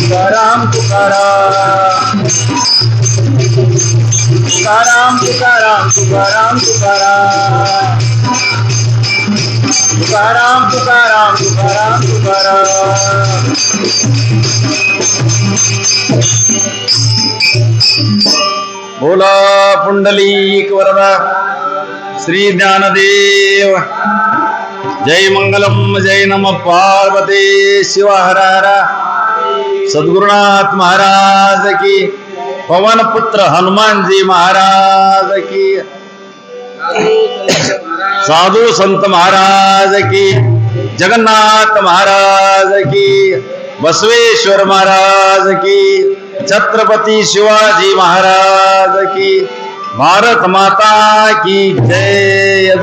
तुकाराम तुकाराम तुकाराम तुकाराम तुकाराम तुकाराम तुकाराम तुकाराम तुकाराम तुकाराम. बोला पुंडलीक वरदा श्री ज्ञानदेव. जय मंगलम जय नम पार्वती शिव हर हर. सद्गुरुनाथ महाराज की, पवन पुत्र हनुमान जी महाराज की, साधु संत महाराज की, जगन्नाथ महाराज की, बसवेश्वर महाराज की, छत्रपति शिवाजी महाराज की, भारत माता की जय.